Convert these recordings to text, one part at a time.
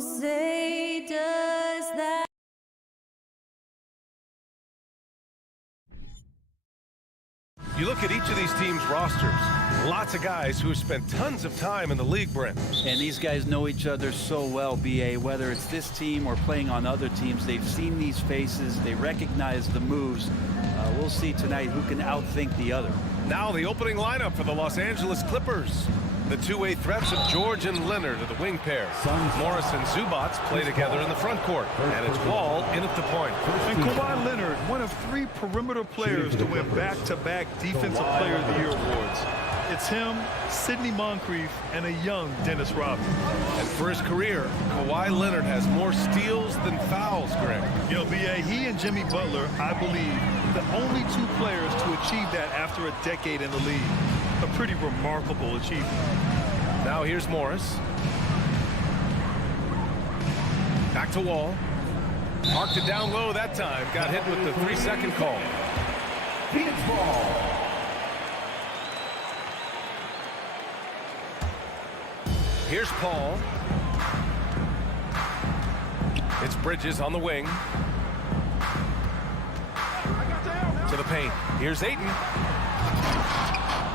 say does that? You look at each of these teams' rosters, lots of guys who have spent tons of time in the league, Brent. And these guys know each other so well, B.A. Whether it's this team or playing on other teams, they've seen these faces, they recognize the moves. We'll see tonight who can outthink the other. Now the opening lineup for the Los Angeles Clippers. The two-way threats of George and Leonard are the wing pair. Morris and Zubats play together in the front court. And it's Wall in at the point. And Kawhi Leonard, one of 3 perimeter players to win back-to-back Defensive Player of the Year awards. It's him, Sidney Moncrief, and a young Dennis Rodman. And for his career, Kawhi Leonard has more steals than fouls, Greg. You know, B.A., he and Jimmy Butler, I believe, the only 2 players to achieve that after a decade in the league. A pretty remarkable achievement. Now here's Morris. Back to Wall. Marked it down low that time. Got hit with the 3-second call. Phoenix ball. Here's Paul. It's Bridges on the wing. To the paint. Here's Ayton.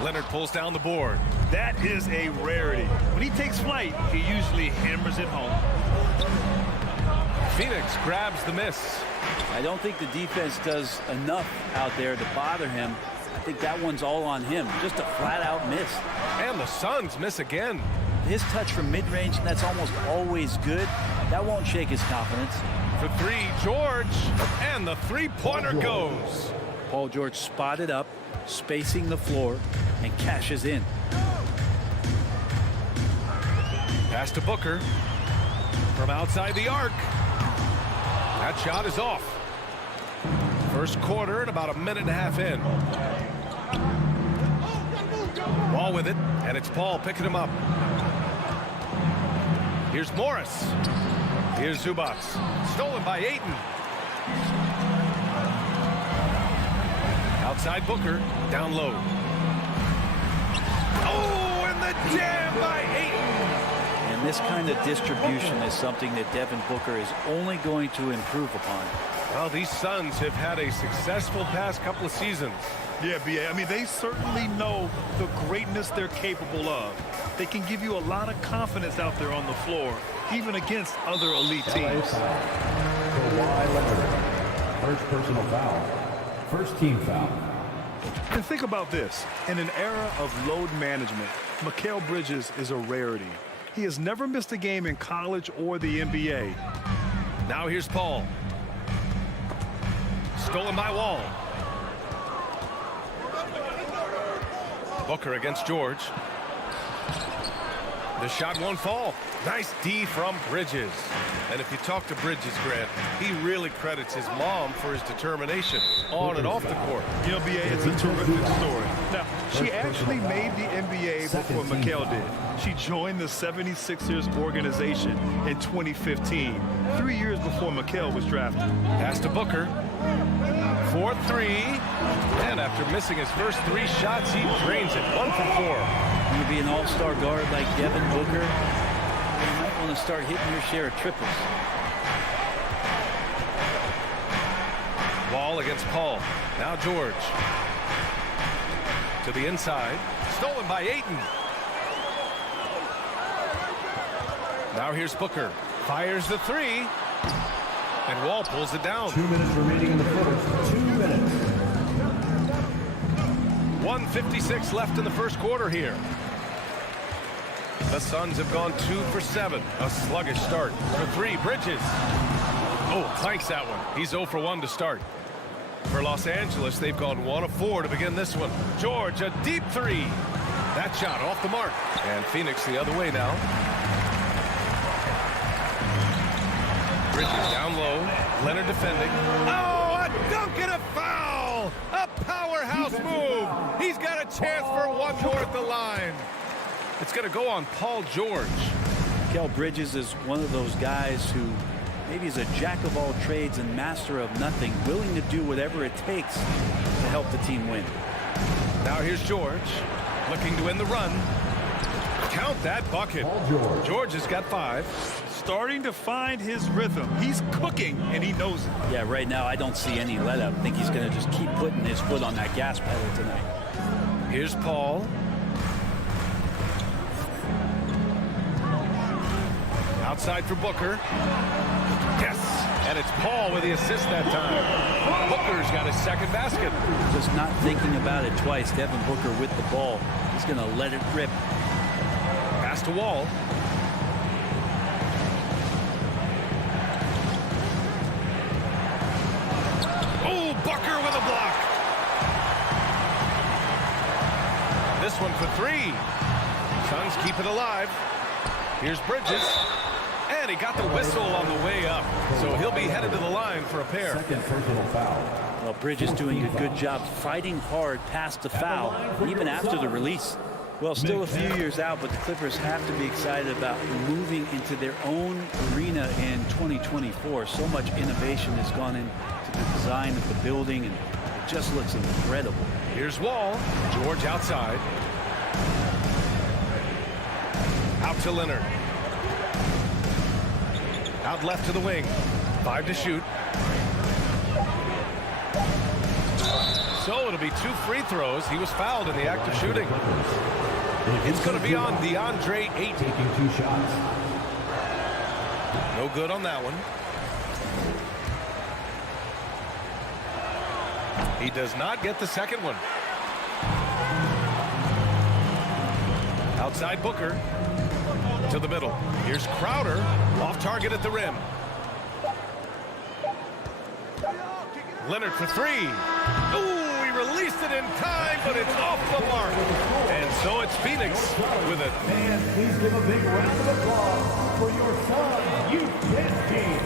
Leonard pulls down the board. That is a rarity. When he takes flight, he usually hammers it home. Phoenix grabs the miss. I don't think the defense does enough out there to bother him. I think that one's all on him. Just a flat-out miss. And the Suns miss again. His touch from mid-range, that's almost always good. That won't shake his confidence. For 3, George. And the three-pointer goes. Paul George spotted up, spacing the floor, and cashes in. Pass to Booker. From outside the arc. That shot is off. First quarter at about a minute and a half in. Wall with it, and it's Paul picking him up. Here's Morris. Here's Zubats. Stolen by Ayton. Outside Booker, down low. Oh, and the jam by Ayton. And this kind of distribution is something that Devin Booker is only going to improve upon. Well, these Suns have had a successful past couple of seasons. Yeah, B.A. I mean, they certainly know the greatness they're capable of. They can give you a lot of confidence out there on the floor, even against other elite teams. Kawhi Leonard. First personal foul. First team foul. And think about this. In an era of load management, Mikal Bridges is a rarity. He has never missed a game in college or the NBA. Now here's Paul. Stolen by Wall. Booker against George. The shot won't fall. Nice D from Bridges. And if you talk to Bridges, Grant, he really credits his mom for his determination on and off the court. You know, B.A., it's a terrific story. Now, she actually made the NBA before Mikal did. She joined the 76ers organization in 2015, 3 years before Mikal was drafted. Pass to Booker. 4-3. And after missing his first 3 shots, he drains it. 1 for 4. You be an all-star guard like Devin Booker, you might want to start hitting your share of triples. Wall against Paul. Now George. To the inside. Stolen by Ayton. Now here's Booker. Fires the 3. And Wall pulls it down. 2 minutes remaining in the first. 2 minutes. 1:56 left in the first quarter here. The Suns have gone 2 for 7. A sluggish start. For 3, Bridges. Oh, clanks that one. He's 0 for 1 to start. For Los Angeles, they've gone 1 of 4 to begin this one. George, a deep 3. That shot off the mark. And Phoenix the other way now. Bridges down low. Leonard defending. Oh, a dunk and a foul! A powerhouse move. He's got a chance for one more at the line. It's going to go on Paul George. Mikal Bridges is one of those guys who maybe is a jack of all trades and master of nothing, willing to do whatever it takes to help the team win. Now here's George, looking to win the run. Count that bucket. Paul George. George has got 5. starting to find his rhythm. He's cooking, and he knows it. Yeah, right now I don't see any let up. I think he's going to just keep putting his foot on that gas pedal tonight. Here's Paul. Outside for Booker. Yes, and it's Paul with the assist that time. Booker's got his second basket. Just not thinking about it twice. Devin Booker with the ball. He's going to let it rip. Pass to Wall. Oh, Booker with a block. This one for three. Suns keep it alive. Here's Bridges. And he got the whistle on the way up. So he'll be headed to the line for a pair. Second personal foul. Well, Bridges doing a good job fighting hard past the foul, even after the release. Well, still a few years out, but the Clippers have to be excited about moving into their own arena in 2024. So much innovation has gone into the design of the building, and it just looks incredible. Here's Wall. George outside. Out to Leonard. Out left to the wing. 5 to shoot. So it'll be 2 free throws. He was fouled in the act of shooting. It's going to be on DeAndre Ayton. Taking 2 shots. No good on that one. He does not get the second one. Outside Booker. To the middle. Here's Crowder. Off target at the rim. Leonard for 3. Ooh, he released it in time, but it's off the mark. And so it's Phoenix with it. And please give a big round of applause for your son, Youth team.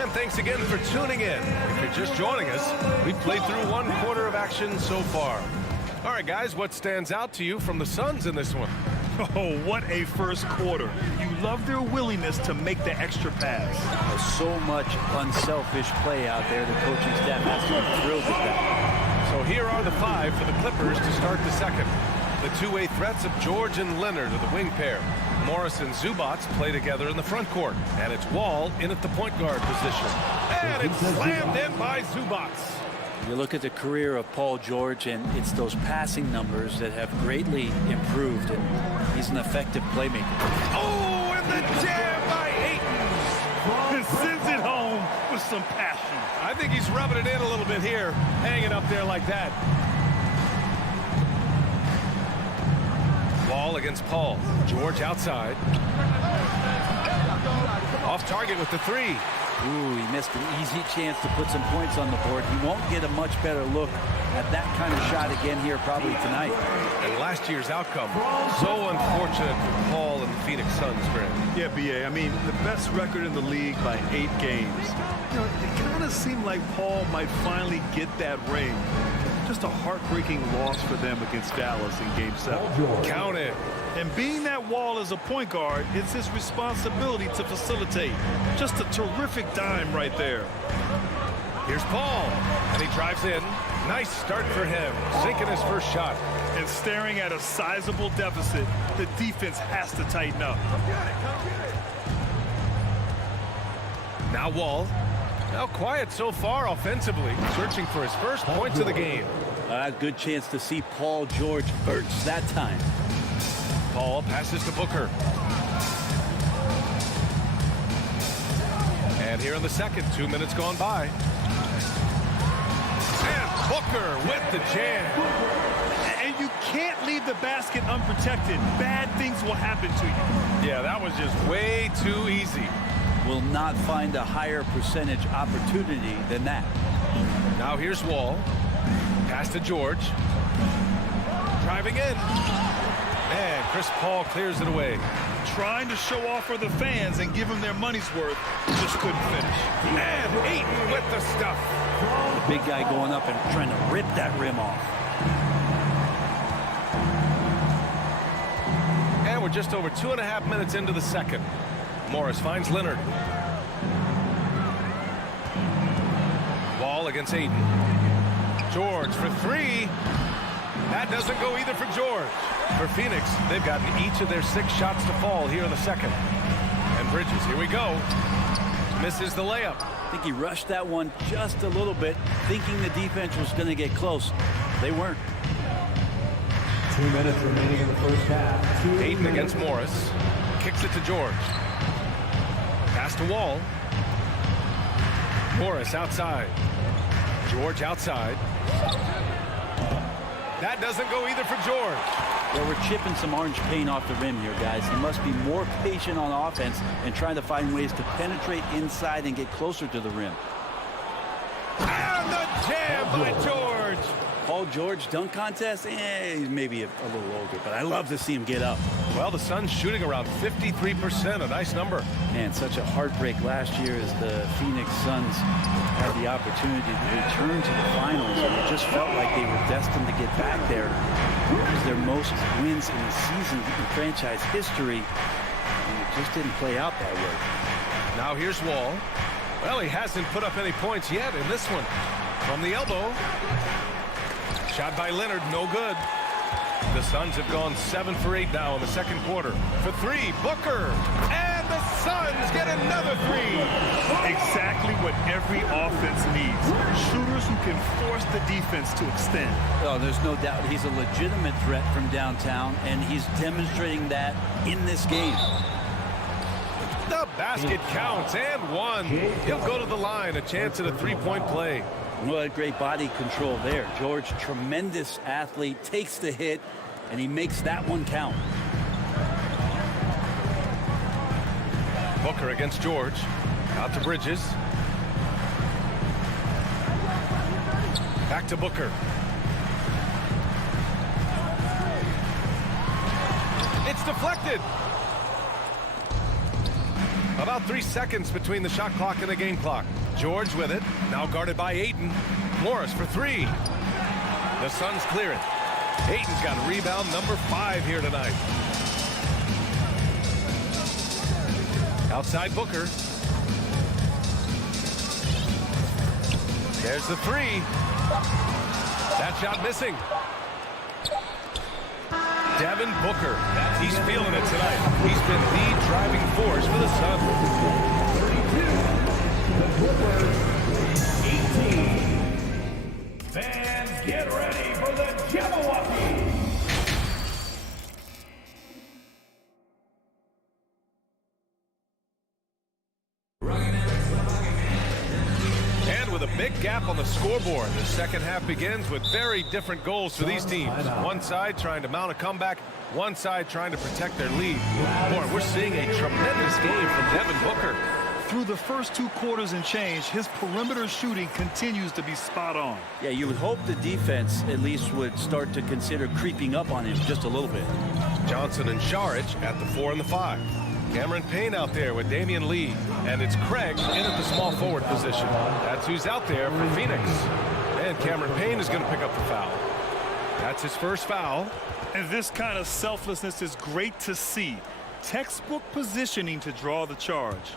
And thanks again for tuning in. If you're just joining us, we've played through 1 quarter of action so far. All right, guys, what stands out to you from the Suns in this one? Oh, what a first quarter. You love their willingness to make the extra pass. There's so much unselfish play out there. The coaching staff has to be thrilled with that. So here are the 5 for the Clippers to start the second. The two-way threats of George and Leonard are the wing pair. Morris and Zubac play together in the front court. And it's Wall in at the point guard position. And it's slammed in by Zubac. You look at the career of Paul George, and it's those passing numbers that have greatly improved, and he's an effective playmaker. Oh, and the jam by Ayton. And sends it home with some passion. I think he's rubbing it in a little bit here, hanging up there like that. Ball against Paul. George outside. Off target with the 3. Ooh, he missed an easy chance to put some points on the board. He won't get a much better look at that kind of shot again here probably tonight. And last year's outcome, so unfortunate for Paul and the Phoenix Suns, Grant. Yeah, B.A., I mean, the best record in the league by 8 games. You know, it kind of seemed like Paul might finally get that ring. Just a heartbreaking loss for them against Dallas in Game 7. Count it. And being that Wall as a point guard, it's his responsibility to facilitate. Just a terrific dime right there. Here's Paul, and he drives in. Nice start for him, sinking his first shot. And staring at a sizable deficit, the defense has to tighten up. Now Wall. Now quiet so far offensively, searching for his first points of the game. A good chance to see Paul George burst that time. Paul passes to Booker. And here in the second, 2 minutes gone by. And Booker with the jam. And you can't leave the basket unprotected. Bad things will happen to you. Yeah, that was just way too easy. Will not find a higher percentage opportunity than that. Now here's Wall. Pass to George. Driving in. And Chris Paul clears it away. Trying to show off for the fans and give them their money's worth. Just couldn't finish. And Ayton with the stuff. The big guy going up and trying to rip that rim off. And we're just over 2.5 minutes into the second. Morris finds Leonard. Wall against Ayton. George for 3. That doesn't go either for George. For Phoenix, they've gotten each of their 6 shots to fall here in the second. And Bridges, here we go. Misses the layup. I think he rushed that one just a little bit, thinking the defense was going to get close. They weren't. 2 minutes remaining in the first half. Ayton against Morris. Kicks it to George. Pass to Wall. Morris outside. George outside. That doesn't go either for George. Well, we're chipping some orange paint off the rim here, guys. He must be more patient on offense and trying to find ways to penetrate inside and get closer to the rim. And the jam by George. Paul George dunk contest? He's maybe a little older, but I love to see him get up. Well, the Suns shooting around 53%, a nice number. Man, such a heartbreak last year as the Phoenix Suns had the opportunity to return to the finals, and it just felt like they were destined to get back there. It was their most wins in the season in franchise history, and it just didn't play out that way. Now here's Wall. Well, he hasn't put up any points yet in this one. From the elbow. Shot by Leonard, no good. The Suns have gone 7 for 8 now in the second quarter. For three, Booker. And the Suns get another three. Exactly what every offense needs. Shooters who can force the defense to extend. Oh, there's no doubt he's a legitimate threat from downtown, and he's demonstrating that in this game. The basket counts, and one. He'll go to the line, a chance at a three-point play. What great body control there. George, tremendous athlete, takes the hit, and he makes that one count. Booker against George. Out to Bridges. Back to Booker. It's deflected. About 3 seconds between the shot clock and the game clock. George with it. Now guarded by Ayton. Morris for three. The Suns clear it. Ayton's got rebound number 5 here tonight. Outside Booker. There's the three. That shot missing. Devin Booker. He's feeling it tonight. He's been the driving force for the Suns. 18. Fans, get ready for the Jabberwocky. And with a big gap on the scoreboard, the second half begins with very different goals for these teams. One side trying to mount a comeback, one side trying to protect their lead. Boy, we're seeing a tremendous game from Devin Booker. Through the first 2 quarters and change, his perimeter shooting continues to be spot on. Yeah, you would hope the defense at least would start to consider creeping up on him just a little bit. Johnson and Saric at the 4 and the 5. Cameron Payne out there with Damian Lee. And it's Craig in at the small forward position. That's who's out there for Phoenix. And Cameron Payne is going to pick up the foul. That's his first foul. And this kind of selflessness is great to see. Textbook positioning to draw the charge.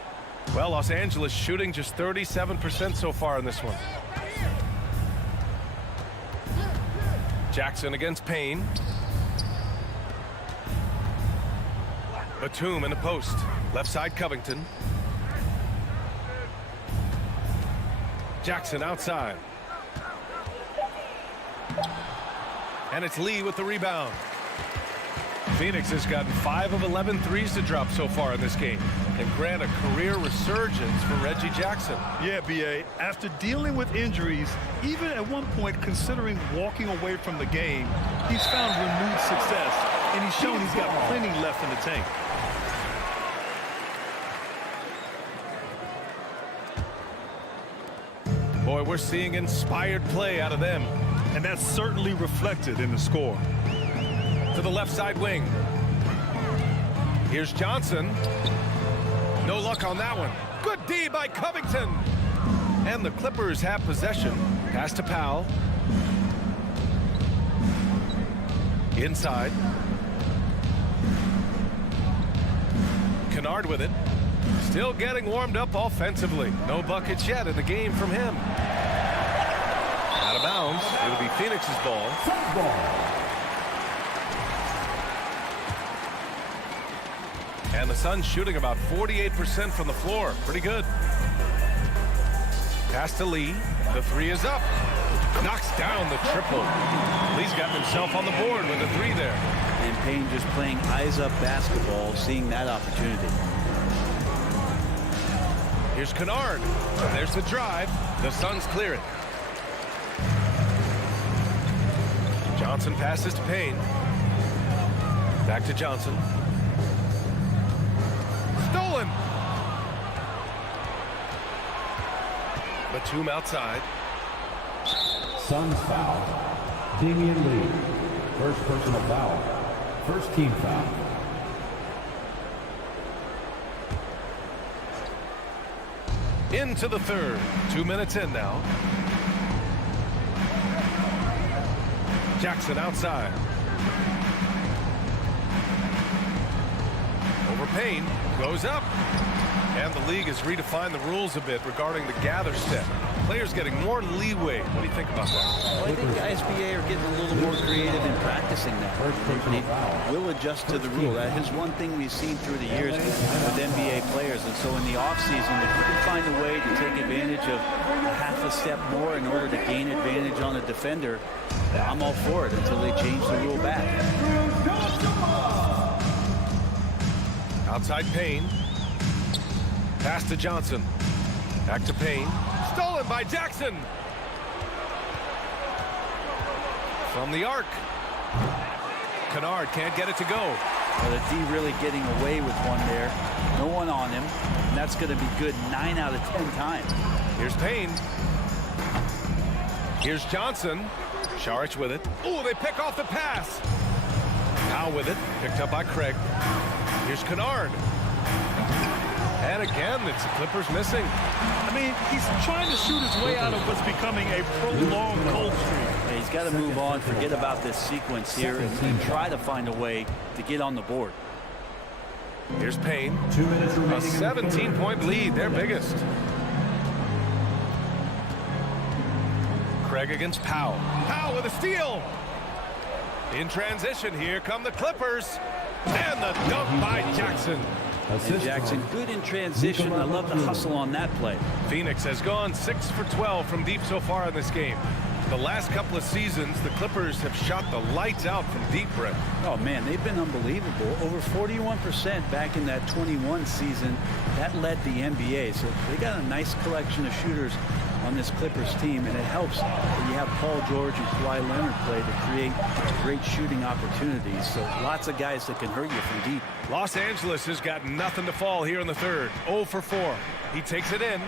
Well, Los Angeles shooting just 37% so far in this one. Jackson against Payne. Batum in the post. Left side Covington. Jackson outside. And it's Lee with the rebound. Phoenix has gotten 5 of 11 threes to drop so far in this game, and grant a career resurgence for Reggie Jackson. Yeah, B.A., after dealing with injuries, even at one point considering walking away from the game, he's found renewed success, and he's shown he's got plenty left in the tank. Boy, we're seeing inspired play out of them. And that's certainly reflected in the score. To the left side wing. Here's Johnson. No luck on that one. Good D by Covington. And the Clippers have possession. Pass to Powell. Inside. Kennard with it. Still getting warmed up offensively. No buckets yet in the game from him. Out of bounds. It'll be Phoenix's ball. And And the Suns shooting about 48% from the floor. Pretty good. Pass to Lee. The three is up. Knocks down the triple. Lee's got himself on the board with a three there. And Payne just playing eyes-up basketball, seeing that opportunity. Here's Kennard. There's the drive. The Suns clear it. Johnson passes to Payne. Back to Johnson. Stolen. Batum outside. Suns foul. Damian Lee. First personal foul. First team foul. Into the third. 2 minutes in now. Jackson outside. Over Payne. Goes up. And the league has redefined the rules a bit regarding the gather step. Players getting more leeway. What do you think about that? Well, I think SBA are getting a little more creative in practicing that. They will adjust to the rule. That is one thing we've seen through the years with NBA players. And so in the offseason, if you can find a way to take advantage of a half a step more in order to gain advantage on a defender, I'm all for it until they change the rule back. Outside Payne. Pass to Johnson. Back to Payne. Stolen by Jackson. From the arc. Kennard can't get it to go. Well, the D really getting away with one there. No one on him. And that's going to be good 9 out of 10 times. Here's Payne. Here's Johnson. Saric with it. Oh, they pick off the pass. Powell with it. Picked up by Craig. Here's Kennard. And again, it's the Clippers missing. I mean, he's trying to shoot his way out of what's becoming a prolonged cold streak. Yeah, he's got to move on, forget about this sequence here, and try to find a way to get on the board. Here's Payne. 2 minutes remaining. A 17-point lead, their biggest. Craig against Powell. Powell with a steal. In transition, here come the Clippers. And the dunk by Jackson. And Jackson, good in transition. I love the hustle on that play. Phoenix has gone 6 for 12 from deep so far in this game. The last couple of seasons, the Clippers have shot the lights out from deep, Brett. Oh, man, they've been unbelievable. Over 41% back in that 21 season. That led the NBA. So they got a nice collection of shooters on this Clippers team, and it helps that you have Paul George and Kawhi Leonard play to create great shooting opportunities. So lots of guys that can hurt you from deep. Los Angeles has got nothing to fall here in the third. 0 for 4. He takes it in,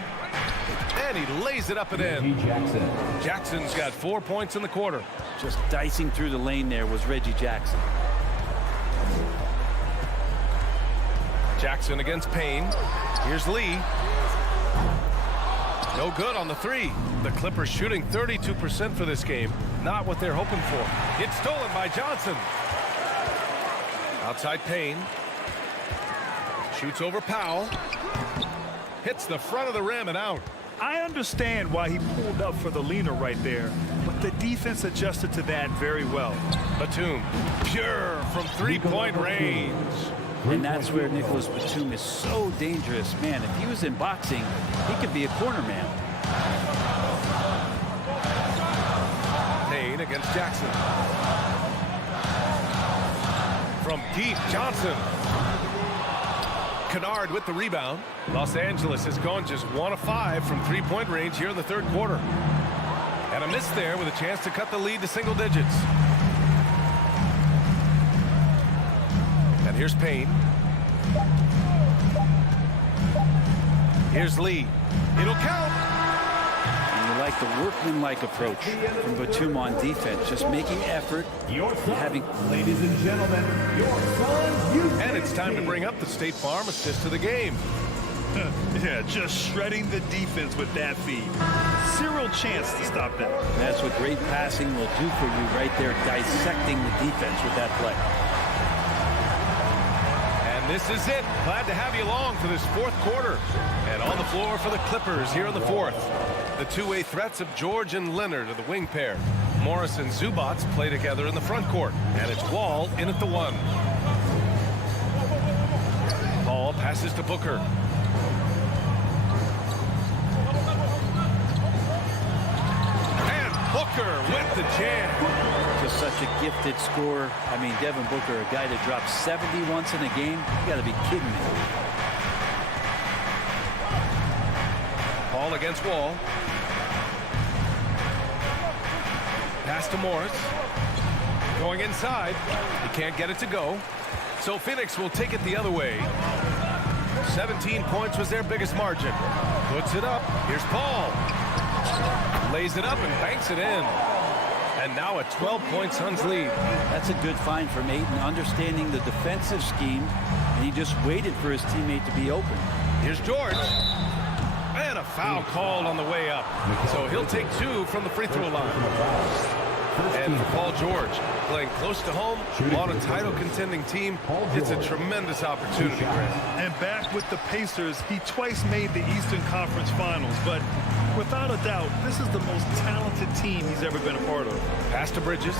and he lays it up and in. Jackson's got 4 points in the quarter. Just dicing through the lane there was Reggie Jackson. Jackson against Payne. Here's Lee. No good on the three. The Clippers shooting 32% for this game. Not what they're hoping for. It's stolen by Johnson. Outside Payne. Shoots over Powell. Hits the front of the rim and out. I understand why he pulled up for the leaner right there, but the defense adjusted to that very well. Batum, pure from three-point range. And that's where Nicholas Batum is so dangerous. Man, if he was in boxing, he could be a corner man. Payne against Jackson. From deep, Johnson. Kennard with the rebound. Los Angeles has gone just 1 of 5 from three-point range here in the third quarter. And a miss there with a chance to cut the lead to single digits. And here's Payne. Here's Lee. It'll count. And you like the workmanlike approach from Batum on defense, just making effort, having. Ladies and gentlemen, your Suns. And it's time to bring up the State Farm assist to the game. Yeah, just shredding the defense with that feed. Zero chance to stop that. That's what great passing will do for you right there, dissecting the defense with that play. And this is it. Glad to have you along for this fourth quarter. And on the floor for the Clippers here in the fourth. The two-way threats of George and Leonard are the wing pair. Morris and Zubats play together in the front court. And it's Wall in at the 1. Paul Passes to Booker. And Booker with the jam. Just such a gifted scorer. I mean, Devin Booker, a guy that drops 70 once in a game. You got to be kidding me. Ball against Wall. Pass to Morris. Going inside. He can't get it to go. So Phoenix will take it the other way. 17 points was their biggest margin. Puts it up. Here's Paul. Lays it up and banks it in. And now a 12-point Suns lead. That's a good find from Ayton, understanding the defensive scheme, and he just waited for his teammate to be open. Here's George. And a foul called on the way up. So he'll take 2 from the free throw line. And for Paul George, playing close to home on a title contending team, it's a tremendous opportunity, Grant. And back with the Pacers, he twice made the Eastern Conference Finals, but without a doubt, this is the most talented team he's ever been a part of. Pass to Bridges.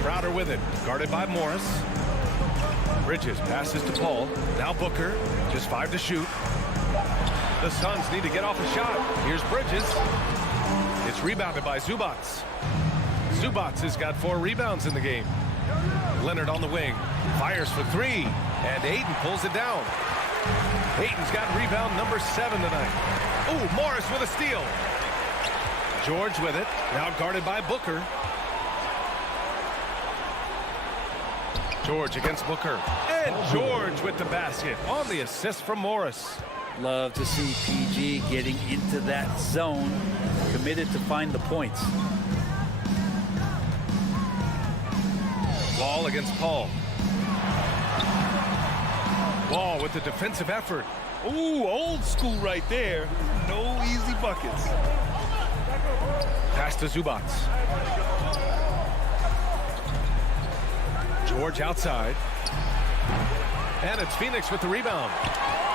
Crowder with it, guarded by Morris. Bridges passes to Paul. Now Booker, just 5 to shoot. The Suns need to get off a shot. Here's Bridges. It's rebounded by Zubats. Zubats has got 4 rebounds in the game. Leonard on the wing. Fires for 3. And Ayton pulls it down. Ayton's got rebound number 7 tonight. Ooh, Morris with a steal. George with it. Now guarded by Booker. George against Booker. And George with the basket on the assist from Morris. Love to see PG getting into that zone, committed to find the points. Wall against Paul. Wall with the defensive effort. Ooh, old school right there. No easy buckets. Pass to Zubats. George outside. And it's Phoenix with the rebound.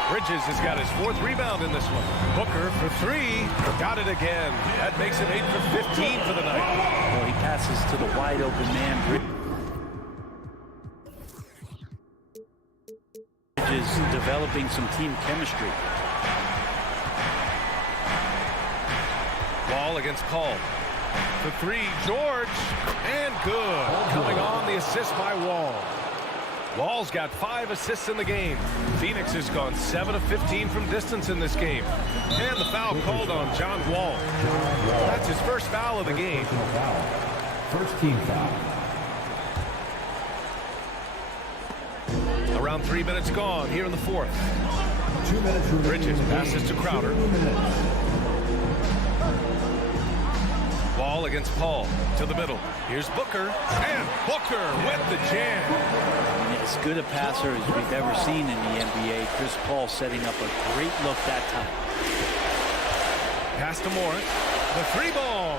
Bridges has got his 4th rebound in this one. Booker for 3. Got it again. That makes it 8 for 15 for the night. Well, he passes to the wide open man. Bridges developing some team chemistry. Wall against Paul. For 3, George. And good. Coming on the assist by Wall. Wall's got 5 assists in the game. Phoenix has gone 7 of 15 from distance in this game. And the foul called on John Wall. That's his first foul of the game. First team foul. Around 3 minutes gone here in the 4th. 2 minutes remaining. Bridges passes to Crowder. 2 minutes. Wall against Paul. To the middle. Here's Booker. And Booker with the jam. As good a passer as we've ever seen in the NBA. Chris Paul setting up a great look that time. Pass to Morris. The 3 ball.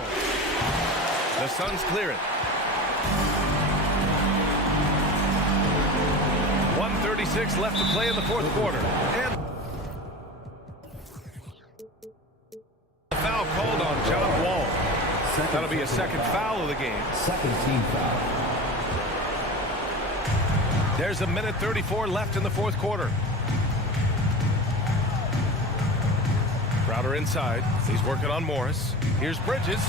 The Suns clear it. 1:36 left to play in the 4th quarter. And the foul called on John Wall. That'll be a 2nd foul of the game. Second team foul. There's 1:34 left in the 4th quarter. Crowder inside. He's working on Morris. Here's Bridges.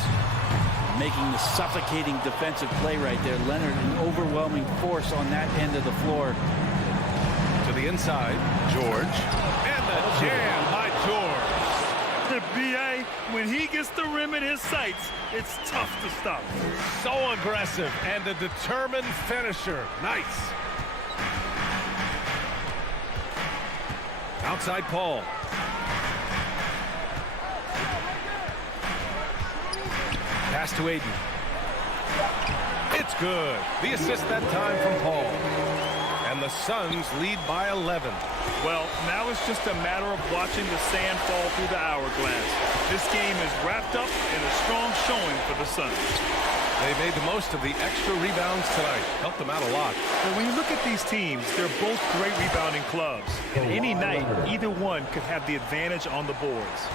Making the suffocating defensive play right there. Leonard, an overwhelming force on that end of the floor. To the inside. George. And the jam by George. The BA, when he gets the rim in his sights, it's tough to stop. So aggressive and a determined finisher. Nice. Outside Paul. Pass to Ayton. It's good. The assist that time from Paul. And the Suns lead by 11. Well, now it's just a matter of watching the sand fall through the hourglass. This game is wrapped up in a strong showing for the Suns. They made the most of the extra rebounds tonight. Helped them out a lot. But when you look at these teams, they're both great rebounding clubs. And any night, either one could have the advantage on the boards.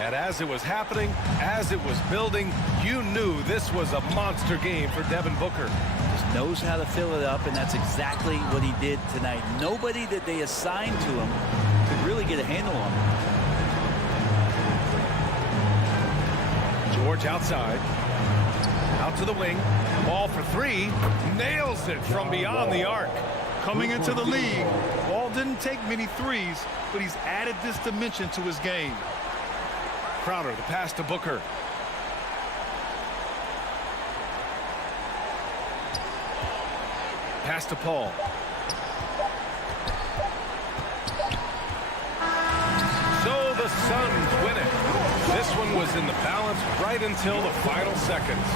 And as it was happening, as it was building, you knew this was a monster game for Devin Booker. Just knows how to fill it up, and that's exactly what he did tonight. Nobody that they assigned to him could really get a handle on him. George outside. Out to the wing. Ball for three. Nails it from beyond the arc. Coming into the league, Ball didn't take many threes, but he's added this dimension to his game. Crowder, the pass to Booker. Pass to Paul. So the Suns win it. This one was in the balance right until the final seconds.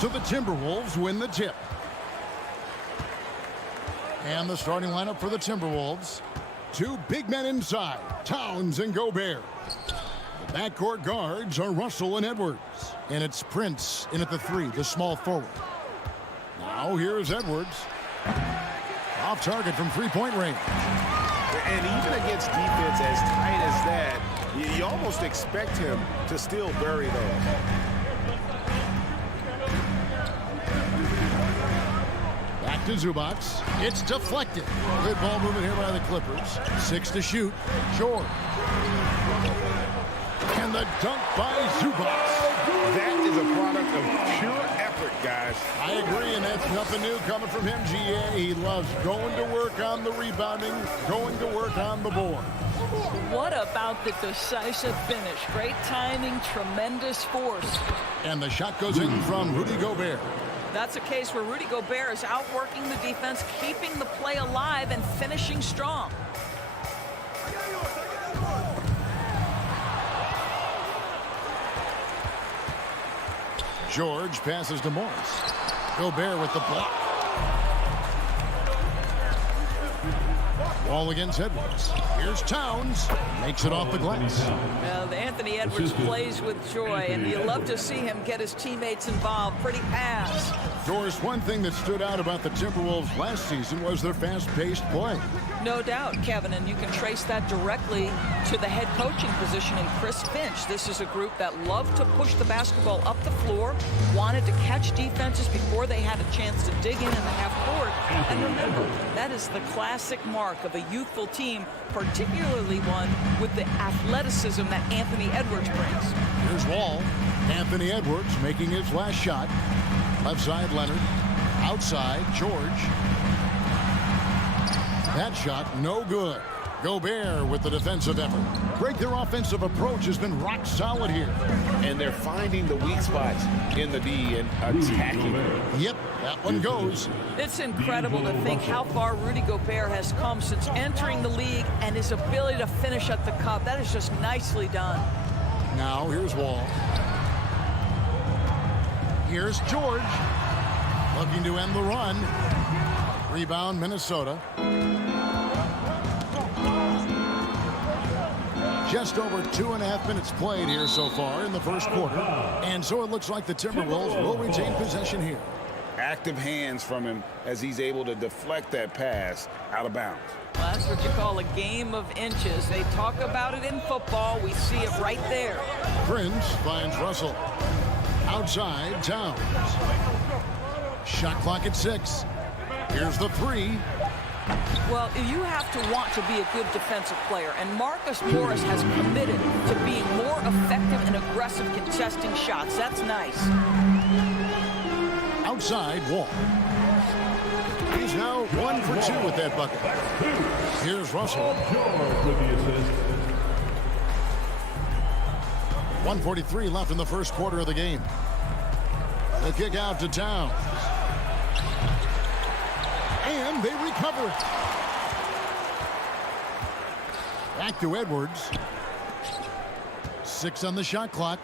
So the Timberwolves win the tip. And the starting lineup for the Timberwolves. Two big men inside, Towns and Gobert. The backcourt guards are Russell and Edwards. And it's Prince in at the 3, the small forward. Now here's Edwards. Off target from three-point range. And even against defense as tight as that, you almost expect him to still bury those. Back to Zubac. It's deflected. Good ball movement here by the Clippers. 6 to shoot. George. And the dunk by Zubac. That is a product of pure effort, guys. I agree, and that's nothing new coming from him, GA. He loves going to work on the rebounding, going to work on the board. What about the decisive finish? Great timing, tremendous force. And the shot goes in from Rudy Gobert. That's a case where Rudy Gobert is outworking the defense, keeping the play alive, and finishing strong. George passes to Morris. Gobert with the block. Ball against Edwards. Here's Towns. Makes it off the glass. Well, Anthony Edwards plays with joy, and you love to see him get his teammates involved. Pretty pass. Doris, one thing that stood out about the Timberwolves last season was their fast-paced play. No doubt, Kevin, and you can trace that directly to the head coaching position in Chris Finch. This is a group that loved to push the basketball up the floor, wanted to catch defenses before they had a chance to dig in the half court. And remember, that is the classic mark of a youthful team, particularly one with the athleticism that Anthony Edwards brings. Here's Wall. Anthony Edwards making his last shot. Left side, Leonard. Outside, George. That shot, no good. Gobert with the defensive effort. Great, their offensive approach has been rock solid here. And they're finding the weak spots in the D and attacking. Yep, that one goes. It's incredible to think how far Rudy Gobert has come since entering the league, and his ability to finish at the cup. That is just nicely done. Now here's Wall. Here's George. Looking to end the run. Rebound, Minnesota. Just over 2.5 minutes played here so far in the first quarter. And so it looks like the Timberwolves will retain possession here. Active hands from him as he's able to deflect that pass out of bounds. Well, that's what you call a game of inches. They talk about it in football. We see it right there. Prince finds Russell. Outside, Towns. Shot clock at 6. Here's the 3. Well, you have to want to be a good defensive player, and Marcus Morris has committed to being more effective and aggressive contesting shots. That's nice. Outside, Wall. He's now 1 for 2 with that bucket. Here's Russell. 1:43 left in the first quarter of the game. The kick out to Towns. And they recover it. Back to Edwards. 6 on the shot clock.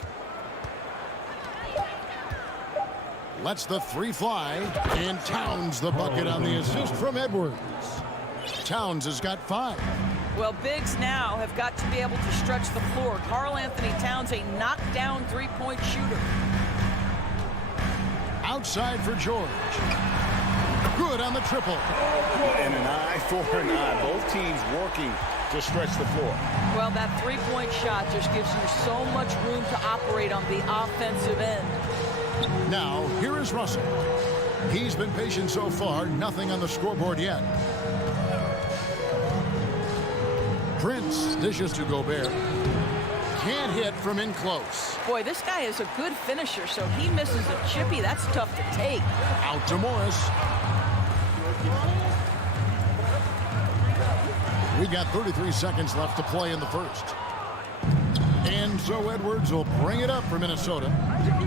Lets the 3 fly. And Towns the bucket on the assist from Edwards. Towns has got 5. Well, bigs now have got to be able to stretch the floor. Karl Anthony Towns, a knockdown three-point shooter. Outside for George. Good on the triple. And an eye for an eye. Both teams working to stretch the floor. Well, that three-point shot just gives you so much room to operate on the offensive end. Now, here is Russell. He's been patient so far. Nothing on the scoreboard yet. Prince dishes to Gobert. Can't hit from in close. Boy, this guy is a good finisher, so he misses a chippy. That's tough to take. Out to Morris. We got 33 seconds left to play in the first. And so Edwards will bring it up for Minnesota.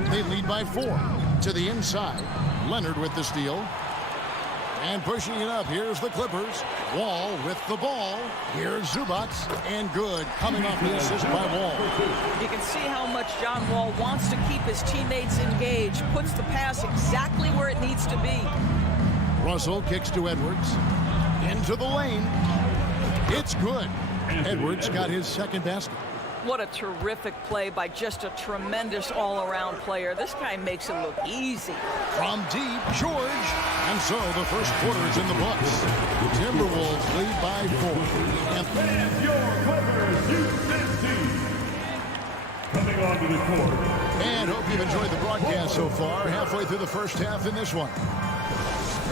They lead by 4. To the inside. Leonard with the steal. And pushing it up, here's the Clippers. Wall with the ball. Here's Zubac, and good, coming off the assist by Wall. You can see how much John Wall wants to keep his teammates engaged. Puts the pass exactly where it needs to be. Russell kicks to Edwards. Into the lane. It's good. Edwards got his second basket. What a terrific play by just a tremendous all-around player. This guy makes it look easy. From deep, George. And so the first quarter is in the books. Timberwolves lead by 4. And your Clippers Houston team. Coming onto the court. And hope you've enjoyed the broadcast so far. Halfway through the first half in this one.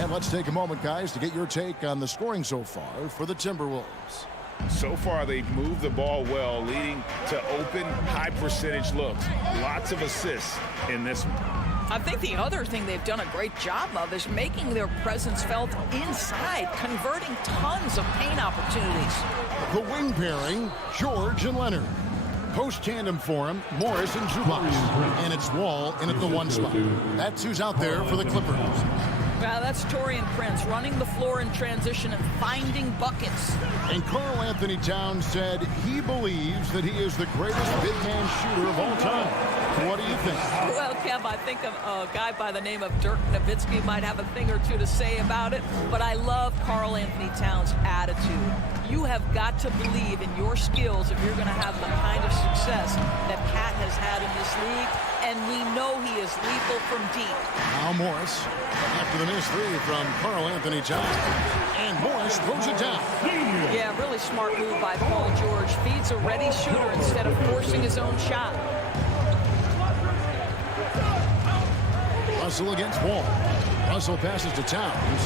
And let's take a moment, guys, to get your take on the scoring so far for the Timberwolves. So far, they've moved the ball well, leading to open, high-percentage looks. Lots of assists in this one. I think the other thing they've done a great job of is making their presence felt inside, converting tons of paint opportunities. The wing pairing, George and Leonard. Post tandem for him, Morris and Zubac. And it's Wall in at the one spot. That's who's out there for the Clippers. Well, that's Taurean Prince running the floor in transition and finding buckets. And Karl Anthony Towns said he believes that he is the greatest big man shooter of all time. What do you think? Well, Kev, I think a guy by the name of Dirk Nowitzki might have a thing or two to say about it, but I love Karl Anthony Towns' attitude. You have got to believe in your skills if you're going to have the kind of success that Pat has had in this league, and we know he is lethal from deep. Now Morris, after the missed three from Karl Anthony Towns. And Morris throws it down. Yeah, really smart move by Paul George. Feeds a ready shooter instead of forcing his own shot. Russell against Wall. Russell passes to Towns.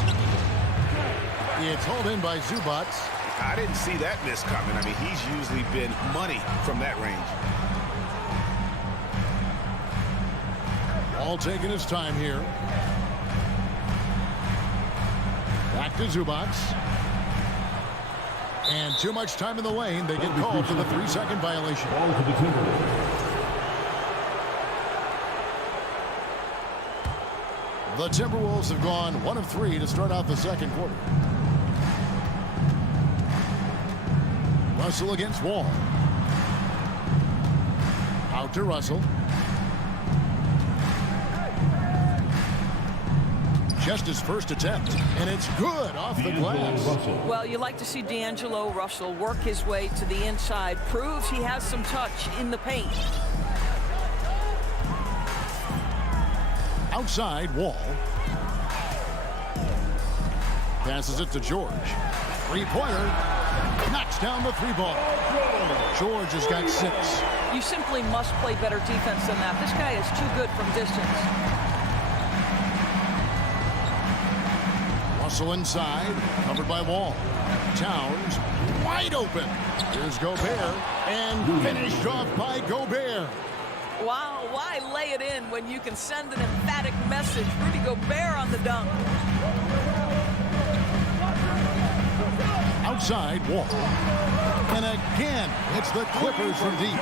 It's hauled in by Zubac. I didn't see that miss coming. I mean, he's usually been money from that range. All taking his time here. Back to Zubac. And too much time in the lane. They get called for the 3-second violation. Ball to the Timberwolves. The Timberwolves have gone 1 of 3 to start out the second quarter. Russell against Wall. Out to Russell. Just his first attempt, and it's good off the glass. Well, you like to see D'Angelo Russell work his way to the inside. Proves he has some touch in the paint. Outside, Wall. Passes it to George. Three-pointer. Knocks down the three ball. George has got 6. You simply must play better defense than that. This guy is too good from distance. Russell inside, covered by Wall. Towns, wide open. Here's Gobert, and finished off by Gobert. Wow, why lay it in when you can send an emphatic message? Rudy Gobert on the dunk. Outside, Wall. And again, it's the Clippers from deep.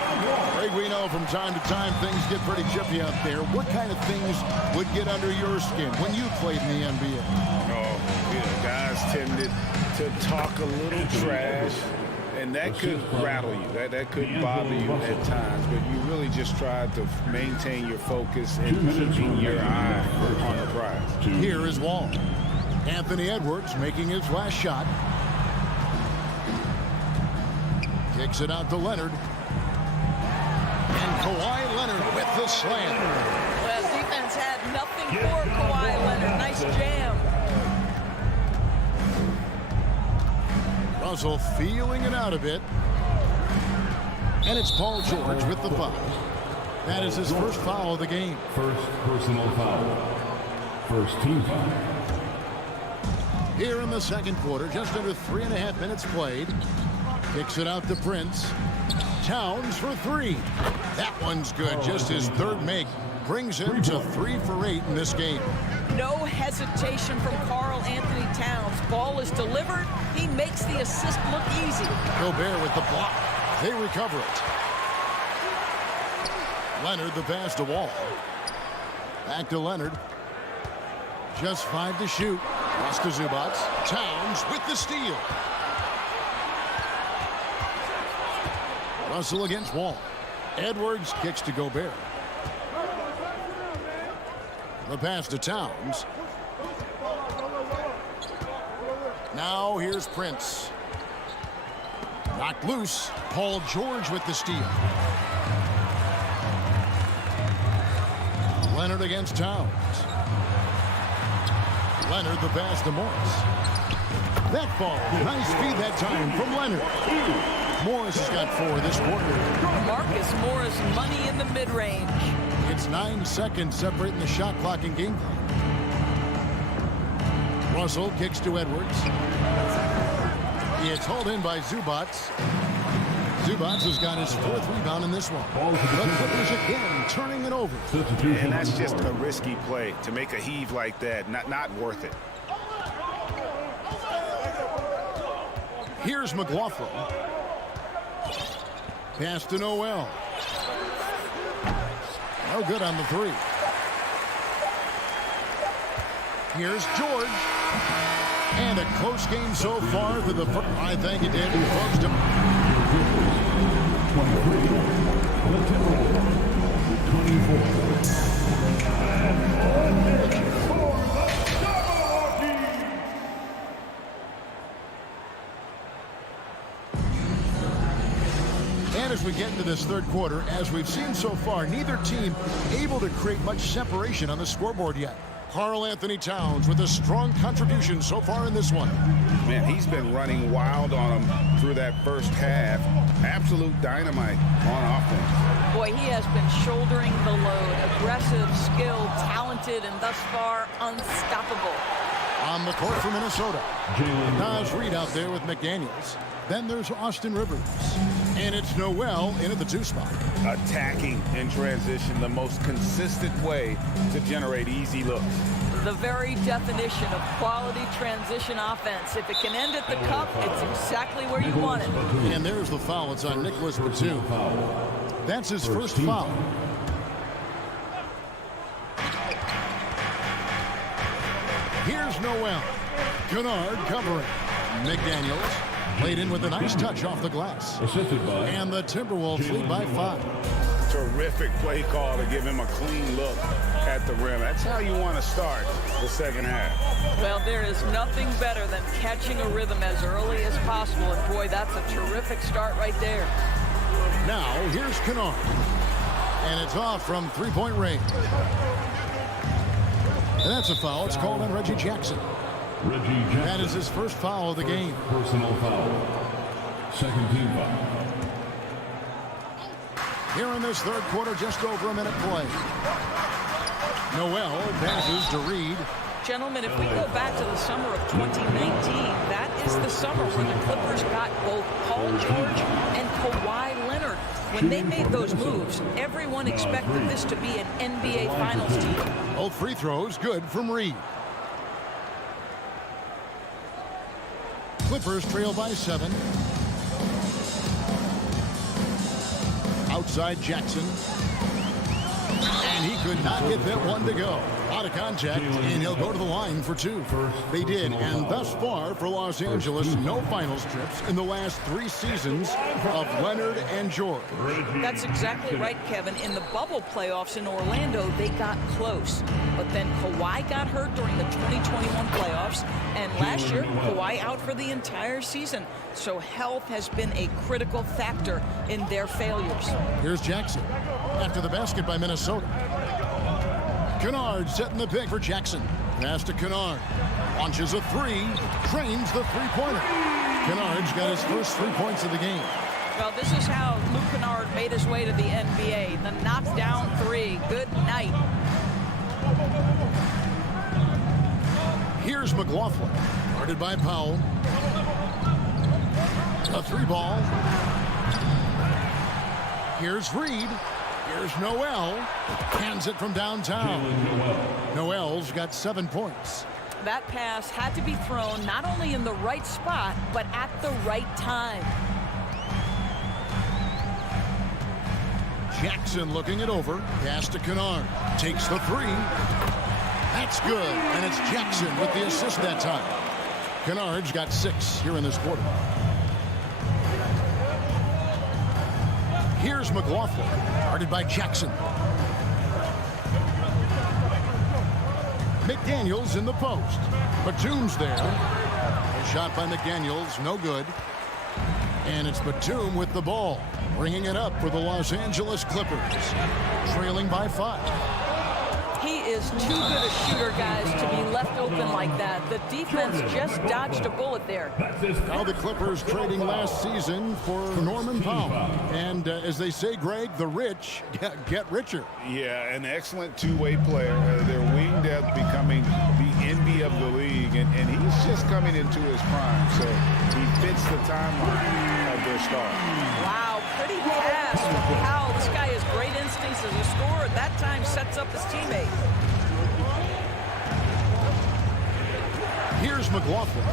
Greg, we know from time to time things get pretty chippy out there. What kind of things would get under your skin when you played in the NBA? Oh, you know, guys tended to talk a little trash, and that could rattle you. That could bother you at times, but you really just tried to maintain your focus and keeping your eye on the prize. Here is Wall. Anthony Edwards making his last shot. Kicks it out to Leonard. And Kawhi Leonard with the slam. Well, defense had nothing for Kawhi Leonard. Nice jam. Russell feeling it out a bit. And it's Paul George with the foul. That is his first foul of the game. First personal foul. First team foul. Here in the second quarter, just under 3.5 minutes played. Kicks it out to Prince. Towns for 3. That one's good. Just his third make. Brings him to 3 for 8 in this game. No hesitation from Karl Anthony Towns. Ball is delivered. He makes the assist look easy. Gobert with the block. They recover it. Leonard the pass to Wall. Back to Leonard. Just 5 to shoot. Pass to Zubac. Towns with the steal. Russell against Wall. Edwards kicks to Gobert. The pass to Towns. Now here's Prince. Knocked loose. Paul George with the steal. Leonard against Towns. Leonard the pass to Morris. That ball. Nice feed that time from Leonard. Morris has got 4 this quarter. Marcus Morris, money in the mid-range. It's 9 seconds separating the shot clock and game clock. Russell kicks to Edwards. It's hauled in by Zubac. Zubac has got his 4th rebound in this one. The Clippers again turning it over. And that's just a risky play. To make a heave like that, not worth it. Here's McLaughlin. Pass to Noel. No good on the 3. Here's George. And a close game so far for the first. I thank you, David. Folks, 23. The Timberwolves. 24. And as we get into this third quarter, as we've seen so far, neither team able to create much separation on the scoreboard yet. Karl Anthony Towns with a strong contribution so far in this one. Man, he's been running wild on him through that first half. Absolute dynamite on offense. Boy, he has been shouldering the load. Aggressive, skilled, talented, and thus far unstoppable. On the court for Minnesota. Naz Reid out there with McDaniels. Then there's Austin Rivers. And it's Noel in at the 2 spot. Attacking in transition, the most consistent way to generate easy looks. The very definition of quality transition offense. If it can end at the cup, it's exactly where you want it. And there's the foul. It's on Nicholas Batum. That's his first foul. Here's Noel. Kennard covering. McDaniels laid in with a nice touch off the glass. Assisted by. And the Timberwolves lead by 5. Terrific play call to give him a clean look at the rim. That's how you want to start the second half. Well, there is nothing better than catching a rhythm as early as possible. And boy, that's a terrific start right there. Now, here's Kennard. And it's off from 3-point range. And that's a foul. It's called on Reggie Jackson. That is his first foul of the game. Personal foul. Second team foul. Here in this third quarter, just over a minute play. Noel passes to Reid. Gentlemen, if we go back to the summer of 2019, that is the summer when the Clippers got both Paul George and Kawhi Leonard. When they made those moves, everyone expected this to be an NBA Finals team. Both free throws good from Reid. Clippers trail by 7. Outside Jackson. And he could not get that one to go. Out of contact, and he'll go to the line for 2. They did, and thus far for Los Angeles, no finals trips in the last 3 seasons of Leonard and George. That's exactly right, Kevin. In the bubble playoffs in Orlando, they got close. But then Kawhi got hurt during the 2021 playoffs, and last year, Kawhi out for the entire season. So health has been a critical factor in their failures. Here's Jackson after the basket by Minnesota. Kennard setting the pick for Jackson. Pass to Kennard. Launches a 3. Drains the 3-pointer. Kennard's got his first 3 points of the game. Well, this is how Luke Kennard made his way to the NBA. The knockdown 3. Good night. Here's McLaughlin. Guarded by Powell. A 3-ball. Here's Reid. Here's Noel. Hands it from downtown. Noel's got 7 points. That pass had to be thrown not only in the right spot, but at the right time. Jackson looking it over. Pass to Kennard. Takes the 3. That's good, and it's Jackson with the assist that time. Kennard's got 6 here in this quarter. Here's McLaughlin, guarded by Jackson. McDaniels in the post. Batum's there. A shot by McDaniels, no good. And it's Batum with the ball, bringing it up for the Los Angeles Clippers, trailing by 5. He is too good a shooter, guys, to be left open like that. The defense just dodged a bullet there. Now the Clippers trading last season for Norman Powell. And as they say, Greg, the rich get richer. Yeah, an excellent two-way player. Their wing depth becoming the envy of the league, and he's just coming into his prime. So he fits the timeline of their star. Wow, pretty pass from Powell. This guy has great instincts as a scorer. That time sets up his teammate. Here's McLaughlin.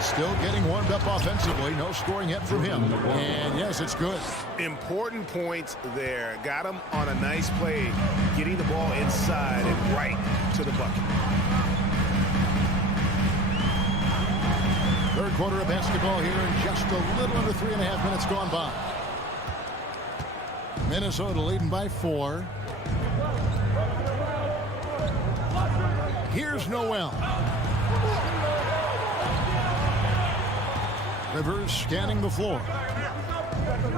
Still getting warmed up offensively. No scoring yet from him. And yes, it's good. Important points there. Got him on a nice play, getting the ball inside and right to the bucket. Third quarter of basketball here in just a little under 3.5 minutes gone by. Minnesota leading by 4. Here's Noel. Rivers scanning the floor.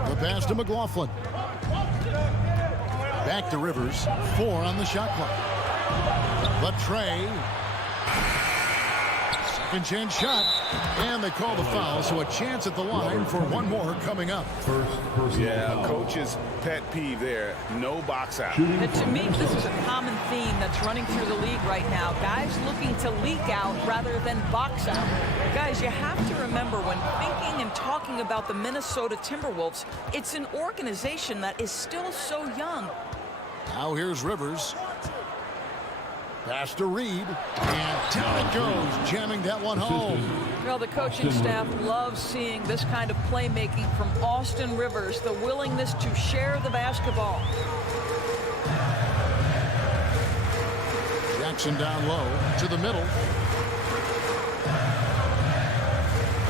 The pass to McLaughlin. Back to Rivers. 4 on the shot clock. Latrey. Second chance shot. And they call the foul, so a chance at the line for one more coming up. Yeah, coach's pet peeve there. No box out. And to me, this is a common theme that's running through the league right now. Guys looking to leak out rather than box out. Guys, you have to remember when thinking and talking about the Minnesota Timberwolves, it's an organization that is still so young. Now here's Rivers. Pass to Reed, and down it goes, jamming that one home. Well, the coaching staff loves seeing this kind of playmaking from Austin Rivers, the willingness to share the basketball. Jackson down low to the middle.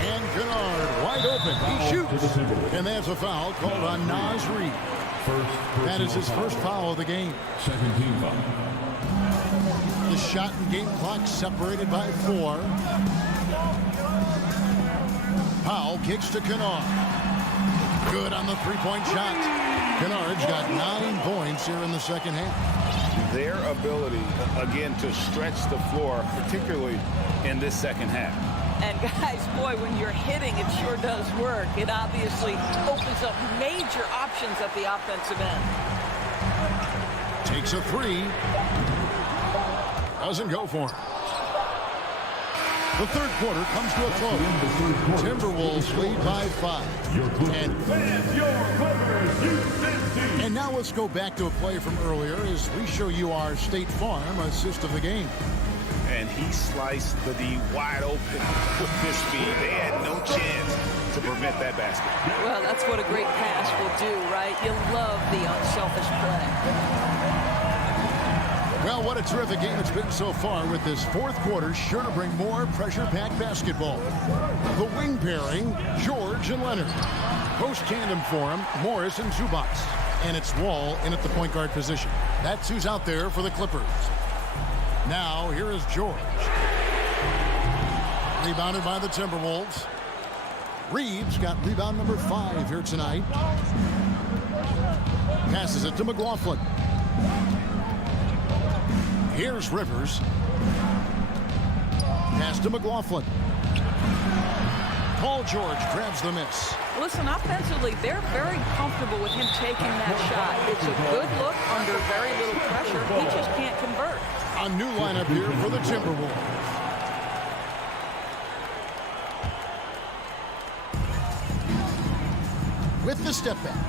And Kennard wide open. He shoots. And there's a foul called on Naz Reid. That is his first foul of the game. Second team foul. The shot and game clock separated by 4. Powell kicks to Kennard. Good on the three-point shot. Kennard's got 9 points here in the second half. Their ability, again, to stretch the floor, particularly in this second half. And guys, boy, when you're hitting, it sure does work. It obviously opens up major options at the offensive end. Takes a 3. Doesn't go for it. The third quarter comes to a close. Timberwolves lead by 5. And now let's go back to a play from earlier as we show you our State Farm assist of the game. And he sliced the D wide open with his speed. They had no chance to prevent that basket. Well, that's what a great pass will do, right? You love the unselfish play. Well, what a terrific game it's been so far, with this fourth quarter sure to bring more pressure-packed basketball. The wing pairing, George and Leonard. Post-tandem for him, Morris and Zubac. And it's Wall in at the point guard position. That's who's out there for the Clippers. Now, here is George. Rebounded by the Timberwolves. Reeves got rebound number 5 here tonight. Passes it to McLaughlin. Here's Rivers. Pass to McLaughlin. Paul George grabs the miss. Listen, offensively, they're very comfortable with him taking that shot. It's a good look under very little pressure. He just can't convert. A new lineup here for the Timberwolves. With the step back.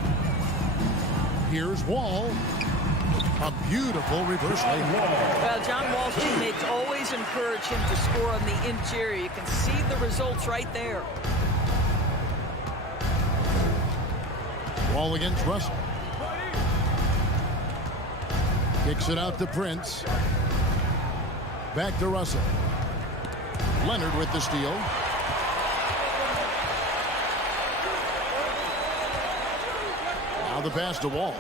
Here's Wall. A beautiful reverse layup. Well, John Wall's teammates always encourage him to score on the interior. You can see the results right there. Wall against Russell. Kicks it out to Prince. back to Russell. Leonard with the steal. Now the pass to Wall.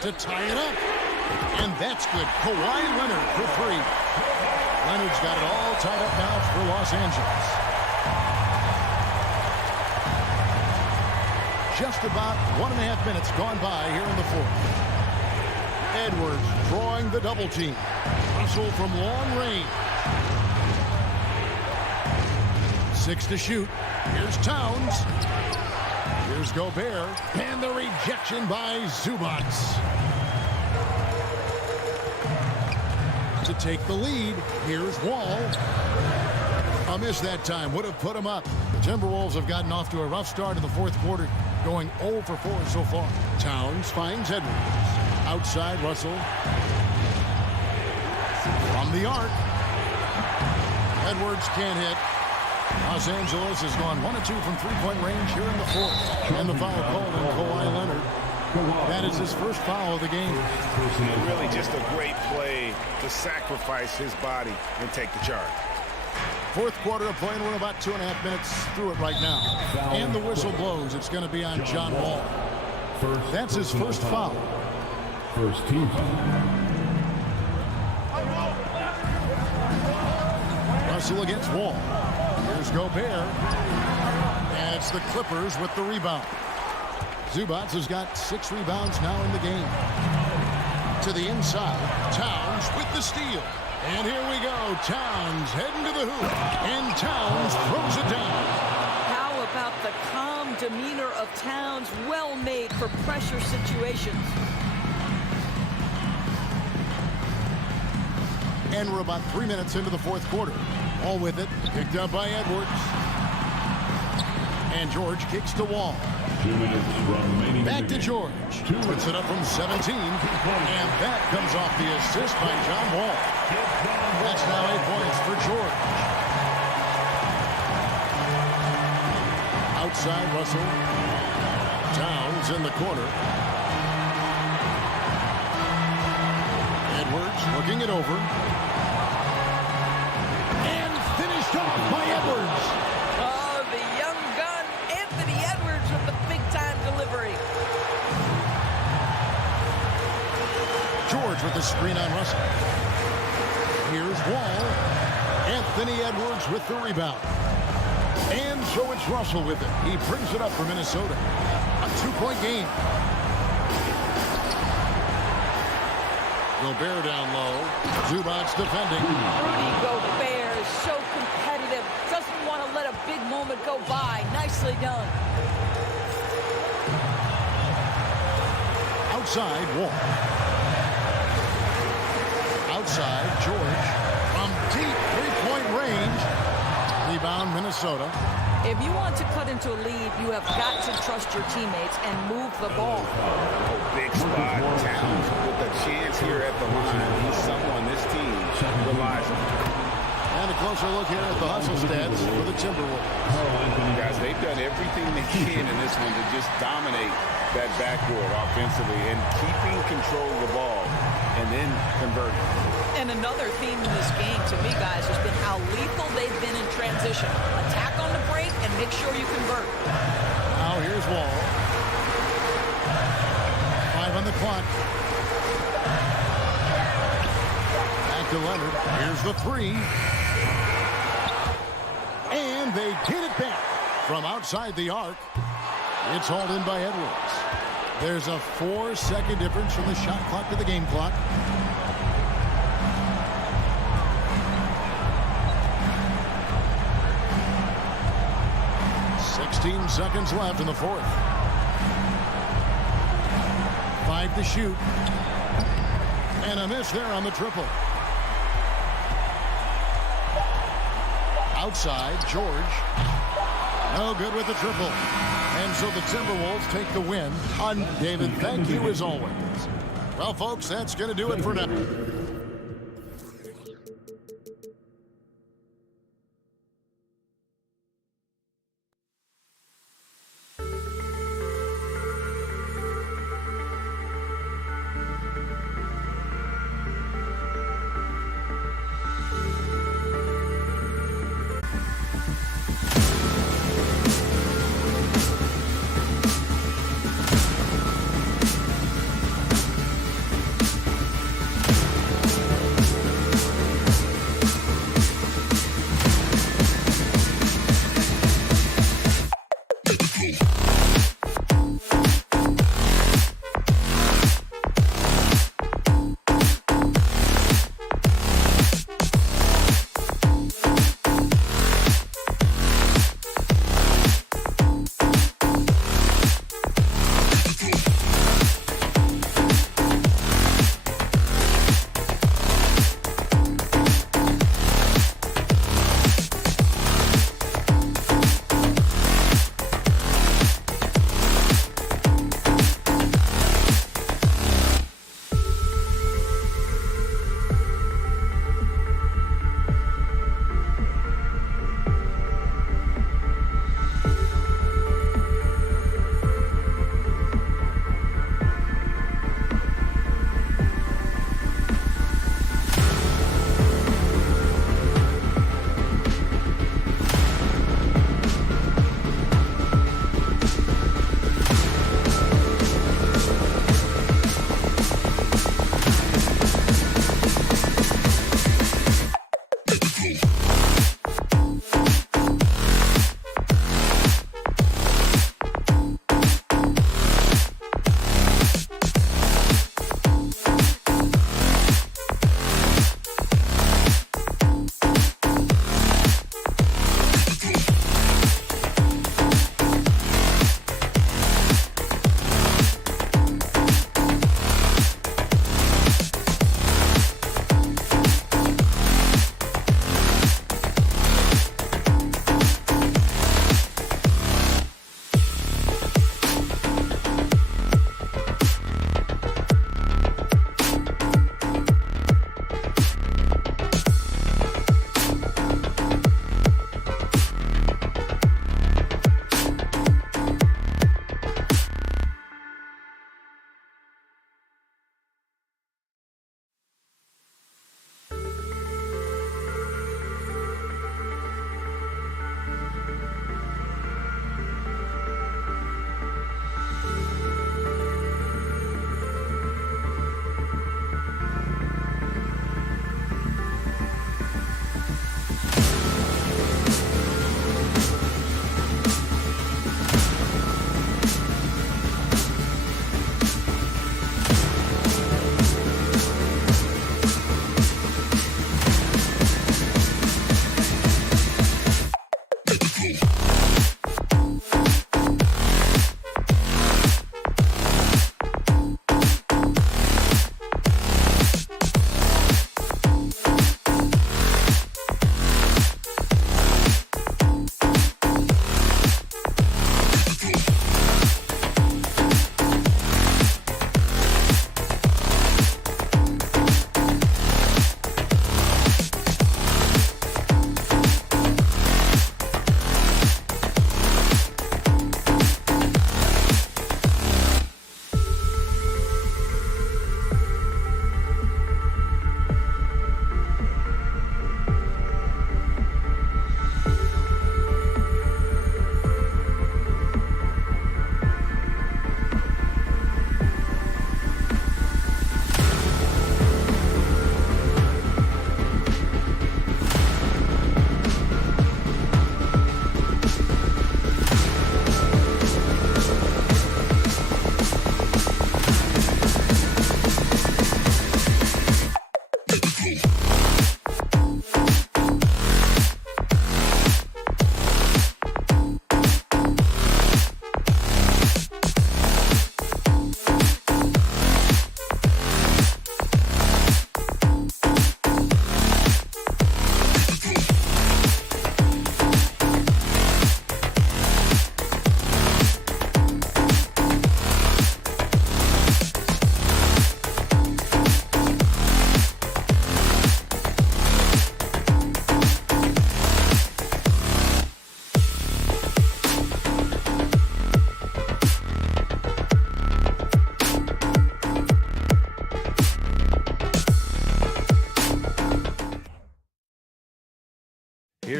To tie it up. And that's good. Kawhi Leonard for three. Leonard's got it all tied up now for Los Angeles. Just about 1.5 minutes gone by here in the fourth. Edwards drawing the double team. Russell from long range. 6 to shoot. Here's Towns. Here's Gobert. And the rejection by Zubac. To take the lead. Here's Wall. A miss that time. Would have put him up. The Timberwolves have gotten off to a rough start in the fourth quarter, going 0 for 4 so far. Towns finds Edwards. Outside Russell. From the arc. Edwards can't hit. Los Angeles has gone 1 of 2 from three-point range here in the fourth. And the foul called on Kawhi Leonard. That is his first foul of the game. Really just a great play to sacrifice his body and take the charge. Fourth quarter of play, and we're about 2.5 minutes through it right now. And the whistle blows. It's going to be on John Wall. That's his first foul. First team foul. Russell against Wall. Here's Gobert. And it's the Clippers with the rebound. Zubac has got 6 rebounds now in the game. To the inside. Towns with the steal. And here we go. Towns heading to the hoop. And Towns throws it down. How about the calm demeanor of Towns? Well made for pressure situations. And we're about 3 minutes into the fourth quarter. All with it. Picked up by Edwards. And George kicks to Wall. 2 minutes remaining. Back to George. Puts it up from 17. And that comes off the assist by John Wall. That's now 8 points for George. Outside Russell. Towns in the corner. Edwards looking it over. And finished off by Edwards. Oh, the young gun, Anthony Edwards with the big-time delivery. George with the screen on Russell. Here's Wall. Anthony Edwards with the rebound. And so it's Russell with it. He brings it up for Minnesota. A 2-point game. Gobert down low. Zubac defending. Rudy Gobert is so competitive. Doesn't want to let a big moment go by. Nicely done. Outside, Wall. Outside, George. From deep three-point range. Rebound, Minnesota. If you want to cut into a lead, you have got to trust your teammates and move the ball. Oh, big spot. Towns with a chance here at the line. He's someone this team relies on. And a closer look here at the hustle stats for the Timberwolves. Guys, they've done everything they can in this one to just dominate that backboard offensively and keeping control of the ball and then converting. And another theme in this game, to me, guys, has been how lethal they've been in transition. Attack on the break and make sure you convert. Now here's Wall. 5 on the clock. Back to Leonard. Here's the 3. And they get it back from outside the arc. It's hauled in by Edwards. There's a 4-second difference from the shot clock to the game clock. 16 seconds left in the fourth. 5 to shoot. And a miss there on the triple. Outside, George. No good with the triple. And so the Timberwolves take the win. David, thank you as always. Well, folks, that's going to do it for now.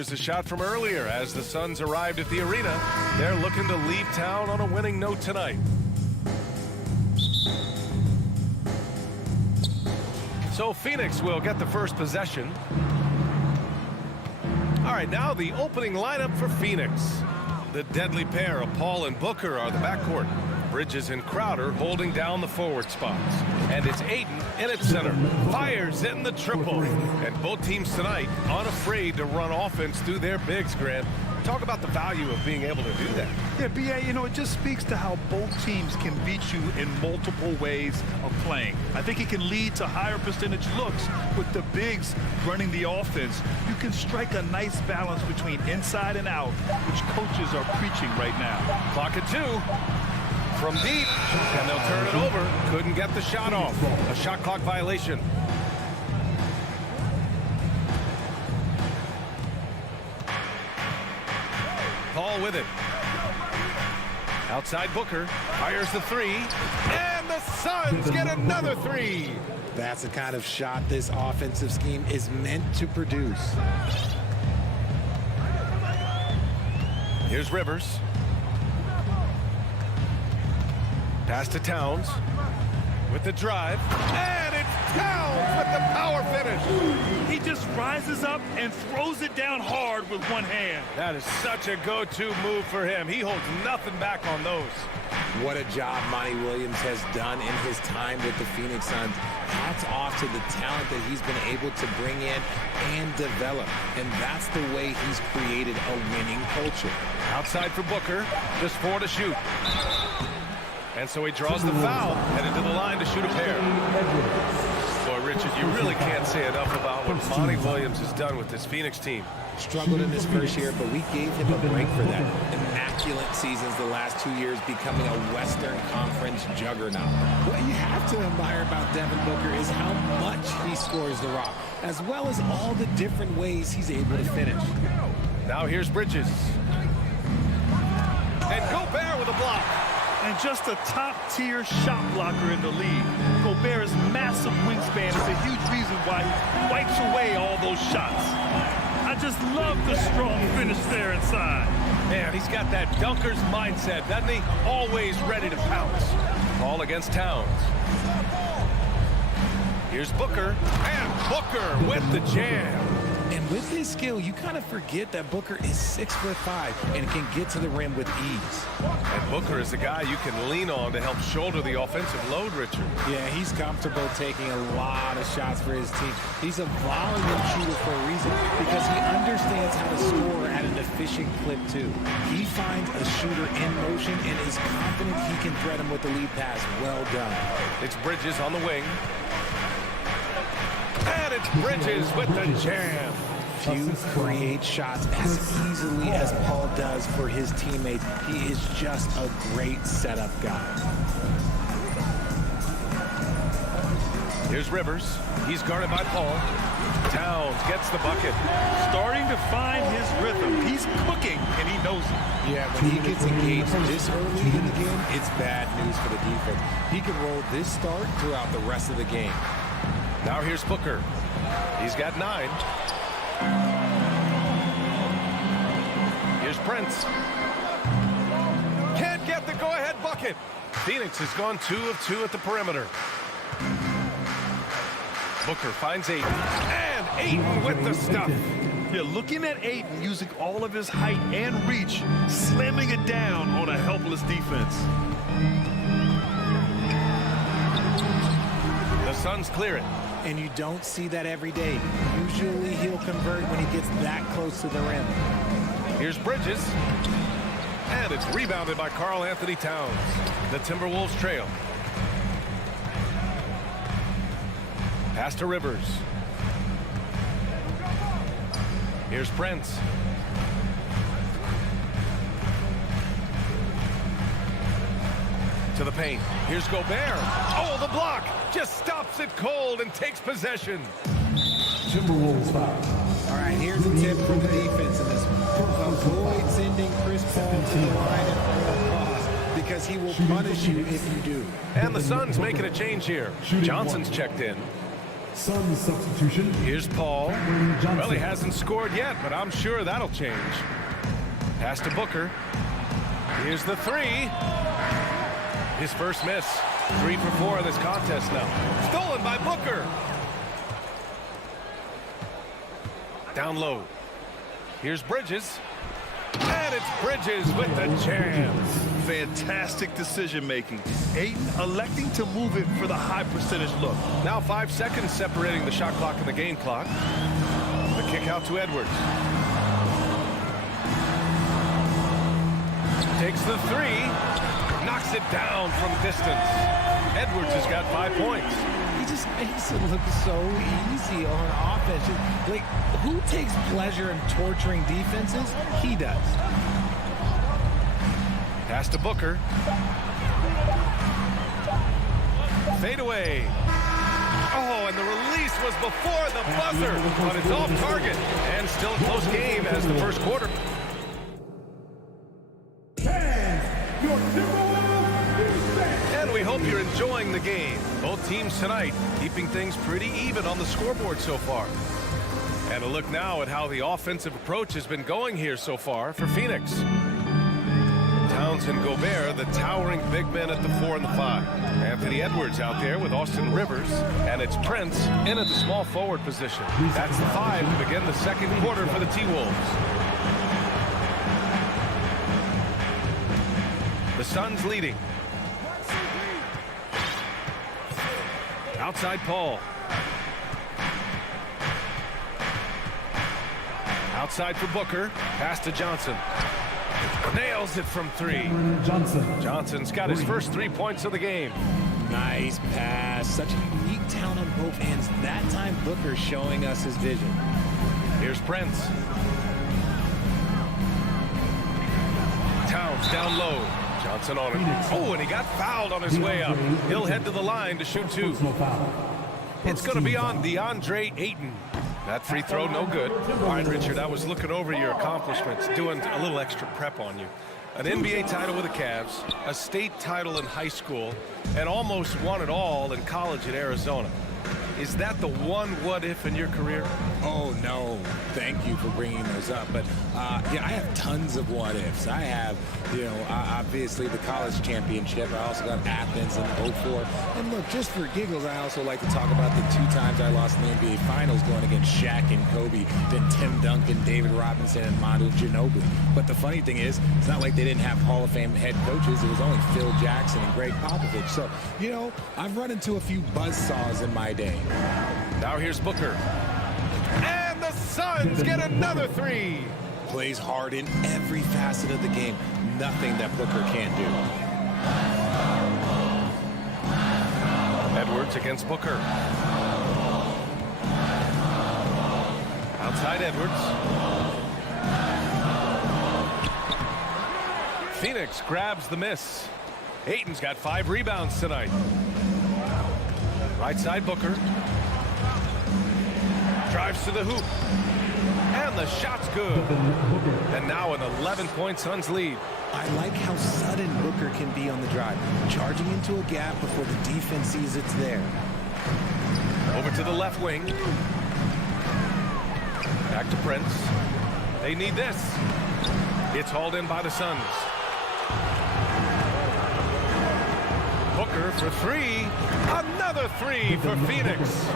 Here's a shot from earlier as the Suns arrived at the arena. They're looking to leave town on a winning note tonight. So Phoenix will get the first possession. All right, now the opening lineup for Phoenix. The deadly pair of Paul and Booker are the backcourt. Bridges and Crowder holding down the forward spots. And it's Ayton in at center. Fires in the triple. And both teams tonight unafraid to run offense through their bigs, Grant. Talk about the value of being able to do that. Yeah, B.A., you know, it just speaks to how both teams can beat you in multiple ways of playing. I think it can lead to higher percentage looks with the bigs running the offense. You can strike a nice balance between inside and out, which coaches are preaching right now. Clock at 2. From deep, and they'll turn it over. Couldn't get the shot off. A shot clock violation. Paul with it. Outside Booker. Fires the 3. And the Suns get another 3. That's the kind of shot this offensive scheme is meant to produce. Here's Rivers. Pass to Towns with the drive, and it's Towns with the power finish. He just rises up and throws it down hard with one hand. That is such a go-to move for him. He holds nothing back on those. What a job Monty Williams has done in his time with the Phoenix Suns. Hats off to the talent that he's been able to bring in and develop. And that's the way he's created a winning culture. Outside for Booker, just 4 to shoot. And so he draws the foul, headed to the line to shoot a pair. Boy, Richard, you really can't say enough about what Monty Williams has done with this Phoenix team. Struggled in his first year, but we gave him a break for that. Immaculate seasons the last 2 years, becoming a Western Conference juggernaut. What you have to admire about Devin Booker is how much he scores the rock, as well as all the different ways he's able to finish. Now here's Bridges. And Gobert with a block. And just a top-tier shot blocker in the league. Gobert's massive wingspan is a huge reason why he wipes away all those shots. I just love the strong finish there inside. Man, he's got that dunker's mindset, doesn't he? Always ready to pounce. Ball against Towns. Here's Booker. And Booker with the jam. And with his skill, you kind of forget that Booker is 6'5" and can get to the rim with ease. And Booker is the guy you can lean on to help shoulder the offensive load, Richard. Yeah, he's comfortable taking a lot of shots for his team. He's a volume shooter for a reason because he understands how to score at an efficient clip, too. He finds a shooter in motion and is confident he can thread him with the lead pass. Well done. It's Bridges on the wing. And it's Bridges with the jam. Few create shots as easily as Paul does for his teammates. He is just a great setup guy. Here's Rivers. He's guarded by Paul. Towns gets the bucket. Starting to find his rhythm. He's cooking, and he knows it. Yeah, when he gets engaged this early in the game, it's bad news for the defense. He can roll this start throughout the rest of the game. Now here's Booker. He's got 9. Here's Prince. Can't get the go-ahead bucket. Phoenix has gone 2 of 2 at the perimeter. Booker finds Ayton. And Ayton with the stuff. Yeah, looking at Ayton using all of his height and reach, slamming it down on a helpless defense. The Suns clear it. And you don't see that every day. Usually he'll convert when he gets that close to the rim. Here's Bridges. And it's rebounded by Karl Anthony Towns. The Timberwolves trail. Pass to Rivers. Here's Prince. To the paint. Here's Gobert. Oh, the block. Just stops it cold and takes possession. Timberwolves foul. All right, here's a tip for the defense in this one. Avoid sending Chris Paul to the line at all costs because he will punish you if you do. And the Suns making a change here. Johnson's checked in. Suns substitution. Here's Paul. Johnson. Well, he hasn't scored yet, but I'm sure that'll change. Pass to Booker. Here's the three. His first miss. 3 for 4 in this contest now. Stolen by Booker. Down low. Here's Bridges. And it's Bridges with the jam. Fantastic decision-making. Ayton electing to move it for the high percentage look. Now 5 seconds separating the shot clock and the game clock. The kick out to Edwards. Takes the three. Knocks it down from distance. Edwards has got 5 points. He just makes it look so easy on offense. Like, who takes pleasure in torturing defenses? He does. Pass to Booker. Fade away. Oh, and the release was before the buzzer, but it's off target. And still a close game as the first quarter. And we hope you're enjoying the game. Both teams tonight keeping things pretty even on the scoreboard so far. And a look now at how the offensive approach has been going here so far for Phoenix. Towns and Gobert, the towering big men at the 4 and the 5. Anthony Edwards out there with Austin Rivers. And it's Prince in at the small forward position. That's the 5 to begin the second quarter for the T-Wolves. The Suns leading. Outside Paul. Outside for Booker. Pass to Johnson. Nails it from 3. Johnson's got his first 3 points of the game. Nice pass. Such a unique talent on both ends. That time, Booker showing us his vision. Here's Prince. Towns down low. Johnson on it. Oh, and he got fouled on his way up. He'll head to the line to shoot 2. It's going to be on DeAndre Ayton. That free throw, no good. All right, Richard, I was looking over your accomplishments, doing a little extra prep on you. An NBA title with the Cavs, a state title in high school, and almost won it all in college at Arizona. Is that the one what-if in your career? Oh, no. Thank you for bringing those up. But, yeah, I have tons of what-ifs. I have, obviously the college championship. I also got Athens in 04. And, look, just for giggles, I also like to talk about the 2 times I lost in the NBA Finals going against Shaq and Kobe, then Tim Duncan, David Robinson, and Manu Ginobili. But the funny thing is, it's not like they didn't have Hall of Fame head coaches. It was only Phil Jackson and Greg Popovich. So, I've run into a few buzzsaws in my day. Now here's Booker. And the Suns get another 3. Plays hard in every facet of the game. Nothing that Booker can't do. Edwards against Booker. Outside Edwards. Phoenix grabs the miss. Ayton's got 5 rebounds tonight. Right side Booker. Drives to the hoop. And the shot's good. And now an 11-point Suns lead. I like how sudden Booker can be on the drive. Charging into a gap before the defense sees it's there. Over to the left wing. Back to Prince. They need this. It's hauled in by the Suns. Booker for 3. Another 3 for Phoenix.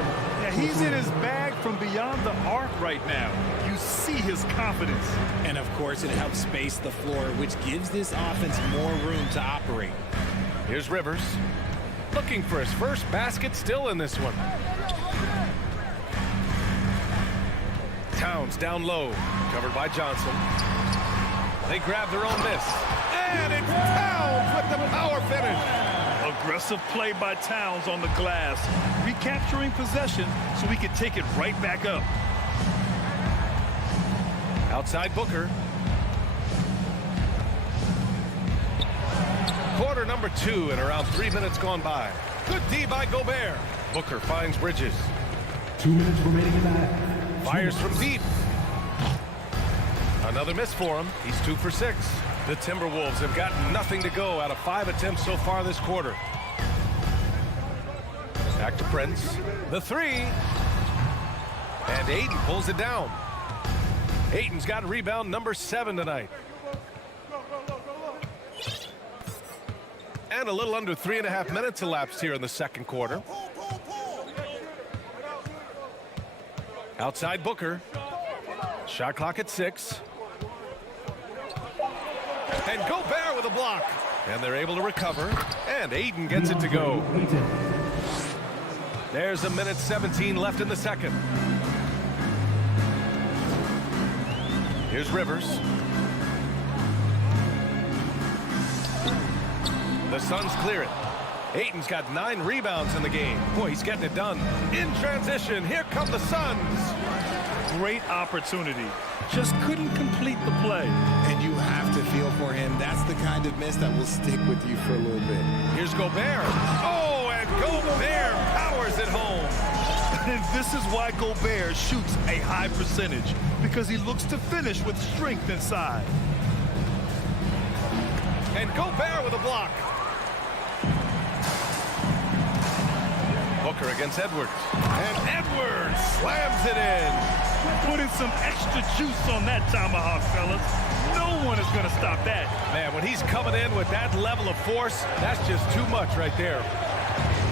Yeah, he's in his bag from beyond the arc right now. You see his confidence. And, of course, it helps space the floor, which gives this offense more room to operate. Here's Rivers. Looking for his first basket, still in this one. Towns down low. Covered by Johnson. They grab their own miss. And it's Towns with the power finish. Aggressive play by Towns on the glass, recapturing possession so we can take it right back up. Outside Booker. Quarter number 2 and around 3 minutes gone by. Good D by Gobert. Booker finds Bridges. 2 minutes remaining in that. Fires from deep. Another miss for him. He's 2 for 6. The Timberwolves have gotten nothing to go out of 5 attempts so far this quarter. Back to Prince. The three. And Ayton pulls it down. Ayton's got rebound number 7 tonight. And a little under 3.5 minutes elapsed here in the second quarter. Outside Booker. Shot clock at 6. And Gobert with a block. And they're able to recover. And Ayton gets it to go. There's 1:17 left in the second. Here's Rivers. The Suns clear it. Ayton's got 9 rebounds in the game. Boy, he's getting it done. In transition, here come the Suns. Great opportunity. Just couldn't complete the play. And you have to feel for him. That's the kind of miss that will stick with you for a little bit. Here's Gobert. Oh, and Gobert powers it home. And this is why Gobert shoots a high percentage, because he looks to finish with strength inside. And Gobert with a block. Booker against Edwards. And Edwards slams it in. Putting some extra juice on that tomahawk, fellas. No one is going to stop that. Man, when he's coming in with that level of force, that's just too much right there.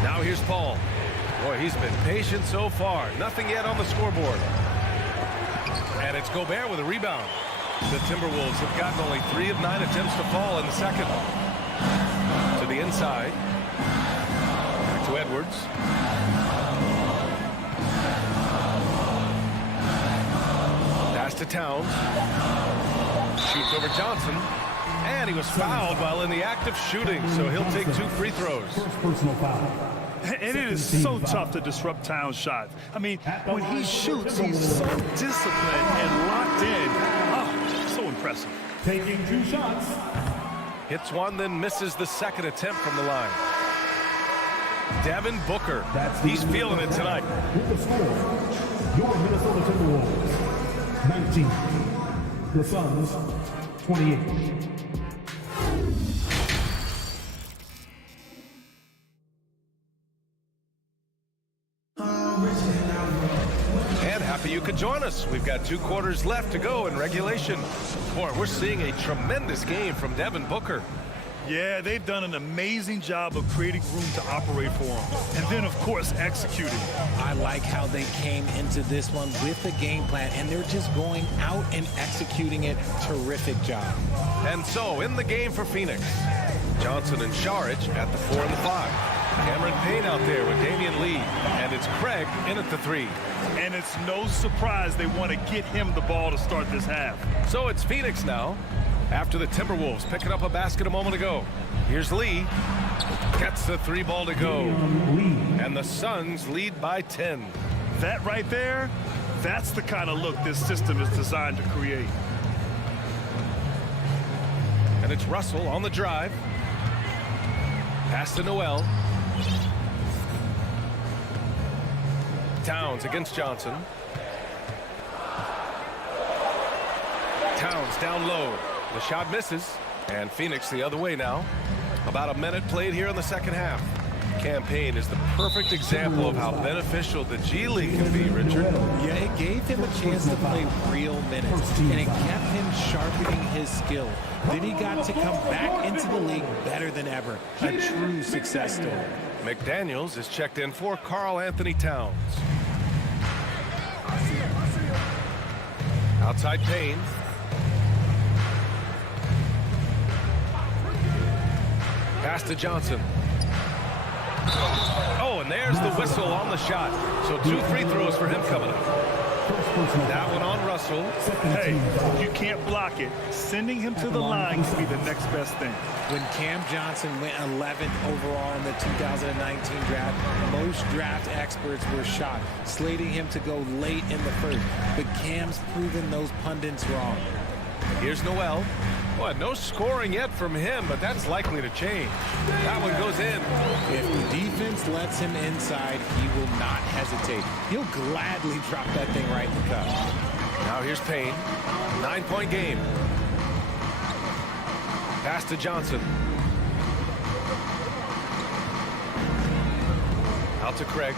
Now here's Paul. Boy, he's been patient so far. Nothing yet on the scoreboard. And it's Gobert with a rebound. The Timberwolves have gotten only 3 of 9 attempts to fall in the second. To the inside. Back to Edwards. Pass to Towns. Shoots over Johnson. And he was fouled while in the act of shooting, so he'll take 2 free throws. First personal foul. And it is so tough to disrupt Towns' shots. I mean, when he shoots, he's so disciplined and locked in. Oh, so impressive. Taking 2 shots. Hits one, then misses the second attempt from the line. Devin Booker. He's feeling it tonight. With the score, your Minnesota Timberwolves, 19. The Suns, 28. And happy you could join us. We've got 2 quarters left to go in regulation. Boy, we're seeing a tremendous game from Devin Booker. Yeah, they've done an amazing job of creating room to operate for him. And then, of course, executing. I like how they came into this one with a game plan, and they're just going out and executing it. Terrific job. And so, in the game for Phoenix, Johnson and Saric at the 4 and the 5. Cameron Payne out there with Damian Lee. And it's Craig in at the 3. And it's no surprise they want to get him the ball to start this half. So it's Phoenix now. After the Timberwolves picking up a basket a moment ago. Here's Lee. Gets the 3 ball to go. And the Suns lead by 10. That right there, that's the kind of look this system is designed to create. And it's Russell on the drive. Pass to Noel. Towns against Johnson. Towns down low. The shot misses. And Phoenix the other way now. About a minute played here in the second half. Campaign is the perfect example of how beneficial the G League can be, Richard. Yeah, it gave him a chance to play real minutes, and it kept him sharpening his skill. Then he got to come back into the league better than ever. A true success story. McDaniels is checked in for Karl Anthony Towns. Outside Payne. Pass to Johnson. Oh, and there's the whistle on the shot. So 2 free throws for him coming up. That one on Russell. Hey, you can't block it. Sending him to the line can be the next best thing. When Cam Johnson went 11th overall in the 2019 draft, most draft experts were shocked, slating him to go late in the first. But Cam's proven those pundits wrong. Here's Noel. Boy, no scoring yet from him, but that's likely to change. That one goes in. If the defense lets him inside, he will not hesitate. He'll gladly drop that thing right in the cup. Now here's Payne. 9-point game. Pass to Johnson. Out to Craig.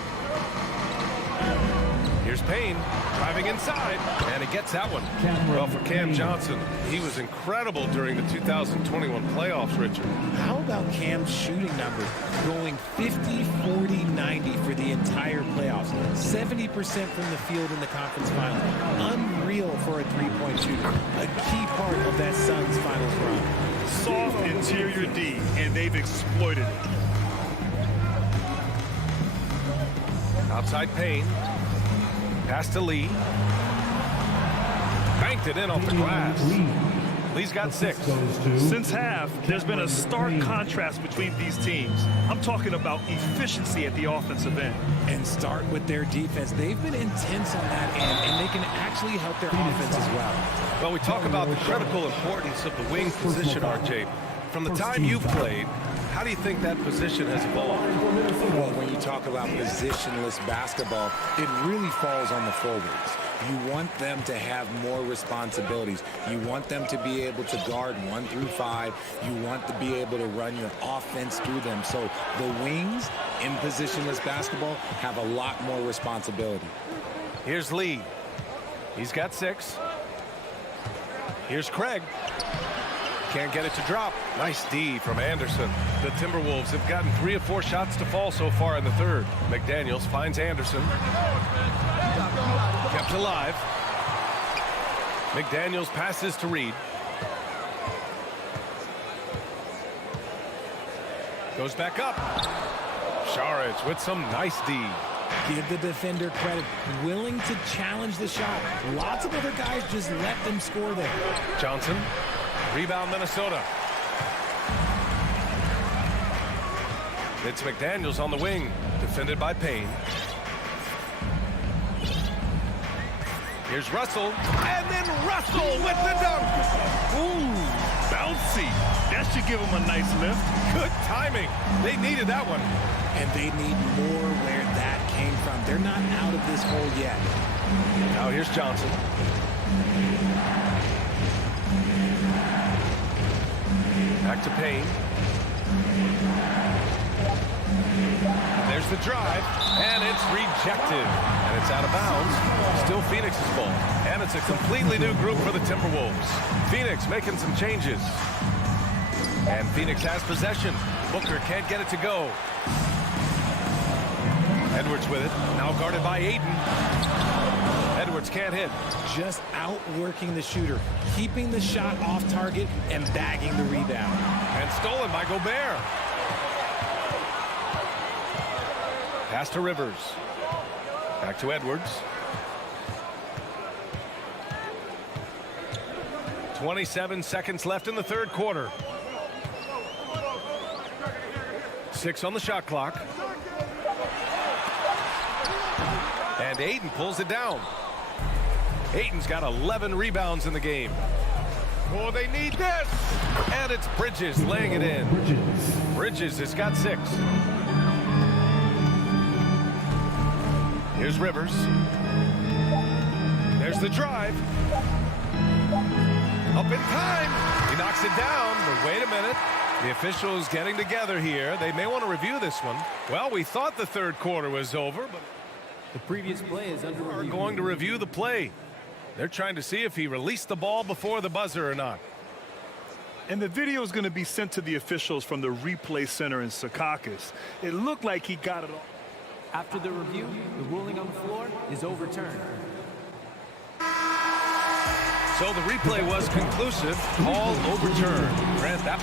Here's Payne driving inside, and he gets that one. Well, for Cam Johnson, he was incredible during the 2021 playoffs, Richard. How about Cam's shooting numbers going 50, 40, 90 for the entire playoffs? 70% from the field in the conference final. Unreal for a three-point shooter. A key part of that Suns finals run. Soft interior D, and they've exploited it. Outside Payne. Pass to Lee. Banked it in off the glass. Lee's got 6. Since half, there's been a stark contrast between these teams. I'm talking about efficiency at the offensive end. And start with their defense. They've been intense on that end, and they can actually help their offense as well. Well, we talk about the critical importance of the wing position, RJ. From the time you've played, how do you think that position has evolved? Well, when you talk about positionless basketball, it really falls on the forwards. You want them to have more responsibilities. You want them to be able to guard 1 through 5. You want to be able to run your offense through them. So the wings in positionless basketball have a lot more responsibility. Here's Lee. He's got 6. Here's Craig. Can't get it to drop. Nice D from Anderson. The Timberwolves have gotten 3 of 4 shots to fall so far in the third. McDaniels finds Anderson. Kept alive. McDaniels passes to Reed. Goes back up. Saric with some nice D. Give the defender credit. Willing to challenge the shot. Lots of other guys just let them score there. Johnson. Rebound Minnesota. It's McDaniels on the wing. Defended by Payne. Here's Russell. And then Russell with the dunk. Ooh, bouncy. That should give them a nice lift. Good timing. They needed that one. And they need more where that came from. They're not out of this hole yet. Now here's Johnson. Back to Payne. There's the drive, and it's rejected. And it's out of bounds. Still Phoenix's ball. And it's a completely new group for the Timberwolves. Phoenix making some changes. And Phoenix has possession. Booker can't get it to go. Edwards with it. Now guarded by Ayton. Edwards can't hit. Just outworking the shooter, keeping the shot off target, and bagging the rebound. And stolen by Gobert. Pass to Rivers. Back to Edwards. 27 seconds left in the third quarter. 6 on the shot clock. And Ayton pulls it down. Ayton's got 11 rebounds in the game. Oh, they need this. And it's Bridges laying it in. Bridges has got 6. Here's Rivers. There's the drive. Up in time. He knocks it down. But wait a minute. The officials getting together here. They may want to review this one. Well, we thought the third quarter was over, but the previous play is under review. We're going to review the play. They're trying to see if he released the ball before the buzzer or not. And the video is going to be sent to the officials from the replay center in Secaucus. It looked like he got it all. After the review, the ruling on the floor is overturned. So the replay was conclusive. Call overturned. Grant that.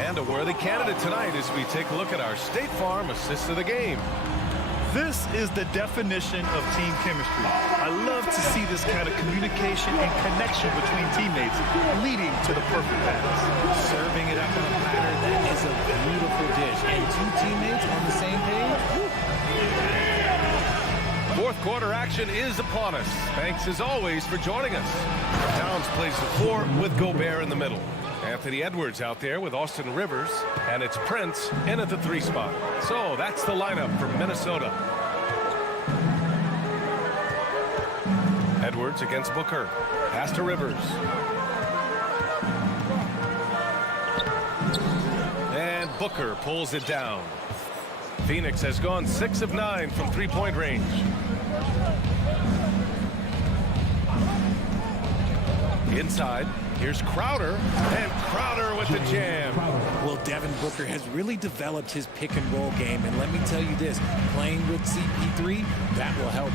And a worthy candidate tonight as we take a look at our State Farm assist of the game. This is the definition of team chemistry. I love to see this kind of communication and connection between teammates leading to the perfect pass. Serving it up on a platter, that is a beautiful dish. And 2 teammates on the same page. Fourth quarter action is upon us. Thanks as always for joining us. Towns plays the 4 with Gobert in the middle. Anthony Edwards out there with Austin Rivers, and it's Prince in at the 3 spot. So that's the lineup for Minnesota. Edwards against Booker. Pass to Rivers. And Booker pulls it down. Phoenix has gone 6 of 9 from three-point range. Inside, here's Crowder, and Crowder with the jam. Well, Devin Booker has really developed his pick-and-roll game, and let me tell you this, playing with CP3, that will help.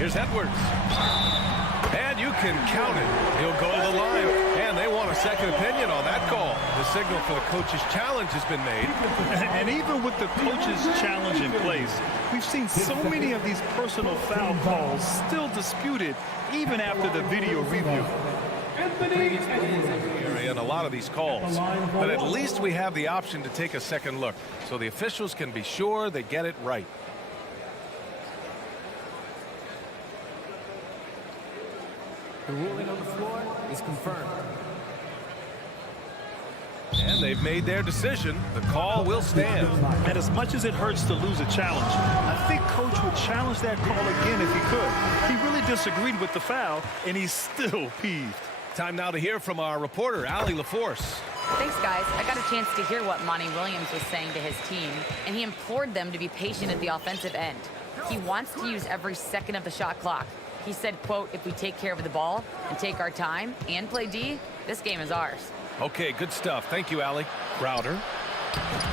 Here's Edwards. And you can count it. He'll go to the line. And they want a second opinion on that call. The signal for the coach's challenge has been made. And even with the coach's challenge in place, we've seen so many of these personal foul calls still disputed even after the video review. In a lot of these calls. But at least we have the option to take a second look. So the officials can be sure they get it right. The ruling on the floor is confirmed. And they've made their decision. The call will stand. And as much as it hurts to lose a challenge, I think Coach would challenge that call again if he could. He really disagreed with the foul, and he's still peeved. Time now to hear from our reporter, Allie LaForce. Thanks, guys. I got a chance to hear what Monty Williams was saying to his team, and he implored them to be patient at the offensive end. He wants to use every second of the shot clock. He said, quote, if we take care of the ball and take our time and play D, this game is ours. Okay, good stuff. Thank you, Allie. Crowder.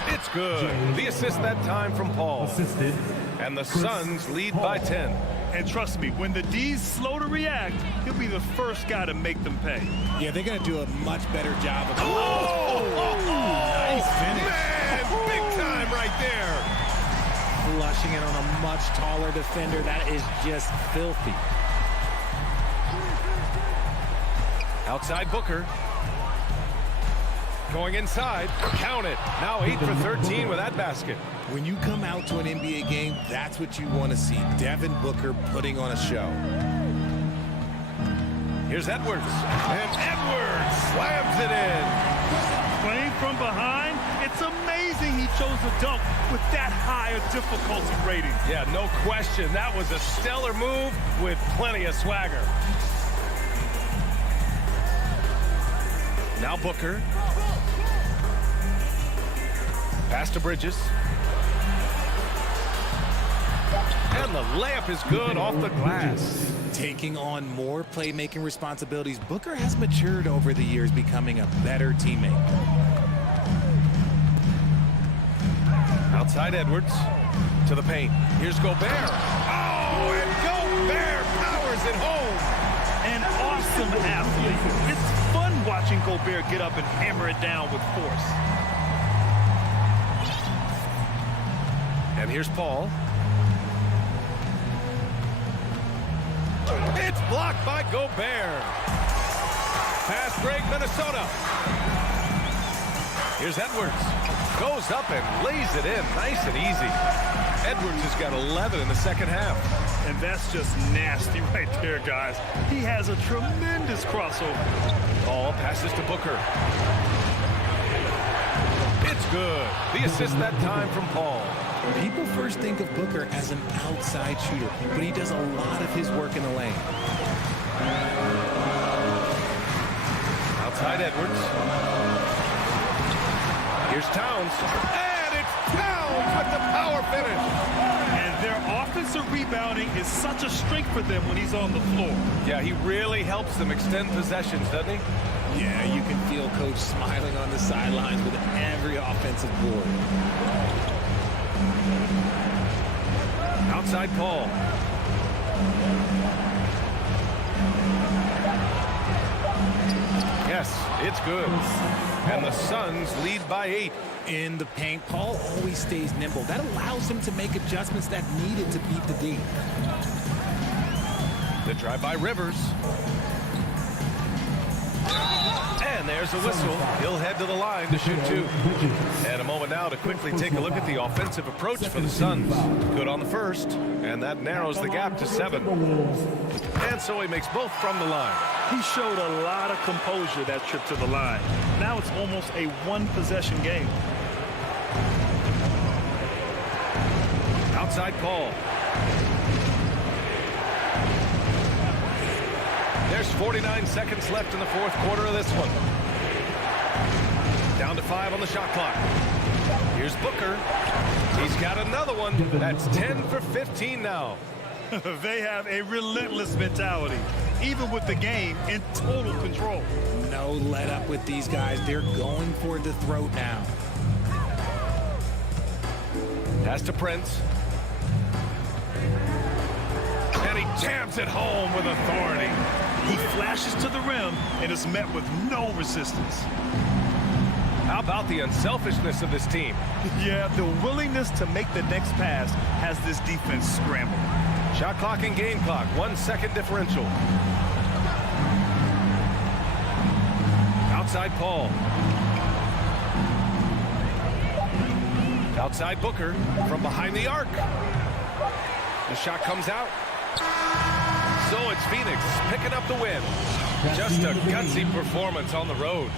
It's good. The assist that time from Paul. Assisted. And the Suns lead by 10. And trust me, when the D's slow to react, he'll be the first guy to make them pay. Yeah, they're going to do a much better job of... Nice finish. Man, big time right there. Flushing it on a much taller defender. That is just filthy. Outside Booker. Going inside. Count it. Now 8 for 13 with that basket. When you come out to an NBA game, that's what you want to see. Devin Booker putting on a show. Here's Edwards. And Edwards slams it in. Playing from behind, it's amazing he chose to dunk with that higher difficulty rating. Yeah, no question. That was a stellar move with plenty of swagger. Now Booker. Pass to Bridges. And the layup is good off the glass. Taking on more playmaking responsibilities, Booker has matured over the years, becoming a better teammate. Outside Edwards to the paint. Here's Gobert. Oh, and Gobert powers it home. An awesome athlete. It's fun watching Gobert get up and hammer it down with force. And here's Paul. It's blocked by Gobert. Fast break, Minnesota. Here's Edwards. Goes up and lays it in nice and easy. Edwards has got 11 in the second half. And that's just nasty right there, guys. He has a tremendous crossover. Paul passes to Booker. It's good. The assist that time from Paul. People first think of Booker as an outside shooter, but he does a lot of his work in the lane. Outside Edwards. Here's Towns. And it's Towns with the power finish. And their offensive rebounding is such a strength for them when he's on the floor. Yeah, he really helps them extend possessions, doesn't he? Yeah, you can feel Coach smiling on the sidelines with every offensive board. Outside Paul. Yes, it's good. And the Suns lead by 8. In the paint, Paul always stays nimble. That allows him to make adjustments that needed to beat the D. The drive by Rivers. And there's a whistle. He'll head to the line to shoot 2. And a moment now to quickly take a look at the offensive approach for the Suns. Good on the first, and that narrows the gap to 7. And so he makes both from the line. He showed a lot of composure that trip to the line. Now it's almost a one-possession game. Outside Paul. There's 49 seconds left in the fourth quarter of this one. Down to 5 on the shot clock. Here's Booker. He's got another one. That's 10 for 15 now. They have a relentless mentality, even with the game in total control. No let up with these guys. They're going for the throat now. Pass to Prince. And he jams it home with authority. He flashes to the rim and is met with no resistance. How about the unselfishness of this team? Yeah, the willingness to make the next pass has this defense scrambled. Shot clock and game clock, 1 second differential. Outside Paul. Outside Booker from behind the arc. The shot comes out. So it's Phoenix picking up the win. Just a gutsy performance on the road.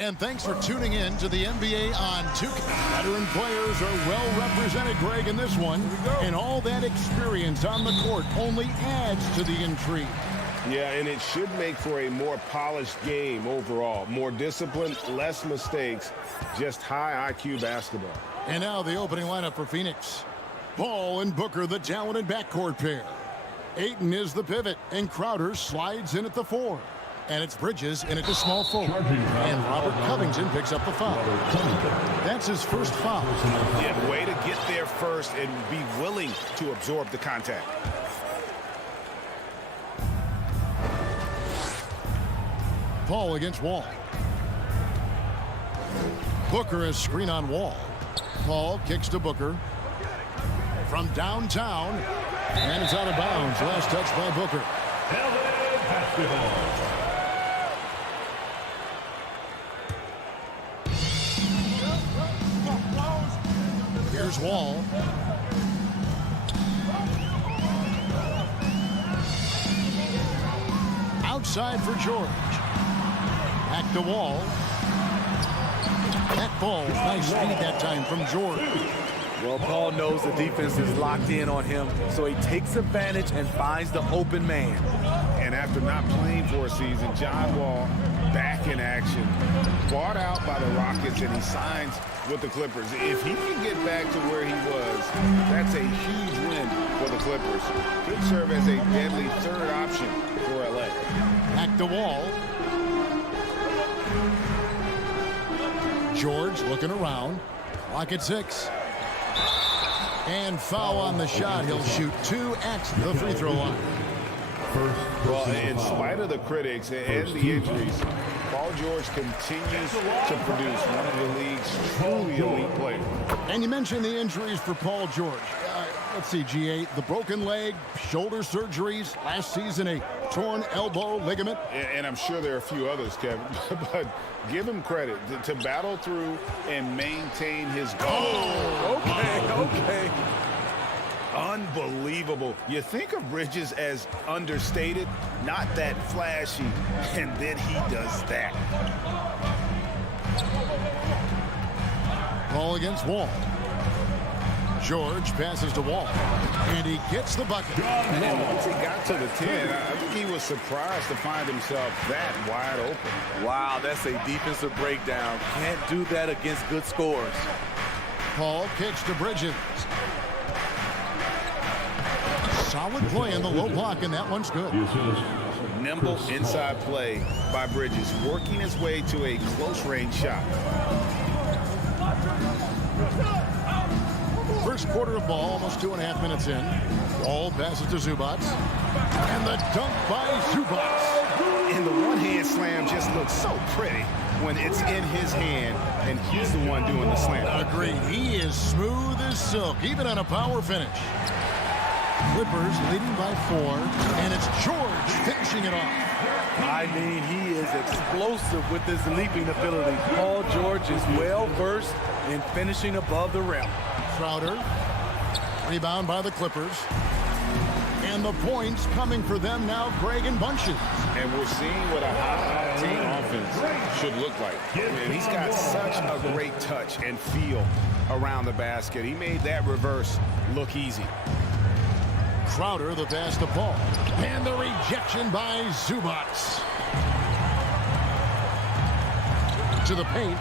And thanks for tuning in to the NBA on 2K. Veteran players are well represented, Greg, in this one. And all that experience on the court only adds to the intrigue. Yeah, and it should make for a more polished game overall. More discipline, less mistakes, just high IQ basketball. And now the opening lineup for Phoenix. Paul and Booker, the talented backcourt pair. Ayton is the pivot, and Crowder slides in at the 4. And it's Bridges in at the small forward. And Robert Covington picks up the foul. That's his first foul. Yeah, way to get there first and be willing to absorb the contact. Paul against Wall. Booker is screen on Wall. Paul kicks to Booker. From downtown. And it's out of bounds. Last touch by Booker. Here's Wall. Outside for George. Back to Wall. That ball, nice speed that time from George. Well, Paul knows the defense is locked in on him, so he takes advantage and finds the open man. And after not playing for a season, John Wall back in action. Bought out by the Rockets, and he signs with the Clippers. If he can get back to where he was, that's a huge win for the Clippers. Could serve as a deadly third option for LA. Back to Wall. George looking around. Clock at 6. And foul on the shot. He'll shoot 2 at the free throw line. Well, in spite of the critics and the injuries, Paul George continues to produce one of the league's truly elite players. And you mentioned the injuries for Paul George. Let's see, G8, the broken leg, shoulder surgeries, last season a torn elbow ligament. And I'm sure there are a few others, Kevin, but give him credit to battle through and maintain his goal. Oh, okay. Unbelievable. You think of Bridges as understated, not that flashy, and then he does that. Paul against Wall. George passes to Wall, and he gets the bucket. And once he got to the 10, I think he was surprised to find himself that wide open. Wow, that's a defensive breakdown. Can't do that against good scores. Paul kicks to Bridges. Solid play in the low block, and that one's good. Nimble inside play by Bridges, working his way to a close-range shot. First quarter of ball, almost 2.5 minutes in. Wall passes to Zubac. And the dunk by Zubac. And the one-hand slam just looks so pretty when it's in his hand, and he's the one doing the slam. Agreed. He is smooth as silk, even on a power finish. Clippers leading by 4, and it's George finishing it off. I mean, he is explosive with his leaping ability. Paul George is well-versed in finishing above the rim. Crowder, rebound by the Clippers. And the points coming for them now, Greg, in bunches. And we're seeing what a high-octane offense should look like. And he's got such a great touch and feel around the basket. He made that reverse look easy. Crowder, the pass to Paul. And the rejection by Zubac. To the paint.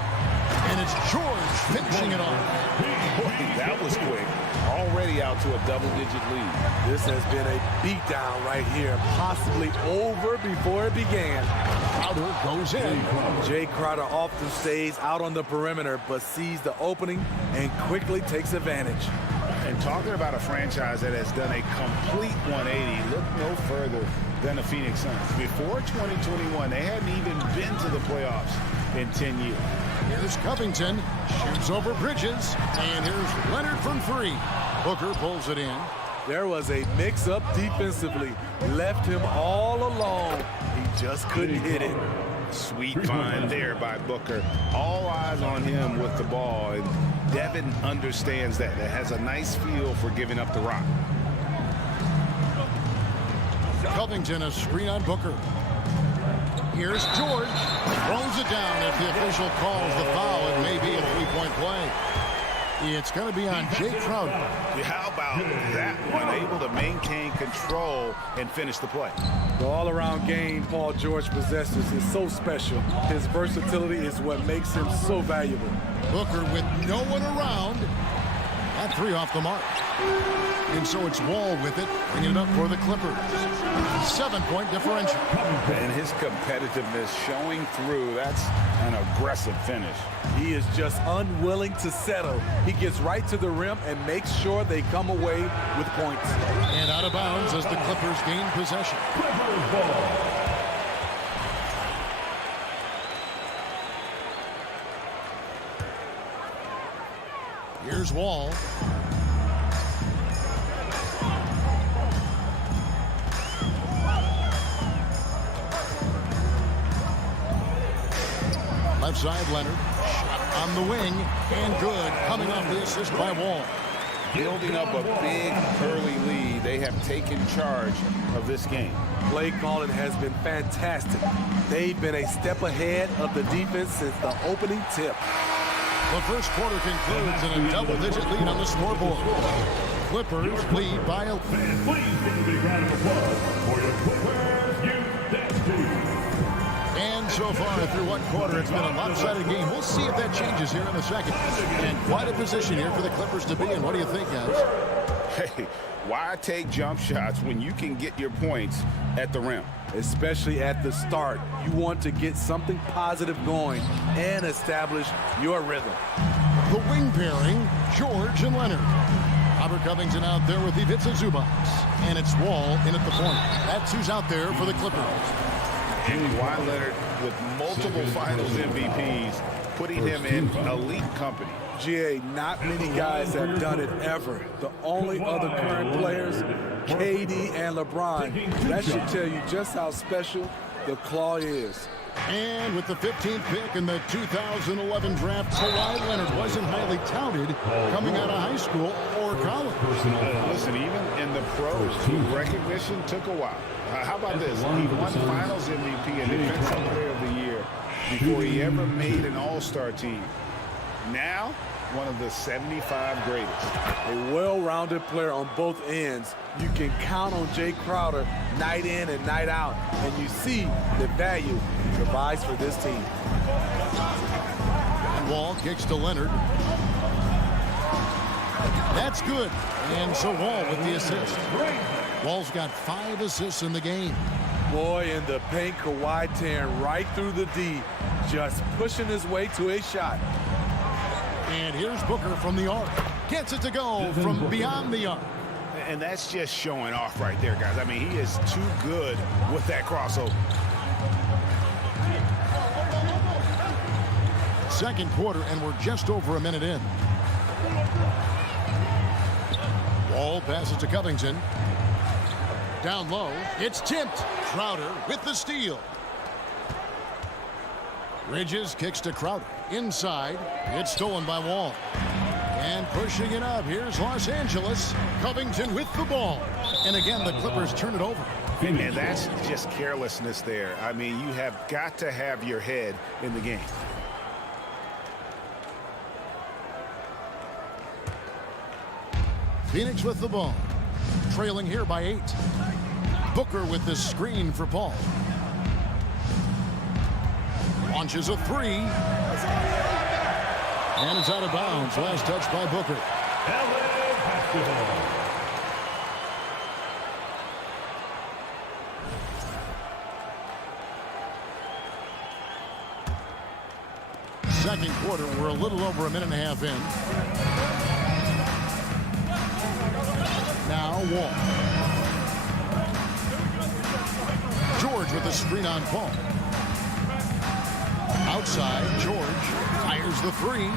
And it's George finishing it off. Boy, that was quick. Already out to a double-digit lead. This has been a beatdown right here. Possibly over before it began. Crowder goes in. Jay Crowder often stays out on the perimeter, but sees the opening and quickly takes advantage. And talking about a franchise that has done a complete 180, look no further than the Phoenix Suns. Before 2021, they hadn't even been to the playoffs in 10 years. Here's Covington, shoots over Bridges, and here's Leonard from 3. Booker pulls it in. There was a mix-up defensively. Left him all alone. He just couldn't hit it. Sweet find there by Booker. All eyes on him with the ball, and Devin understands that. That has a nice feel for giving up the rock. Covington, a screen on Booker. Here's George. Throws it down if the official calls the foul. It may be a three-point play. It's going to be on Jake Crowder. Yeah, how about that one? Able to maintain control and finish the play. The all-around game Paul George possesses is so special. His versatility is what makes him so valuable. Booker with no one around. That three off the mark. And so it's Wall with it, bringing it up for the Clippers. 7-point differential. And his competitiveness showing through. That's an aggressive finish. He is just unwilling to settle. He gets right to the rim and makes sure they come away with points. And out of bounds as the Clippers gain possession. Clippers ball. Here's Wall. Left side, Leonard. Shot on the wing. And good. Coming off the assist by Wall. Building up a big early lead. They have taken charge of this game. Play calling has been fantastic. They've been a step ahead of the defense since the opening tip. The first quarter concludes in a double-digit lead on the scoreboard. Clippers lead by a... Fans, please give a big round of applause for your Clippers youth dance team. And so far through one quarter, it's been a lopsided game. We'll see if that changes here in a second. And quite a position here for the Clippers to be in. What do you think, guys? Hey, why take jump shots when you can get your points at the rim? Especially at the start. You want to get something positive going and establish your rhythm. The wing pairing, George and Leonard. Robert Covington out there with Ivica Zubac. And it's Wall in at the point. That's who's out there for the Clippers. Kawhi Leonard with multiple finals MVPs, putting him in elite company. GA, not many guys have done it ever. The only other current players, KD and LeBron. That should tell you just how special the Claw is. And with the 15th pick in the 2011 draft, Kawhi Leonard wasn't highly touted coming out of high school or college. Listen, even in the pros, recognition took a while. How about this? He won Finals MVP and Defensive Player of the Year before he ever made an All-Star team. Now, one of the 75 greatest. A well-rounded player on both ends. You can count on Jay Crowder night in and night out, and you see the value he provides for this team. And Wall kicks to Leonard. That's good. And so Wall with the assist. Wall's got 5 assists in the game. Boy, in the paint, Kawhi tearing right through the D, just pushing his way to a shot. And here's Booker from the arc. Gets it to go from beyond the arc. And that's just showing off right there, guys. I mean, he is too good with that crossover. Second quarter, and we're just over a minute in. Wall passes to Covington. Down low, it's tipped. Crowder with the steal. Bridges kicks to Crowder. Inside, it's stolen by Wall. And pushing it up, here's Los Angeles. Covington with the ball. And again, the Clippers turn it over. And that's just carelessness there. I mean, you have got to have your head in the game. Phoenix with the ball. Trailing here by 8. Booker with the screen for Paul. Launches a 3. And it's out of bounds. Last touch by Booker. LA basketball. Second quarter, we're a little over a minute and a half in. Now Wall. George with the screen on Paul. Outside, George fires the 3.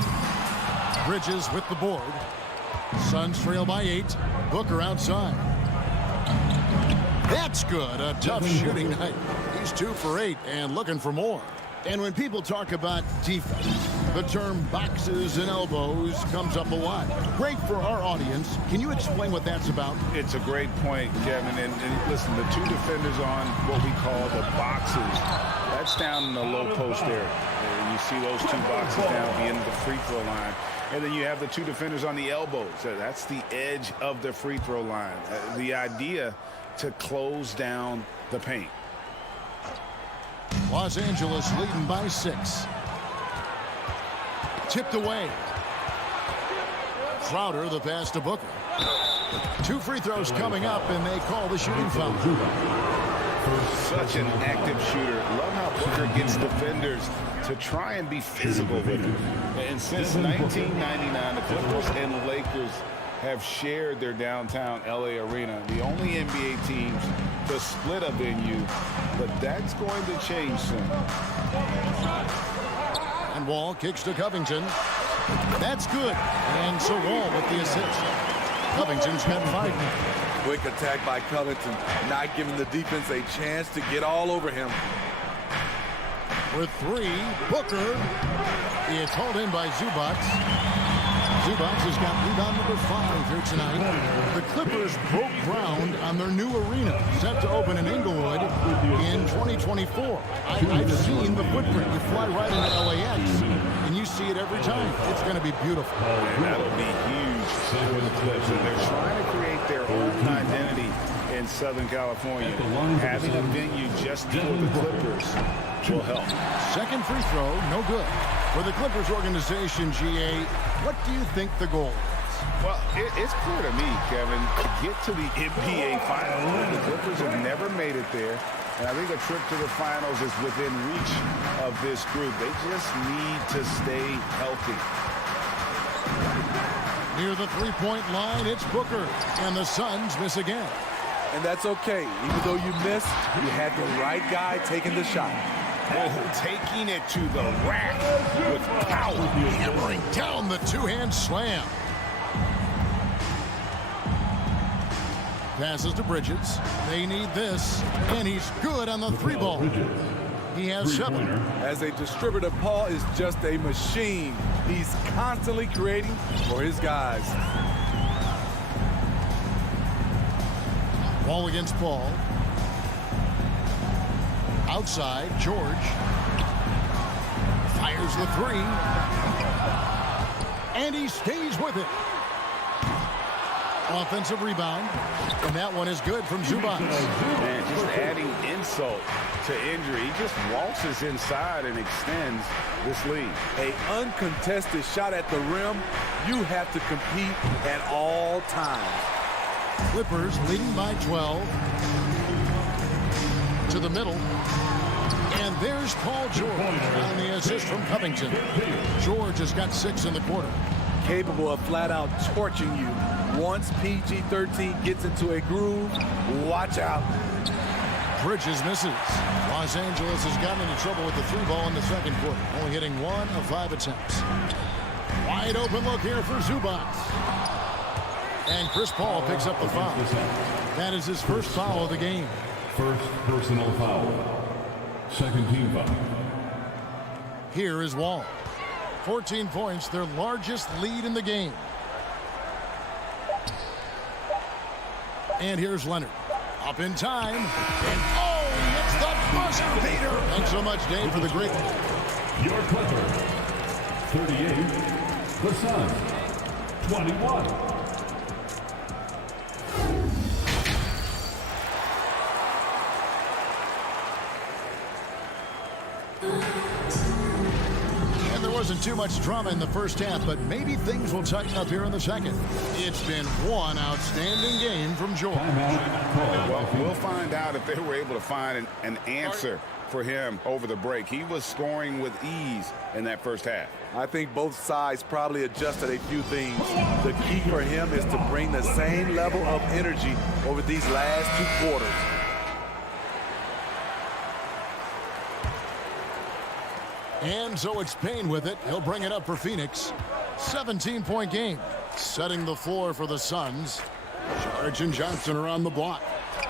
Bridges with the board. Suns trail by 8. Booker outside. That's good. A tough shooting night. He's 2 for 8 and looking for more. And when people talk about defense, The term boxes and elbows comes up a lot. Great for our audience. Can you explain what that's about? It's a great point, Kevin. And listen, the two defenders on what we call the boxes, that's down in the low post area. And you see those two boxes down at the end of the free throw line. And then you have the two defenders on the elbows. That's the edge of the free throw line. The idea to close down the paint. Los Angeles leading by 6. Tipped away. Crowder, the pass to Booker. 2 free throws coming up, and they call the shooting foul. Such an active shooter. Love how Booker gets defenders to try and be physical with him. And since 1999, the Clippers and Lakers have shared their downtown LA arena. The only NBA teams to split a venue, but that's going to change soon. And Wall kicks to Covington. That's good. And so Wall with the assist. Covington's got 5 now. Quick attack by Covington, not giving the defense a chance to get all over him. With 3, Booker is hauled in by Zubac. Zubac has got rebound number 5 here tonight. The Clippers broke ground on their new arena, set to open in Inglewood in 2024. I've seen the footprint. You fly right into LAX, and you see it every time. It's going to be beautiful. And that'll be huge for the Clips. And they're trying to create their own identity in Southern California. Having a venue just for the Clippers will help. Second free throw, no good. For the Clippers organization, GA, what do you think the goal is? Well, it's clear to me, Kevin, to get to the NBA Finals. The Clippers have never made it there. And I think a trip to the finals is within reach of this group. They just need to stay healthy. Near the three-point line, it's Booker. And the Suns miss again. And that's okay. Even though you missed, you had the right guy taking the shot. Oh, taking it to the rack with power. Hammering down the two-hand slam. Passes to Bridges. They need this. And he's good on the 3-ball. He has 7. As a distributor, Paul is just a machine. He's constantly creating for his guys. Ball against Paul. Outside, George. Fires the 3. And he stays with it. Offensive rebound. And that one is good from Zubac. Man, just adding insult to injury. He just waltzes inside and extends this lead. An uncontested shot at the rim. You have to compete at all times. Clippers leading by 12. To the middle. And there's Paul George on the assist from Covington. George has got 6 in the quarter. Capable of flat out torching you. Once PG-13 gets into a groove, watch out. Bridges misses. Los Angeles has gotten into trouble with the 3-ball in the second quarter, only hitting 1 of 5 attempts. Wide open look here for Zubac. And Chris Paul picks up the foul. That is his first foul of the game. First personal foul. Second team foul. Here is Wall. 14 points, their largest lead in the game. And here's Leonard. Up in time. And oh, it's the buzzer beater. Thanks so much, Dave, for the great. Your Clipper. 38. The Suns. 21. Wasn't too much drama in the first half, but maybe things will tighten up here in the second. It's been one outstanding game from George. Well, we'll find out if they were able to find an answer for him over the break. He was scoring with ease in that first half. I think both sides probably adjusted a few things. The key for him is to bring the same level of energy over these last 2 quarters. And so it's Payne with it. He'll bring it up for Phoenix. 17-point game. Setting the floor for the Suns. George and Johnson are on the block.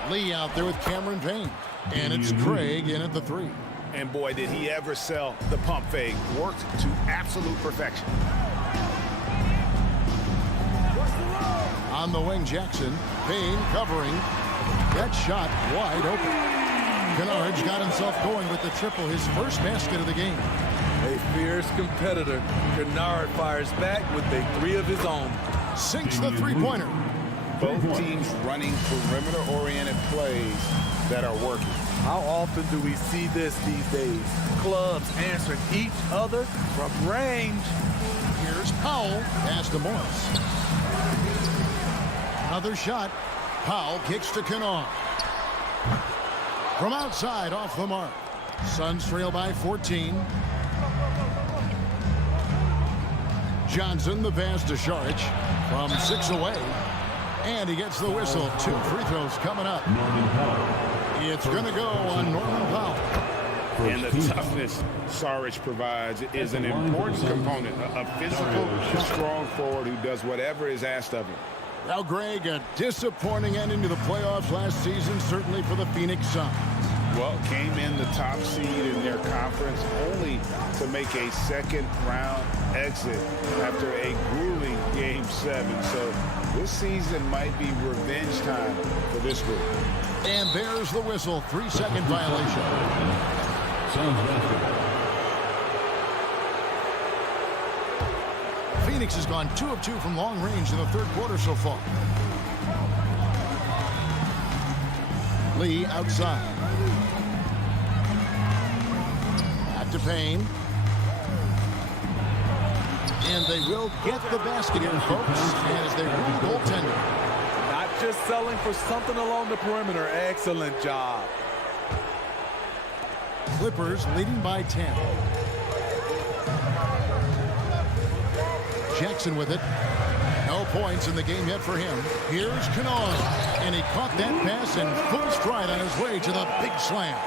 Lee out there with Cameron Payne. And it's Craig in at the 3. And boy, did he ever sell the pump fake. Worked to absolute perfection. On the wing, Jackson. Payne covering. That shot wide open. Kennard's got himself going with the triple, his first basket of the game. A fierce competitor. Kennard fires back with a 3 of his own. Sinks the three-pointer. Both teams running perimeter-oriented plays that are working. How often do we see this these days? Clubs answering each other from range. Here's Powell. Pass to Morris. Another shot. Powell kicks to Kennard. From outside, off the mark. Suns trail by 14. Johnson, the pass to Šarić from 6 away. And he gets the whistle. 2 free throws coming up. It's going to go on Norman Powell. And the toughness Šarić provides is an important component. A physical, strong forward who does whatever is asked of him. Now, Greg, a disappointing ending to the playoffs last season, certainly for the Phoenix Suns. Well, came in the top seed in their conference only to make a second-round exit after a grueling Game 7. So this season might be revenge time for this group. And there's the whistle. 3-second violation. Phoenix has gone 2 of 2 from long range in the third quarter so far. Lee outside. Back to Payne. And they will get the basket here, folks, as they rule goaltender. Not just selling for something along the perimeter. Excellent job. Clippers leading by 10. Jackson with it. No points in the game yet for him. Here's Kennard. And he caught that pass in full stride on his way to the big slam.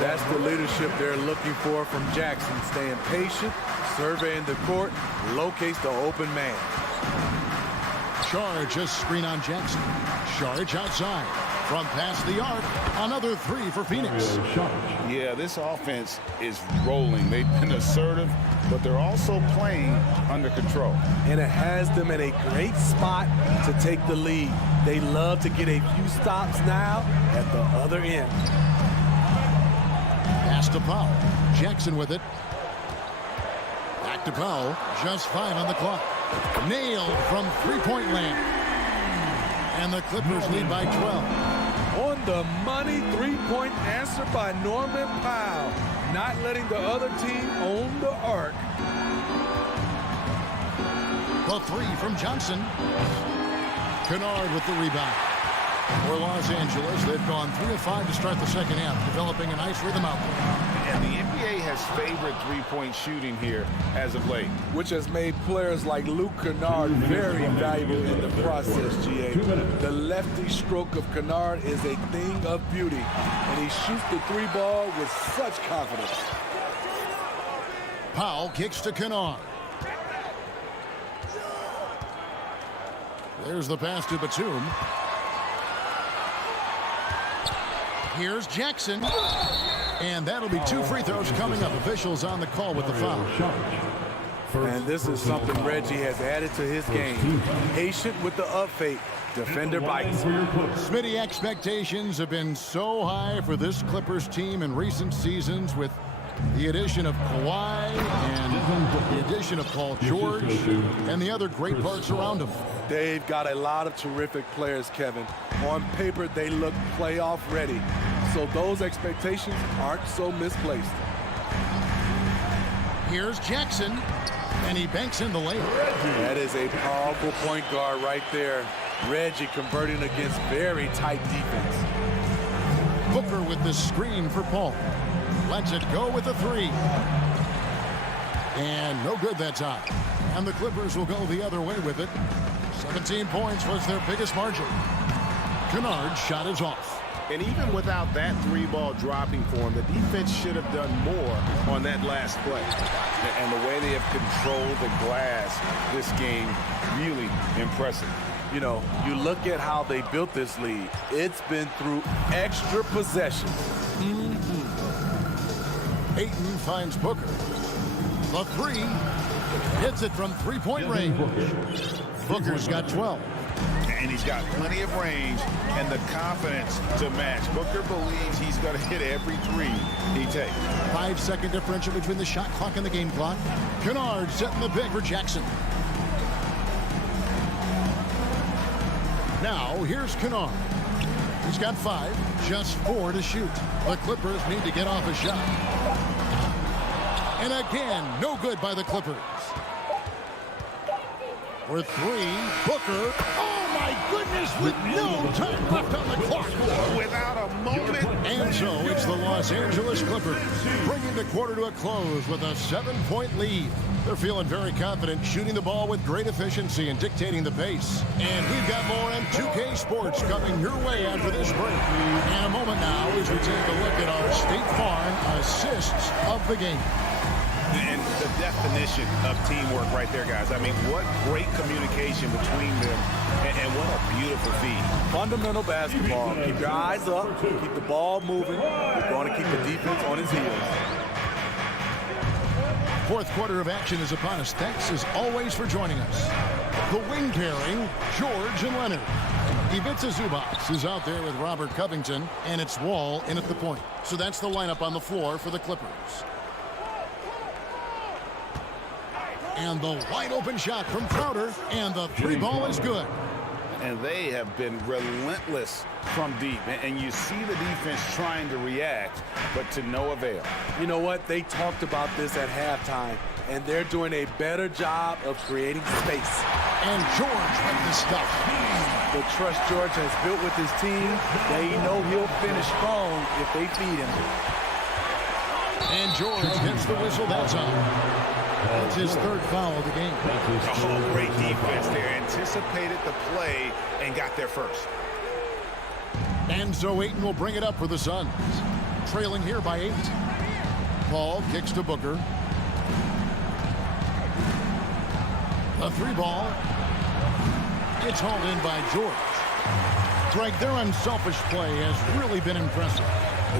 That's the leadership they're looking for from Jackson. Staying patient, surveying the court, locates the open man. Šarić just screen on Jackson. Šarić outside. From past the arc, another 3 for Phoenix. Yeah, this offense is rolling. They've been assertive, but they're also playing under control. And it has them in a great spot to take the lead. They love to get a few stops now at the other end. Pass to Powell. Jackson with it. Back to Powell. Just 5 on the clock. Nailed from three-point land. And the Clippers lead by 12. On the money, three-point answer by Norman Powell. Not letting the other team own the arc. The 3 from Johnson. Kennard with the rebound. For Los Angeles, they've gone 3 of 5 to start the second half, developing a nice rhythm out there. And the NBA has favored three-point shooting here as of late, which has made players like Luke Kennard very valuable in the process, GA. The lefty stroke of Kennard is a thing of beauty, and he shoots the 3 ball with such confidence. Powell kicks to Kennard. There's the pass to Batum. Here's Jackson. And that'll be 2 free throws coming up. Officials on the call with the foul. And this is something Reggie has added to his game. Patient with the up fake. Defender bites. Smitty, expectations have been so high for this Clippers team in recent seasons with the addition of Kawhi and the addition of Paul George and the other great parts around him. They've got a lot of terrific players, Kevin. On paper, they look playoff ready. So those expectations aren't so misplaced. Here's Jackson, and he banks in the layup. That is a powerful point guard right there. Reggie converting against very tight defense. Booker with the screen for Paul. Lets it go with the 3. And no good that time. And the Clippers will go the other way with it. 17 points was their biggest margin. Kennard's shot is off. And even without that 3-ball dropping for him, the defense should have done more on that last play. And the way they have controlled the glass this game, really impressive. You know, you look at how they built this lead. It's been through extra possessions. Ayton finds Booker. The three. Hits it from three-point range. Booker's got 12. And he's got plenty of range and the confidence to match. Booker believes he's going to hit every three he takes. 5-second differential between the shot clock and the game clock. Kennard setting the pick for Jackson. Now, here's Kennard. He's got 5, just 4 to shoot. The Clippers need to get off a shot. And again, no good by the Clippers. For 3, Booker. Oh, my goodness, with no time left on the clock. Without a moment. And so it's the Los Angeles Clippers bringing the quarter to a close with a 7-point lead. They're feeling very confident, shooting the ball with great efficiency and dictating the pace. And we've got more M2K Sports coming your way after this break. And a moment now as we take a look at our State Farm assists of the game. And the definition of teamwork right there, guys. I mean, what great communication between them, and what a beautiful feed. Fundamental basketball. Keep your eyes up, keep the ball moving. You're going to keep the defense on his heels. Fourth quarter of action is upon us. Thanks, as always, for joining us. The wing pairing, George and Leonard. Ivica Zubac is out there with Robert Covington, and it's Wall in at the point. So that's the lineup on the floor for the Clippers. And the wide open shot from Crowder, and the 3 ball is good. And they have been relentless from deep. And you see the defense trying to react, but to no avail. You know what? They talked about this at halftime, and they're doing a better job of creating space. And George with the stuff. The trust George has built with his team, they know he'll finish strong if they feed him. And George gets the whistle. That's on. It's his 3rd foul of the game. Oh, great defense there. Anticipated the play and got there first. And so Ayton will bring it up for the Suns. Trailing here by 8. Paul kicks to Booker. The 3 ball. It's hauled in by George. Greg, their unselfish play has really been impressive.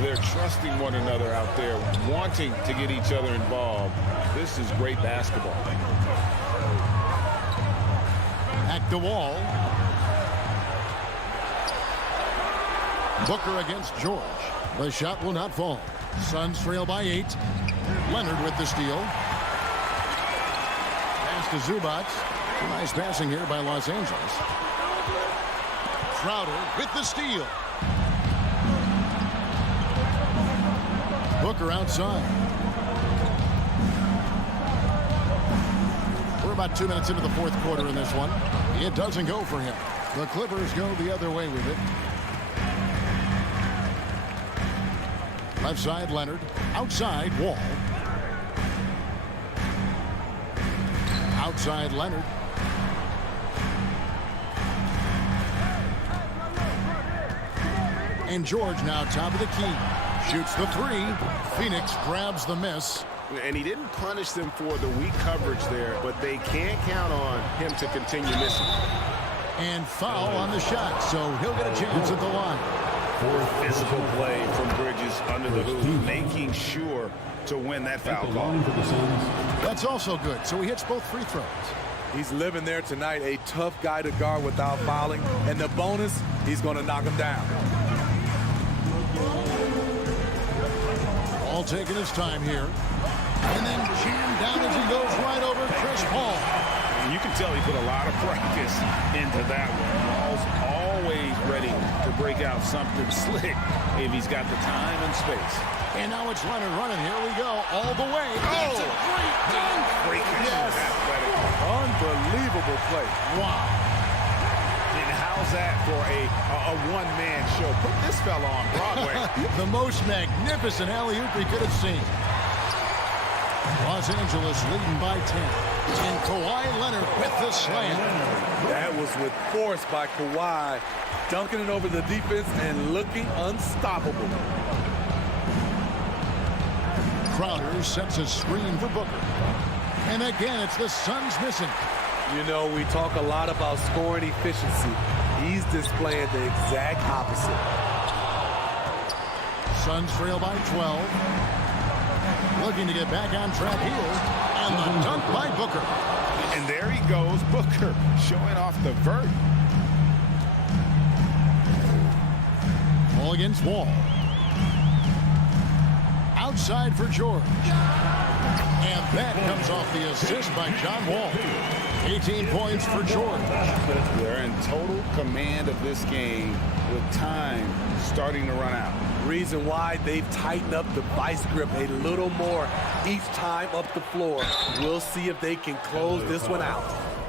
They're trusting one another out there, wanting to get each other involved. This is great basketball. Back to Wall. Booker against George. The shot will not fall. Suns trail by 8. Leonard with the steal. Pass to Zubac. Nice passing here by Los Angeles. Crowder with the steal. Booker outside. We're about 2 minutes into the 4th quarter in this one. It doesn't go for him. The Clippers go the other way with it. Left side, Leonard. Outside, Wall. Outside, Leonard. And George now top of the key. Shoots the 3. Phoenix grabs the miss. And he didn't punish them for the weak coverage there, but they can't count on him to continue missing. And foul on the shot, so he'll get a chance at the line. Physical play from Bridges under the hoop, making sure to win that foul call. That's also good, so he hits both free throws. He's living there tonight, a tough guy to guard without fouling. And the bonus, he's going to knock him down. All taking his time here. And then jammed down as he goes right over Chris Paul. You can tell he put a lot of practice into that one. Paul's always ready to break out something slick if he's got the time and space. And now it's Leonard running. Here we go. All the way. That's a great dunk. Great catch. Yes. Unbelievable play. Wow. And how's that for a one-man show? Put this fella on Broadway. The most magnificent alley-oop we could have seen. Los Angeles leading by 10. And Kawhi Leonard with the slam. That was with force by Kawhi, dunking it over the defense and looking unstoppable. Crowder sets a screen for Booker. And again, it's the Suns missing. You know, we talk a lot about scoring efficiency. He's displaying the exact opposite. Suns trail by 12. Looking to get back on track here. And the dunk by Booker. And there he goes, Booker, showing off the vert. Ball against Wall. Outside for George. And that comes off the assist by John Wall. 18 points for George. They're in total command of this game with time starting to run out. Reason why they've tightened up the vice grip a little more each time up the floor. We'll see if they can close this one out.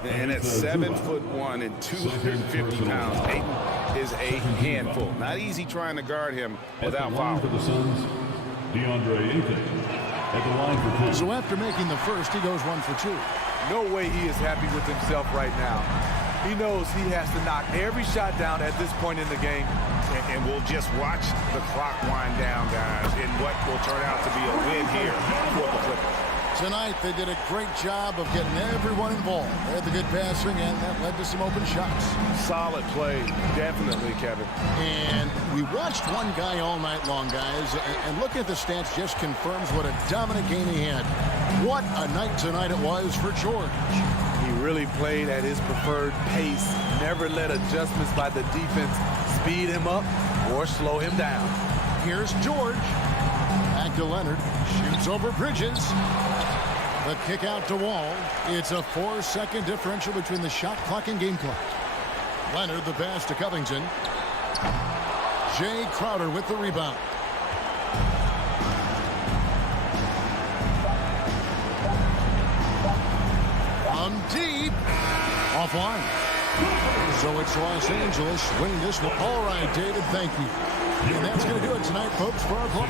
And at 7'1" and 250 pounds, Payton is a handful. Not easy trying to guard him without foul. For the Suns, DeAndre Ayton at the line for 2. So after making the first, he goes 1 for 2. No way he is happy with himself right now. He knows he has to knock every shot down at this point in the game. And we'll just watch the clock wind down, guys, in what will turn out to be a win here for the Clippers. Tonight, they did a great job of getting everyone involved. They had the good passing, and that led to some open shots. Solid play, definitely, Kevin. And we watched one guy all night long, guys, and looking at the stats just confirms what a dominant game he had. What a night tonight it was for George. He really played at his preferred pace, never let adjustments by the defense speed him up or slow him down. Here's George. Back to Leonard. Shoots over Bridges. The kick out to Wall. It's a 4-second differential between the shot clock and game clock. Leonard the pass to Covington. Jay Crowder with the rebound. From deep. Offline. So it's Los Angeles winning this one. All right, David, thank you. And that's going to do it tonight, folks, for our play.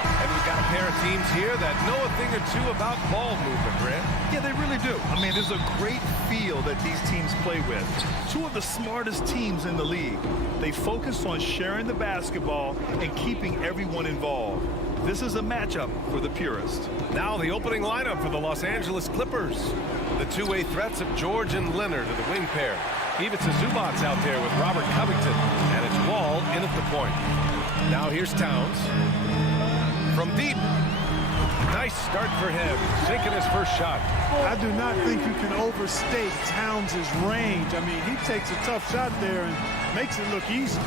And we've got a pair of teams here that know a thing or two about ball movement, Grant. Yeah, they really do. I mean, there's a great feel that these teams play with. Two of the smartest teams in the league. They focus on sharing the basketball and keeping everyone involved. This is a matchup for the purist. Now the opening lineup for the Los Angeles Clippers. The two-way threats of George and Leonard are the wing pair. Ivica Zubac's out there with Robert Covington, and it's Wall in at the point. Now here's Towns. From deep. Nice start for him, sinking his first shot. I do not think you can overstate Towns' range. I mean, he takes a tough shot there and makes it look easy.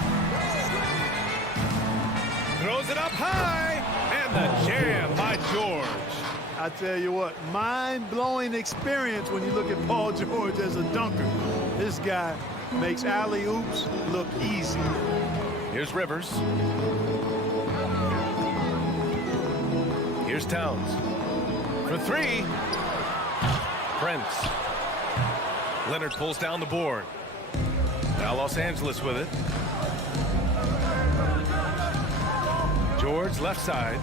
Throws it up high, and the jam by George. I tell you what, mind-blowing experience when you look at Paul George as a dunker. This guy makes alley-oops look easy. Here's Rivers. Here's Towns. For three. Prince. Leonard pulls down the board. Now Los Angeles with it. George left side.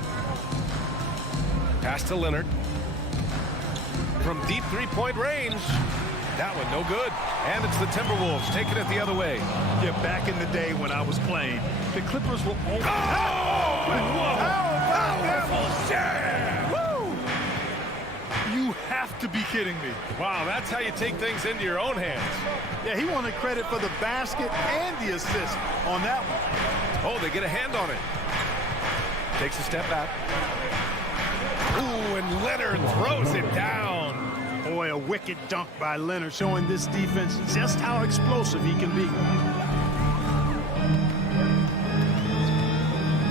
Pass to Leonard. From deep three-point range. That one no good. And it's the Timberwolves taking it the other way. Yeah, back in the day when I was playing, the Clippers were only... Powerful jam! Woo! You have to be kidding me. Wow, that's how you take things into your own hands. Yeah, he wanted credit for the basket and the assist on that one. Oh, they get a hand on it. Takes a step back. Ooh, and Leonard throws it down. Boy, a wicked dunk by Leonard, showing this defense just how explosive he can be.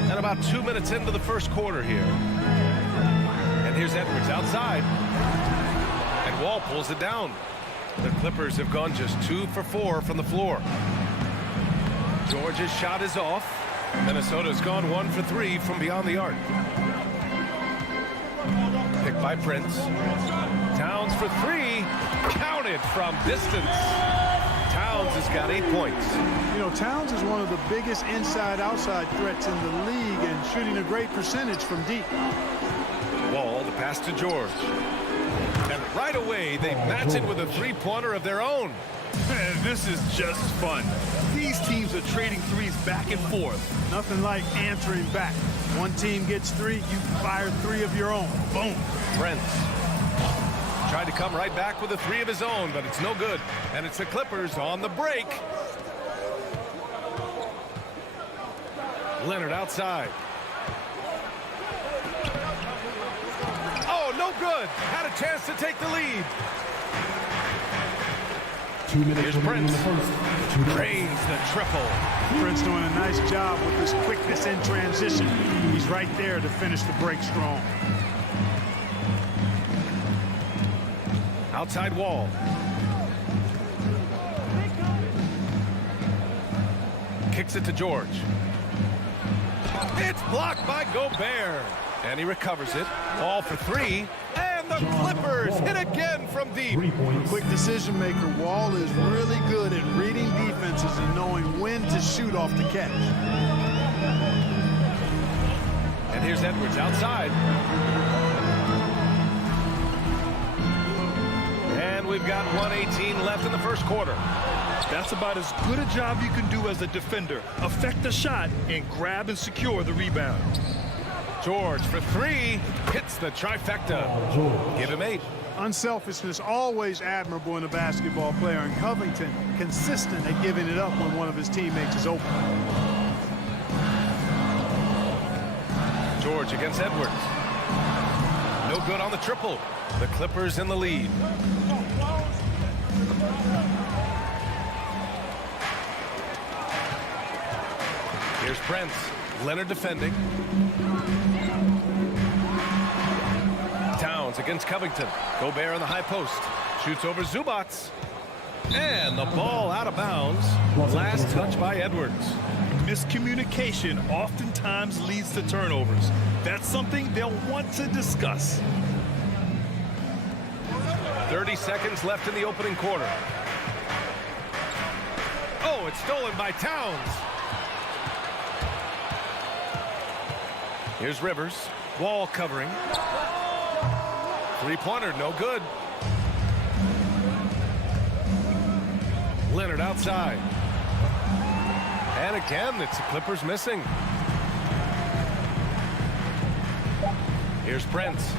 And about 2 minutes into the first quarter here. And here's Edwards outside. And Wall pulls it down. The Clippers have gone just 2 for 4 from the floor. George's shot is off. Minnesota's gone 1 for 3 from beyond the arc. Picked by Prince. Towns for 3. Counted from distance. Towns has got 8 points. You know, Towns is one of the biggest inside-outside threats in the league and shooting a great percentage from deep. Wall, the pass to George. And right away, they match it with a three-pointer of their own. Man, this is just fun. These teams are trading threes back and forth. Nothing like answering back. One team gets 3, you fire 3 of your own. Boom. Prince tried to come right back with a 3 of his own, but it's no good. And it's the Clippers on the break. Leonard outside. Oh, no good. Had a chance to take the lead. 2 minutes. Here's Prince. Drains the triple. Prince doing a nice job with his quickness in transition. He's right there to finish the break strong. Outside Wall. Kicks it to George. It's blocked by Gobert. And he recovers it. All for 3. And the Clippers hit again from deep. Quick decision maker. Wall is really good at reading defenses and knowing when to shoot off the catch. And here's Edwards outside. And we've got 1:18 left in the first quarter. That's about as good a job you can do as a defender. Affect the shot and grab and secure the rebound. George for 3. Hits the trifecta. Give him 8. Unselfishness always admirable in a basketball player, and Covington consistent at giving it up when one of his teammates is open. George against Edwards. No good on the triple. The Clippers in the lead. Here's Prince. Leonard defending. Towns against Covington. Gobert on the high post. Shoots over Zubac. And the ball out of bounds. Last touch by Edwards. Miscommunication oftentimes leads to turnovers. That's something they'll want to discuss. 30 seconds left in the opening quarter. Oh, it's stolen by Towns. Here's Rivers. Wall covering. Three-pointer, no good. Leonard outside. And again, it's the Clippers missing. Here's Prince.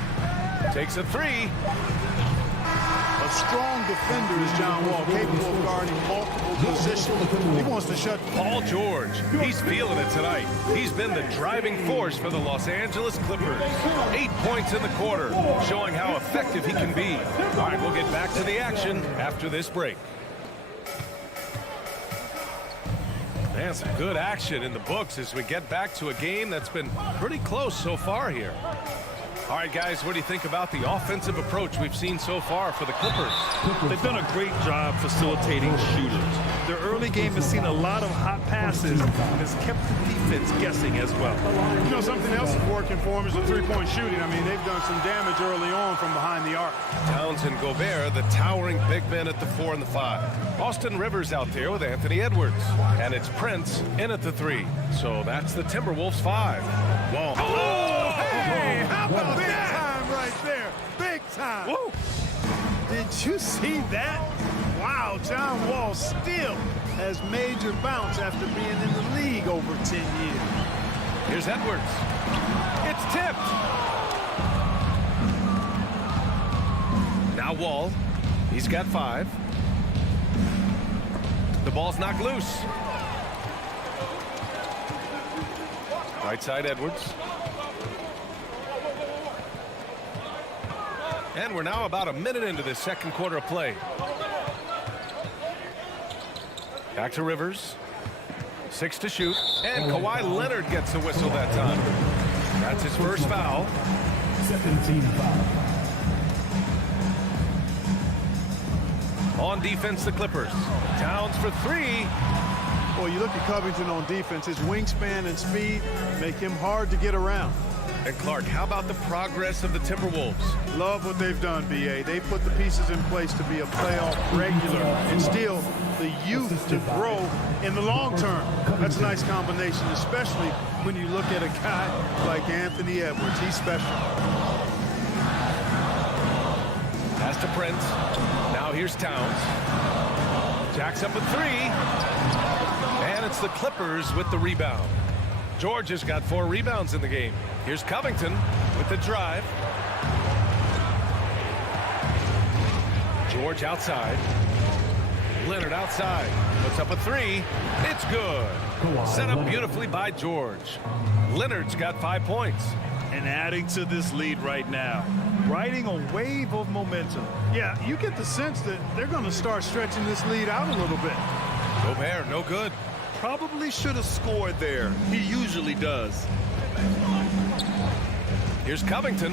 Takes a three. A strong defender is John Wall, capable of guarding multiple positions. He wants to shut Paul George. He's feeling it tonight. He's been the driving force for the Los Angeles Clippers. 8 points in the quarter, showing how effective he can be. All right, we'll get back to the action after this break. Man, some good action in the books as we get back to a game that's been pretty close so far here. All right, guys, what do you think about the offensive approach we've seen so far for the Clippers? They've done a great job facilitating shooters. Their early game has seen a lot of hot passes and has kept the defense guessing as well. You know, something else that's working for them is the three-point shooting. I mean, they've done some damage early on from behind the arc. Towns and Gobert, the towering big men at the 4 and the 5. Austin Rivers out there with Anthony Edwards. And it's Prince in at the 3. So that's the Timberwolves 5. Wall. Oh, hey, how about big time right there? Big time. Woo. Did you see that? Wow, John Wall still has major bounce after being in the league over 10 years. Here's Edwards. It's tipped. Now Wall. He's got 5. The ball's knocked loose. Right side Edwards. And we're now about a minute into this second quarter of play. Back to Rivers. 6 to shoot. And Kawhi Leonard gets the whistle that time. That's his first foul. Second team foul. On defense, the Clippers. Towns for 3. Well, you look at Covington on defense, his wingspan and speed make him hard to get around. And Clark, how about the progress of the Timberwolves? Love what they've done, B.A. They put the pieces in place to be a playoff regular and still the youth to grow in the long term. That's a nice combination, especially when you look at a guy like Anthony Edwards. He's special. Pass to Prince. Now here's Towns. Jacks up a 3. And it's the Clippers with the rebound. George has got 4 rebounds in the game. Here's Covington with the drive. George outside. Leonard outside. Puts up a 3. It's good. Set up beautifully by George. Leonard's got 5 points. And adding to this lead right now, riding a wave of momentum. Yeah, you get the sense that they're going to start stretching this lead out a little bit. Gobert, no good. Probably should have scored there. He usually does. Here's Covington.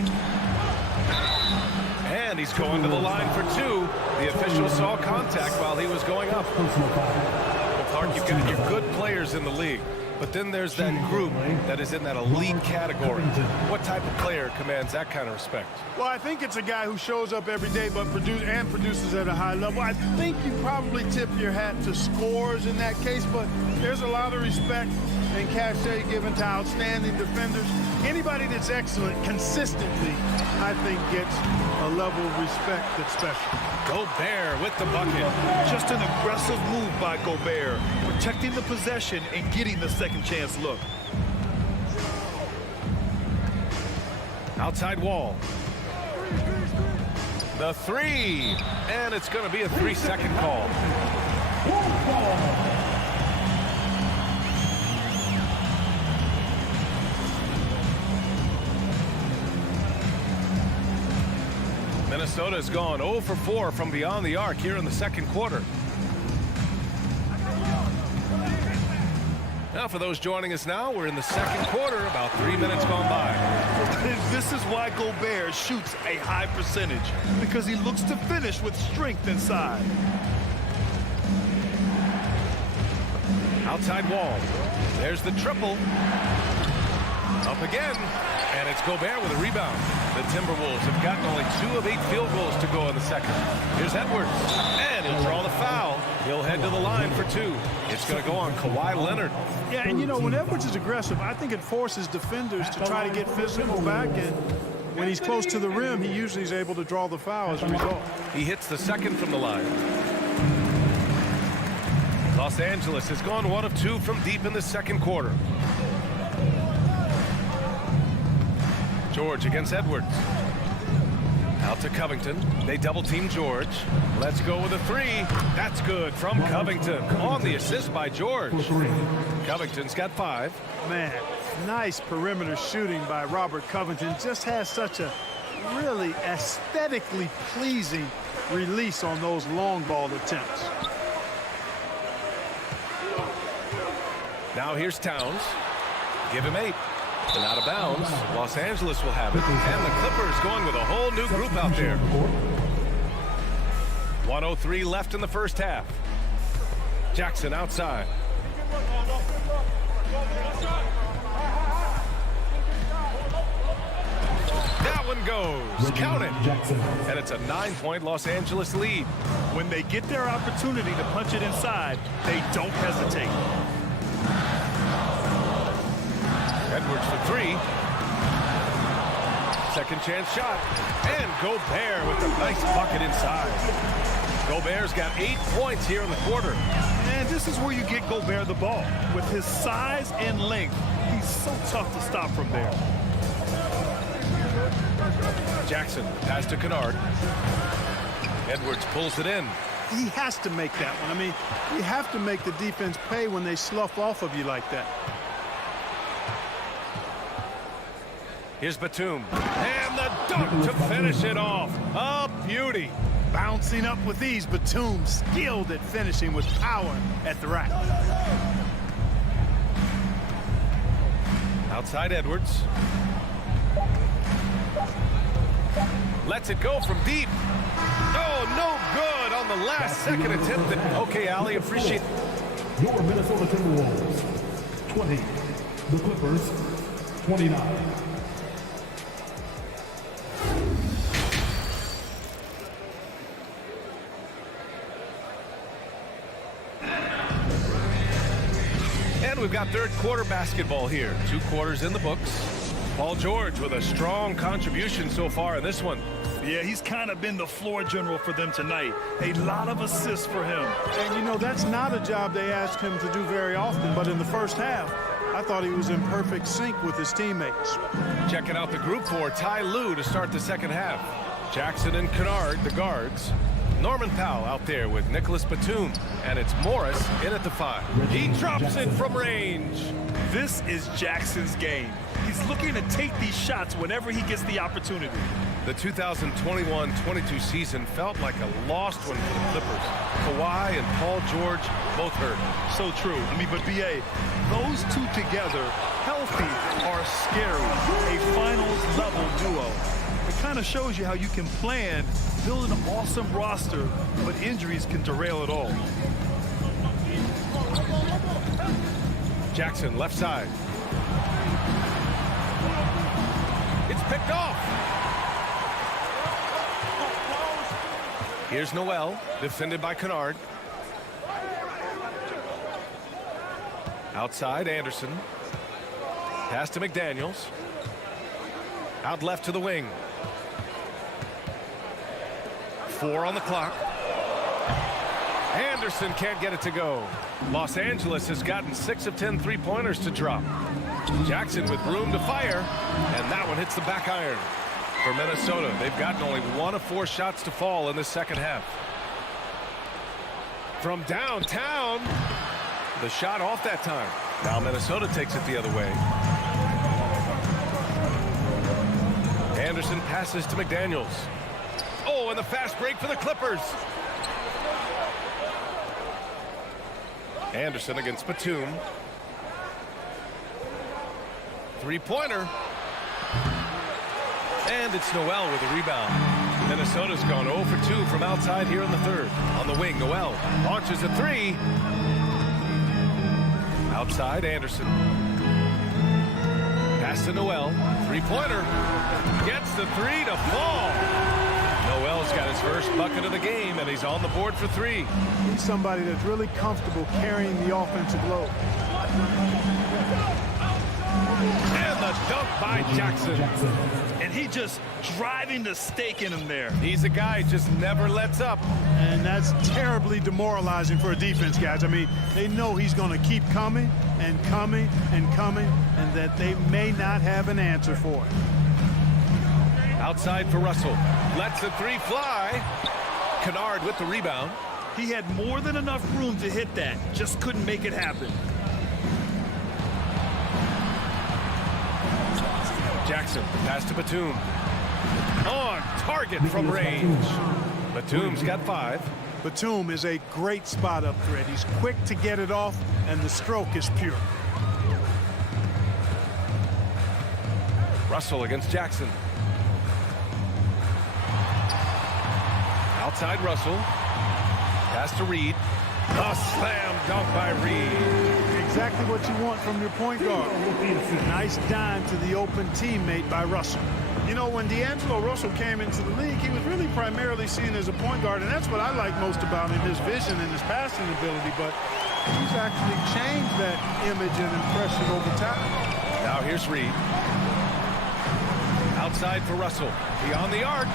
And he's going to the line for 2. The official saw contact while he was going up. Well, Clark, you've got your good players in the league. But then there's that group that is in that elite category. What type of player commands that kind of respect? Well, I think it's a guy who shows up every day but produces at a high level. I think you probably tip your hat to scores in that case, but there's a lot of respect and cachet given to outstanding defenders. Anybody that's excellent consistently, I think, gets a level of respect that's special. Gobert with the bucket. Just an aggressive move by Gobert, protecting the possession and getting the second chance look. Outside Wall. The 3. And it's going to be a 3-second call. Minnesota's gone 0 for 4 from beyond the arc here in the second quarter. Now, for those joining us now, we're in the second quarter, about 3 minutes gone by. This is why Gobert shoots a high percentage, because he looks to finish with strength inside. Outside Wall. There's the triple. Up again. And it's Gobert with a rebound. The Timberwolves have gotten only 2 of 8 field goals to go in the second. Here's Edwards. And he'll draw the foul. He'll head to the line for two. It's going to go on Kawhi Leonard. Yeah, and you know, when Edwards is aggressive, I think it forces defenders to try to get physical back, and when he's close to the rim, he usually is able to draw the foul as a result. He hits the second from the line. Los Angeles has gone 1 of 2 from deep in the second quarter. George against Edwards. Out to Covington. They double team George. Let's go with a three. That's good from Covington. On the assist by George. Covington's got 5. Man, nice perimeter shooting by Robert Covington. Just has such a really aesthetically pleasing release on those long ball attempts. Now here's Towns. Give him 8. And out of bounds. Los Angeles will have it. And the Clippers going with a whole new group out there. 1:03 left in the first half. Jackson outside. That one goes. Count it. And it's a 9-point Los Angeles lead. When they get their opportunity to punch it inside, they don't hesitate. Edwards for 3. Second chance shot. And Gobert with the nice bucket inside. Gobert's got 8 points here in the quarter. And this is where you get Gobert the ball. With his size and length, he's so tough to stop from there. Jackson, pass to Kennard. Edwards pulls it in. He has to make that one. I mean, you have to make the defense pay when they slough off of you like that. Here's Batum. And the dunk to finish it off. A beauty. Bouncing up with ease, Batum skilled at finishing with power at the rack. Outside Edwards. Lets it go from deep. Oh, no good on the last second attempt. Okay, Ali, appreciate it. Your Minnesota Timberwolves, 20. The Clippers, 29. And we've got third quarter basketball here. 2 quarters in the books. Paul George with a strong contribution so far in this one. Yeah, he's kind of been the floor general for them tonight. A lot of assists for him. And, you know, that's not a job they ask him to do very often, but in the first half, I thought he was in perfect sync with his teammates. Checking out the group for Ty Lue to start the second half. Jackson and Kennard, the guards. Norman Powell out there with Nicholas Batum. And it's Morris in at the 5. He drops it from range. This is Jackson's game. He's looking to take these shots whenever he gets the opportunity. The 2021-22 season felt like a lost one for the Clippers. Kawhi and Paul George both hurt. So true. I mean, but B.A., those two together, healthy, are scary. A finals-level duo. It kind of shows you how you can plan, build an awesome roster, but injuries can derail it all. Jackson, left side. It's picked off. Here's Noel, defended by Kennard. Outside, Anderson. Pass to McDaniels. Out left to the wing. 4 on the clock. Anderson can't get it to go. Los Angeles has gotten 6 of 10 3-pointers to drop. Jackson with room to fire, and that one hits the back iron. For Minnesota, they've gotten only 1 of 4 shots to fall in the second half. From downtown, the shot off that time. Now Minnesota takes it the other way. Anderson passes to McDaniels. Oh, and the fast break for the Clippers. Anderson against Batum. 3-pointer. And it's Noel with a rebound. Minnesota's gone 0 for 2 from outside here in the third. On the wing, Noel launches a 3. Outside, Anderson. Pass to Noel. 3-pointer. Gets the 3 to fall. Noel's got his first bucket of the game, and he's on the board for 3. He's somebody that's really comfortable carrying the offensive load. And the dunk by Jackson. And he just driving the stake in him there. He's a guy who just never lets up. And that's terribly demoralizing for a defense, guys. I mean, they know he's going to keep coming and coming and coming, and that they may not have an answer for it. Outside for Russell. Lets the 3 fly. Kennard with the rebound. He had more than enough room to hit that. Just couldn't make it happen. Jackson, pass to Batum. On target from range. Batum's got 5. Batum is a great spot-up threat. He's quick to get it off, and the stroke is pure. Russell against Jackson. Outside Russell. Pass to Reed. A slam dunk by Reed. Exactly what you want from your point guard. Nice dime to the open teammate by Russell. You know, when D'Angelo Russell came into the league, he was really primarily seen as a point guard, and that's what I like most about him, his vision and his passing ability. But he's actually changed that image and impression over time. Now here's Reed. Outside for Russell. Beyond the arc.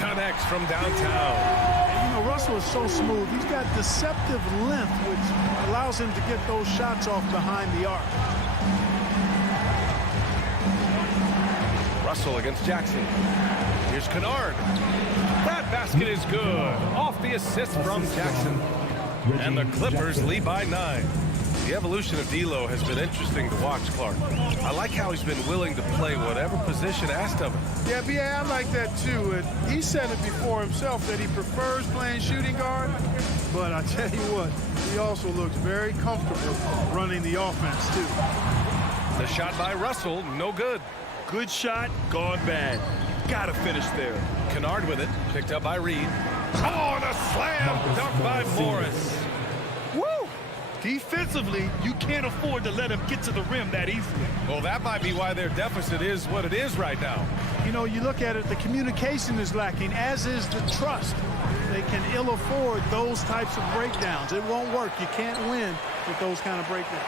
Connects from downtown. You know, Russell is so smooth. He's got deceptive length, which allows him to get those shots off behind the arc. Russell against Jackson. Here's Kennard. That basket is good. Off the assist from Jackson. And the Clippers lead by 9. The evolution of D'Lo has been interesting to watch, Clark. I like how he's been willing to play whatever position asked of him. Yeah, B.A., I like that too. And he said it before himself that he prefers playing shooting guard. But I tell you what, he also looks very comfortable running the offense too. The shot by Russell, no good. Good shot, gone bad. Gotta finish there. Kennard with it, picked up by Reed. Oh, the slam dunk by Morris. Woo! Defensively, you can't afford to let him get to the rim that easily. Well, that might be why their deficit is what it is right now. You know, you look at it, the communication is lacking, as is the trust. They can ill afford those types of breakdowns. It won't work. You can't win with those kind of breakdowns.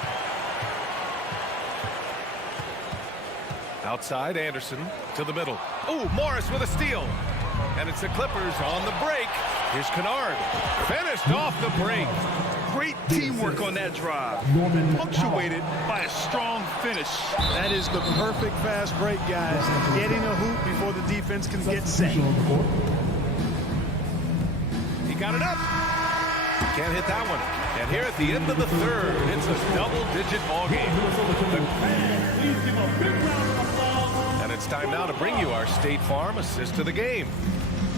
Outside, Anderson to the middle. Oh, Morris with a steal. And it's the Clippers on the break. Here's Kennard. Finished off the break. Great teamwork on that drive. Punctuated by a strong finish. That is the perfect fast break, guys. Getting a hoop before the defense can get set. He got it up. Can't hit that one. And here at the end of the third, it's a double-digit ball game. And it's time now to bring you our State Farm assist of the game.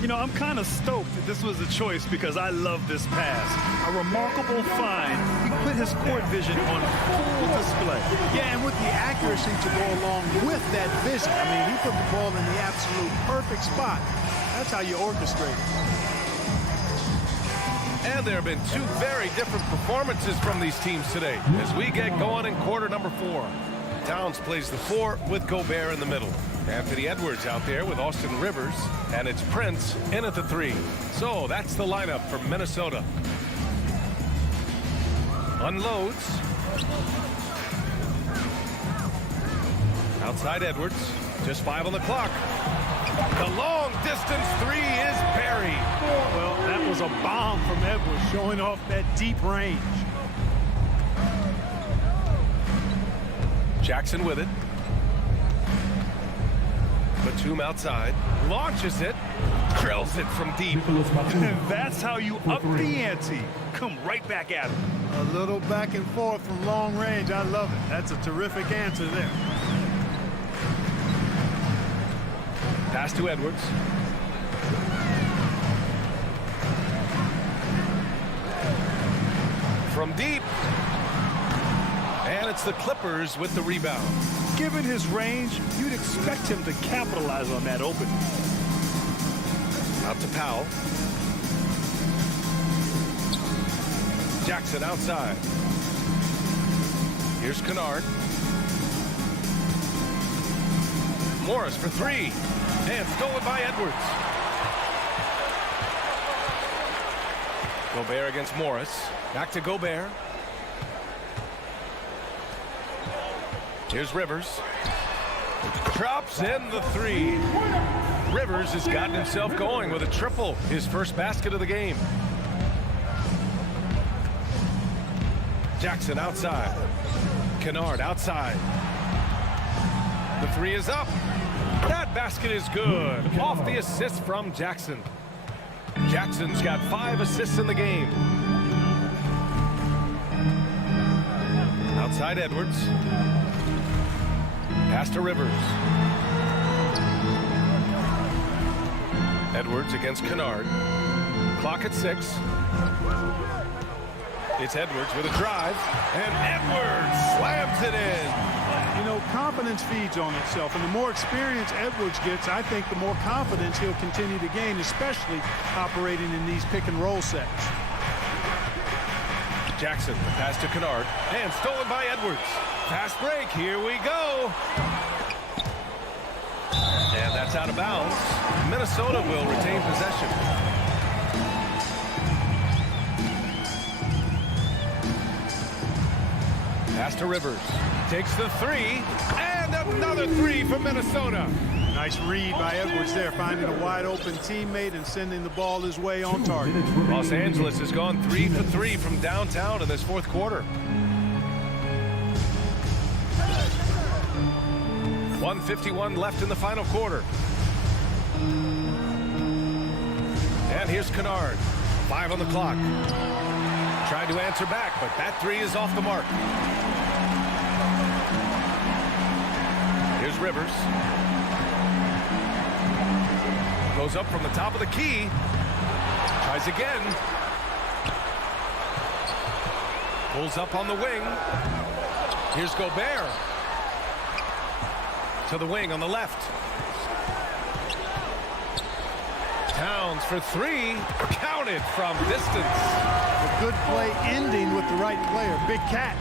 You know, I'm kind of stoked that this was a choice because I love this pass. A remarkable find. He put his court vision on full display. Yeah, and with the accuracy to go along with that vision. I mean, he put the ball in the absolute perfect spot. That's how you orchestrate it. And there have been 2 very different performances from these teams today as we get going in quarter number 4. Towns plays the 4 with Gobert in the middle. Anthony Edwards out there with Austin Rivers, and it's Prince in at the 3. So that's the lineup for Minnesota. Unloads. Outside Edwards, just 5 on the clock. The long distance 3 is buried. Well, that was a bomb from Edwards, showing off that deep range. Jackson with it. Batum outside, launches it, drills it from deep. That's how you up the ante. Come right back at him. A little back and forth from long range. I love it. That's a terrific answer there. Pass to Edwards. From deep. And it's the Clippers with the rebound. Given his range, you'd expect him to capitalize on that opening. Out to Powell. Jackson outside. Here's Kennard. Morris for 3. And stolen by Edwards. Gobert against Morris. Back to Gobert. Here's Rivers. Drops in the three. Rivers has gotten himself going with a triple. His first basket of the game. Jackson outside. Kennard outside. The three is up. That basket is good. Off the assist from Jackson. Jackson's got 5 assists in the game. Outside Edwards. Pass to Rivers. Edwards against Kennard. Clock at 6. It's Edwards with a drive. And Edwards slams it in. You know, confidence feeds on itself, and the more experience Edwards gets, I think the more confidence he'll continue to gain, especially operating in these pick-and-roll sets. Jackson, pass to Kennard, and stolen by Edwards. Fast break, here we go. And that's out of bounds. Minnesota will retain possession. Pass to Rivers. Takes the three, and another three from Minnesota. Nice read by Edwards there, finding a wide-open teammate and sending the ball his way on target. Los Angeles has gone 3 for 3 from downtown in this fourth quarter. 1:51 left in the final quarter. And here's Kennard. 5 on the clock. Tried to answer back, but that three is off the mark. Here's Rivers. Goes up from the top of the key. Tries again. Pulls up on the wing. Here's Gobert. To the wing on the left. Towns for three. Counted from distance. A good play ending with the right player. Big Cat,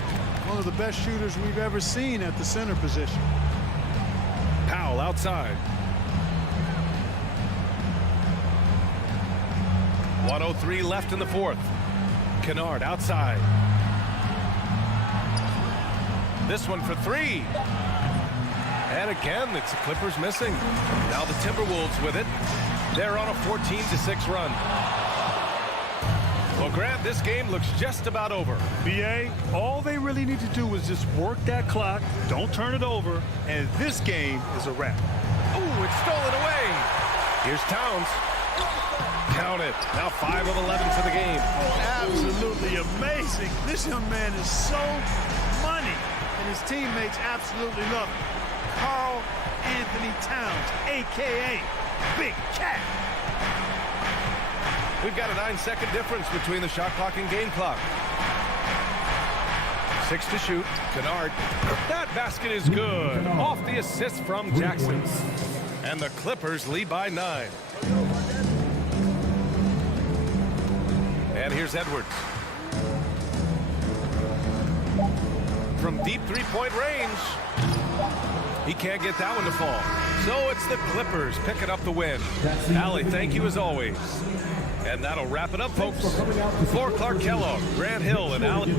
one of the best shooters we've ever seen at the center position. Powell outside. 1:03 left in the fourth. Kennard outside. This one for three. And again, it's the Clippers missing. Now the Timberwolves with it. They're on a 14-6 run. Well, Grant, this game looks just about over. BA, all they really need to do is just work that clock, don't turn it over, and this game is a wrap. Ooh, it's stolen away. Here's Towns. Count it. Now 5 of 11 for the game. Absolutely amazing. This young man is so money, and his teammates absolutely love him. Karl Anthony Towns, a.k.a. Big Cat. We've got a 9-second difference between the shot clock and game clock. 6 to shoot. Kennard. That basket is good. Off the assist from Jackson. And the Clippers lead by 9. And here's Edwards. From deep three-point range. He can't get that one to fall. So it's the Clippers picking up the win. Allie, thank you as always. And that'll wrap it up, folks. For Clark Kellogg, Grant Hill, and Allie.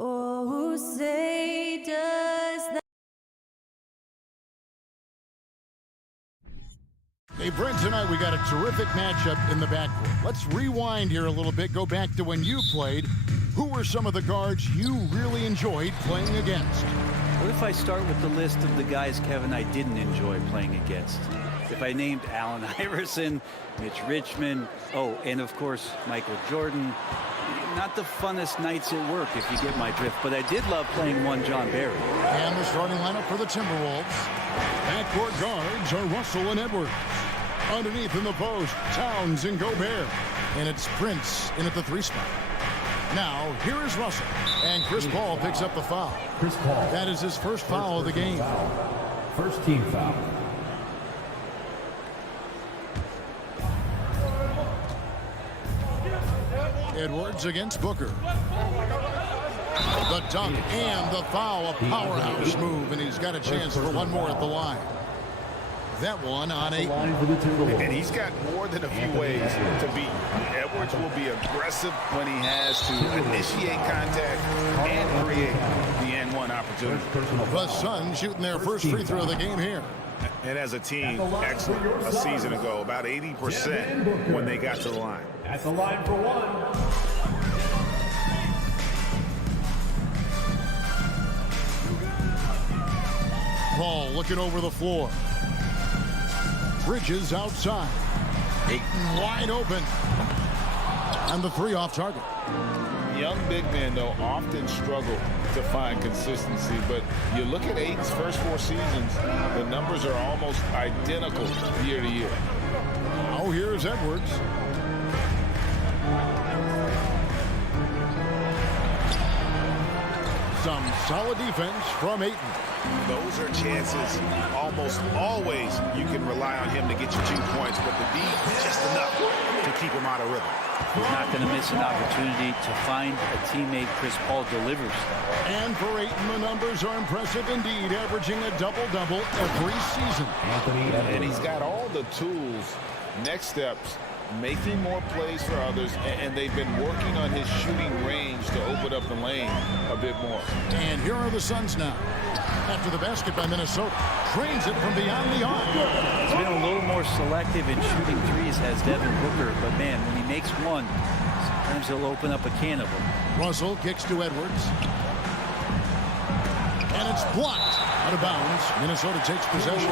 Oh, say does that. Hey, Brent, tonight we got a terrific matchup in the backcourt. Let's rewind here a little bit, go back to when you played. Who were some of the guards you really enjoyed playing against? What if I start with the list of the guys, Kevin, I didn't enjoy playing against? If I named Allen Iverson, Mitch Richmond, and of course, Michael Jordan, not the funnest nights at work, if you get my drift, but I did love playing one John Barry. And the starting lineup for the Timberwolves. Backcourt guards are Russell and Edwards. Underneath in the post, Towns and Gobert. And it's Prince in at the 3 spot. Now, here is Russell. And Chris Paul picks up the foul. Chris Paul. That is his first foul of the game. First team foul. Edwards against Booker. The dunk and the foul, a powerhouse move, and he's got a chance for one more at the line. That one on 8. And he's got more than a few ways to beat. Edwards will be aggressive when he has to initiate contact and create the N1 opportunity. The Suns shooting their first free throw of the game here. And as a team, excellent a season ago, about 80% when they got to the line. At the line for one. Paul looking over the floor. Bridges outside. Ayton wide open. And the 3 off target. Young big men, though, often struggle to find consistency. But you look at Ayton's first 4 seasons, the numbers are almost identical year to year. Now here's Edwards. Some solid defense from Ayton. Those are chances almost always you can rely on him to get you 2 points, but the D just enough to keep him out of rhythm. He's not going to miss an opportunity to find a teammate. Chris Paul delivers. And for Ayton, the numbers are impressive indeed, averaging a double-double every season. And he's got all the tools, next steps, making more plays for others, and they've been working on his shooting range to open up the lane a bit more. And here are the Suns now. After the basket by Minnesota, trains it from beyond the arc. He's been a little more selective in shooting threes, has Devin Booker, but man, when he makes one, sometimes he'll open up a can of them. Russell kicks to Edwards. And it's blocked out of bounds. Minnesota takes possession.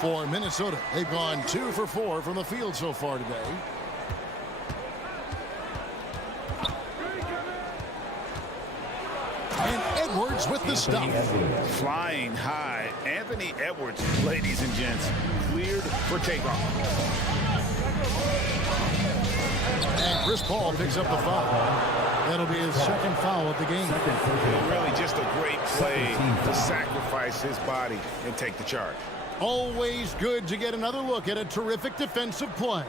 For Minnesota, they've gone 2 for 4 from the field so far today. And Edwards with the stuff. Flying high, Anthony Edwards, ladies and gents, cleared for takeoff. And Chris Paul picks up the foul. That'll be his second foul of the game. Really just a great play to sacrifice his body and take the charge. Always good to get another look at a terrific defensive play.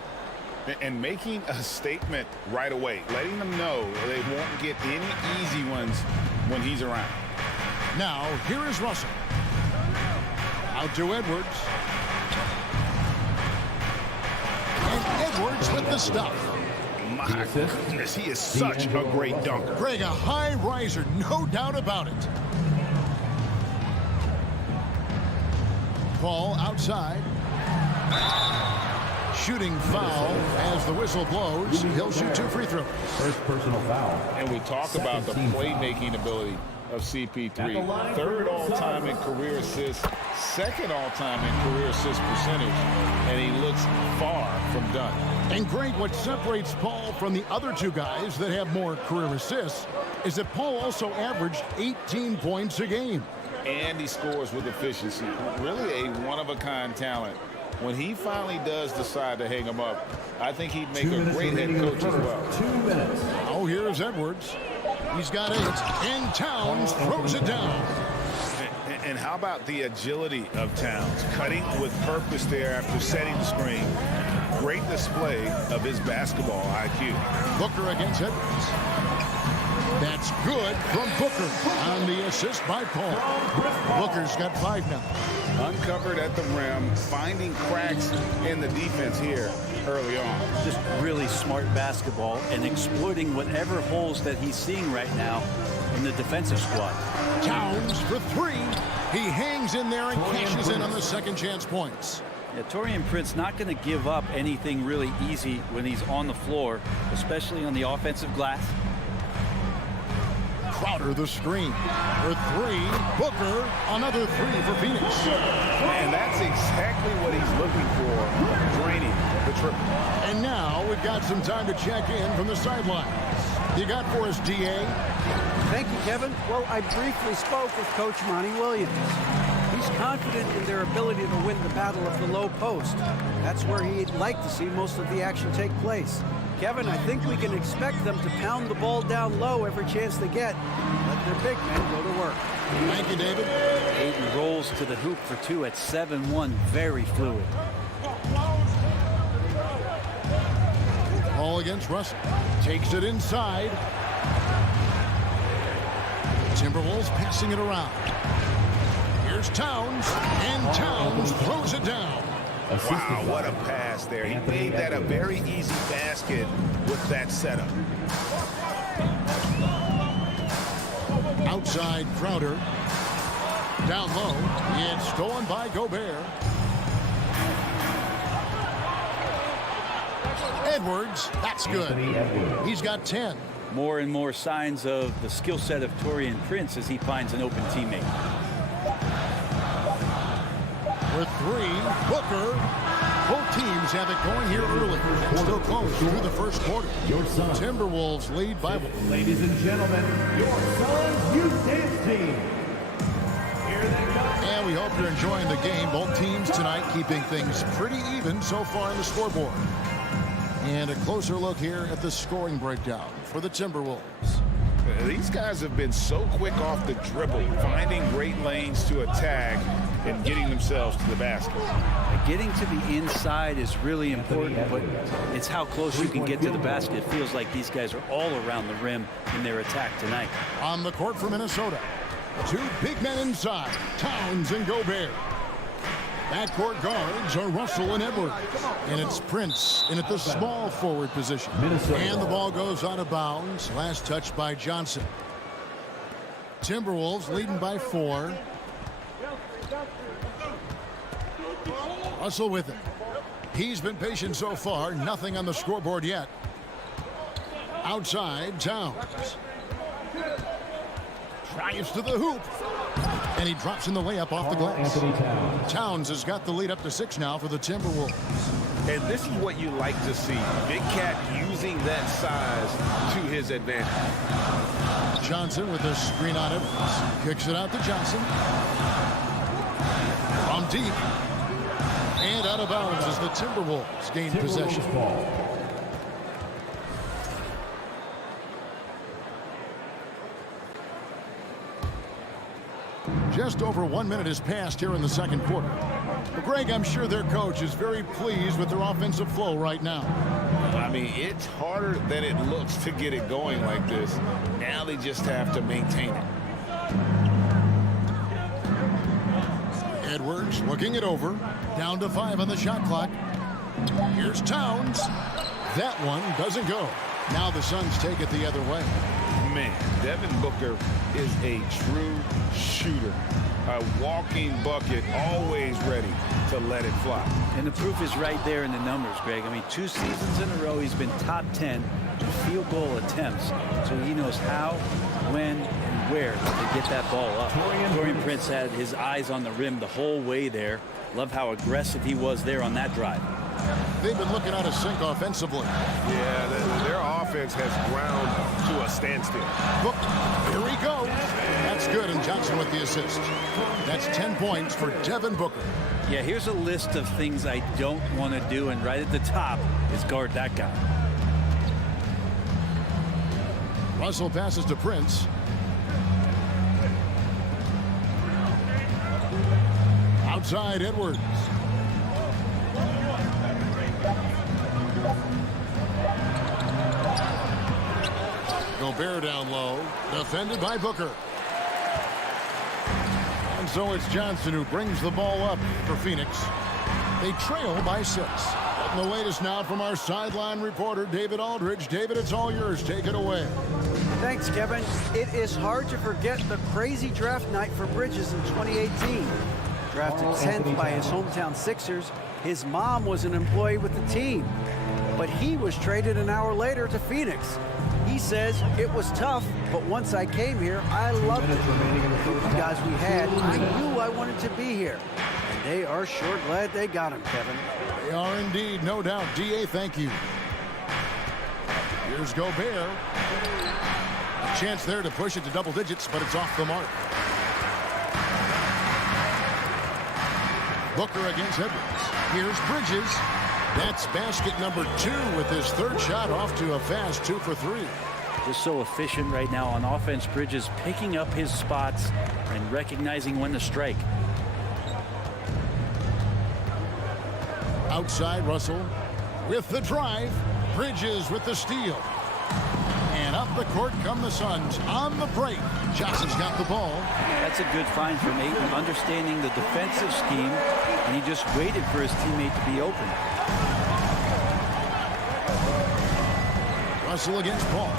And making a statement right away, letting them know they won't get any easy ones when he's around. Now, here is Russell. Out to Edwards. And Edwards with the stuff. My goodness, he is such a great dunker. Greg, a high riser, no doubt about it. Paul outside. Shooting foul as the whistle blows. He'll shoot 2 free throws. First personal foul. And we talk about the playmaking ability of CP3. 3rd all-time in career assists, 2nd all-time in career assist percentage, and he looks far from done. And Greg, what separates Paul from the other 2 guys that have more career assists is that Paul also averaged 18 points a game. And he scores with efficiency. Really a one-of-a-kind talent. When he finally does decide to hang him up, I think he'd make a great head coach as well. 2 minutes. Oh, here's Edwards. He's got 8, and Towns throws it down. And how about the agility of Towns? Cutting with purpose there after setting the screen. Great display of his basketball IQ. Booker against Edwards. That's good from Booker on the assist by Paul. Booker's got 5 now. Uncovered at the rim, finding cracks in the defense here. early on. Just really smart basketball and exploiting whatever holes that he's seeing right now in the defensive squad. Towns for three. He hangs in there and cashes in on the second chance points. Yeah, Taurean Prince not going to give up anything really easy when he's on the floor, especially on the offensive glass. Crowder the screen for three. Booker, another three for Phoenix. And that's exactly what he's looking for, draining the triple. And now we've got some time to check in from the sidelines. You got for us, D.A.? Thank you, Kevin. Well, I briefly spoke with Coach Monty Williams. He's confident in their ability to win the battle of the low post. That's where he'd like to see most of the action take place. Kevin, I think we can expect them to pound the ball down low every chance they get. Let their big men go to work. Thank you, David. Ayton rolls to the hoop for two at 7-1. Very fluid. Ball against Russell. Takes it inside. Timberwolves passing it around. Here's Towns. And Towns throws it down. Wow, what a pass there. He made that a very easy basket with that setup. Outside Crowder. Down low. It's stolen by Gobert. Edwards. That's good. He's got 10. More and more signs of the skill set of Taurean Prince as he finds an open teammate. For three, Booker. Both teams have it going here early. Still close through the first quarter. Your son. Timberwolves lead by one. Ladies and gentlemen, your son's youth dance team. Here they go. And we hope you're enjoying the game. Both teams tonight keeping things pretty even so far on the scoreboard. And a closer look here at the scoring breakdown for the Timberwolves. These guys have been so quick off the dribble, finding great lanes to attack and getting themselves to the basket. Getting to the inside is really important, but it's how close you can get to the basket. It feels like these guys are all around the rim in their attack tonight. On the court for Minnesota, two big men inside, Towns and Gobert. Backcourt guards are Russell and Edwards. And it's Prince in at the small forward position. And the ball goes out of bounds. Last touch by Johnson. Timberwolves leading by 4. Russell with it. He's been patient so far. Nothing on the scoreboard yet. Outside, Towns. Drives to the hoop. And he drops in the layup off the glass. Towns has got the lead up to 6 now for the Timberwolves. And this is what you like to see. Big Cat using that size to his advantage. Johnson with a screen on it. Kicks it out to Johnson. From deep. And out of bounds as the Timberwolves gain possession. Just over 1 minute has passed here in the second quarter. But Greg, I'm sure their coach is very pleased with their offensive flow right now. I mean, it's harder than it looks to get it going like this. Now they just have to maintain it. Edwards looking it over. Down to 5 on the shot clock. Here's Towns. That one doesn't go. Now the Suns take it the other way. Man, Devin Booker is a true shooter. A walking bucket, always ready to let it fly. And the proof is right there in the numbers, Greg. I mean, 2 seasons in a row, he's been top 10 in field goal attempts. So he knows how, when, and where to get that ball up. Taurean Prince had his eyes on the rim the whole way there. Love how aggressive he was there on that drive. They've been looking out of sync offensively. Yeah, their offense has ground to a standstill. Look, here he goes. That's good, and Johnson with the assist. That's 10 points for Devin Booker. Yeah, here's a list of things I don't want to do, and right at the top is guard that guy. Russell passes to Prince. Outside, Edwards. Gobert down low, defended by Booker. And so it's Johnson who brings the ball up for Phoenix. They trail by 6. And the latest now from our sideline reporter, David Aldridge. David, it's all yours. Take it away. Thanks, Kevin. It is hard to forget the crazy draft night for Bridges in 2018. Drafted 10th by his hometown Sixers, his mom was an employee with the team. But he was traded an hour later to Phoenix. He says, it was tough, but once I came here, I loved it. The guys we had, I knew I wanted to be here. And they are sure glad they got him, Kevin. They are indeed, no doubt. D.A., thank you. Here's Gobert. A chance there to push it to double digits, but it's off the mark. Booker against Edwards. Here's Bridges. That's basket number 2 with his third shot off to a fast 2 for 3. Just so efficient right now on offense. Bridges picking up his spots and recognizing when to strike. Outside, Russell with the drive. Bridges with the steal. And up the court come the Suns on the break. Johnson's got the ball. That's a good find from Ayton, understanding the defensive scheme, and he just waited for his teammate to be open. Russell against Paul.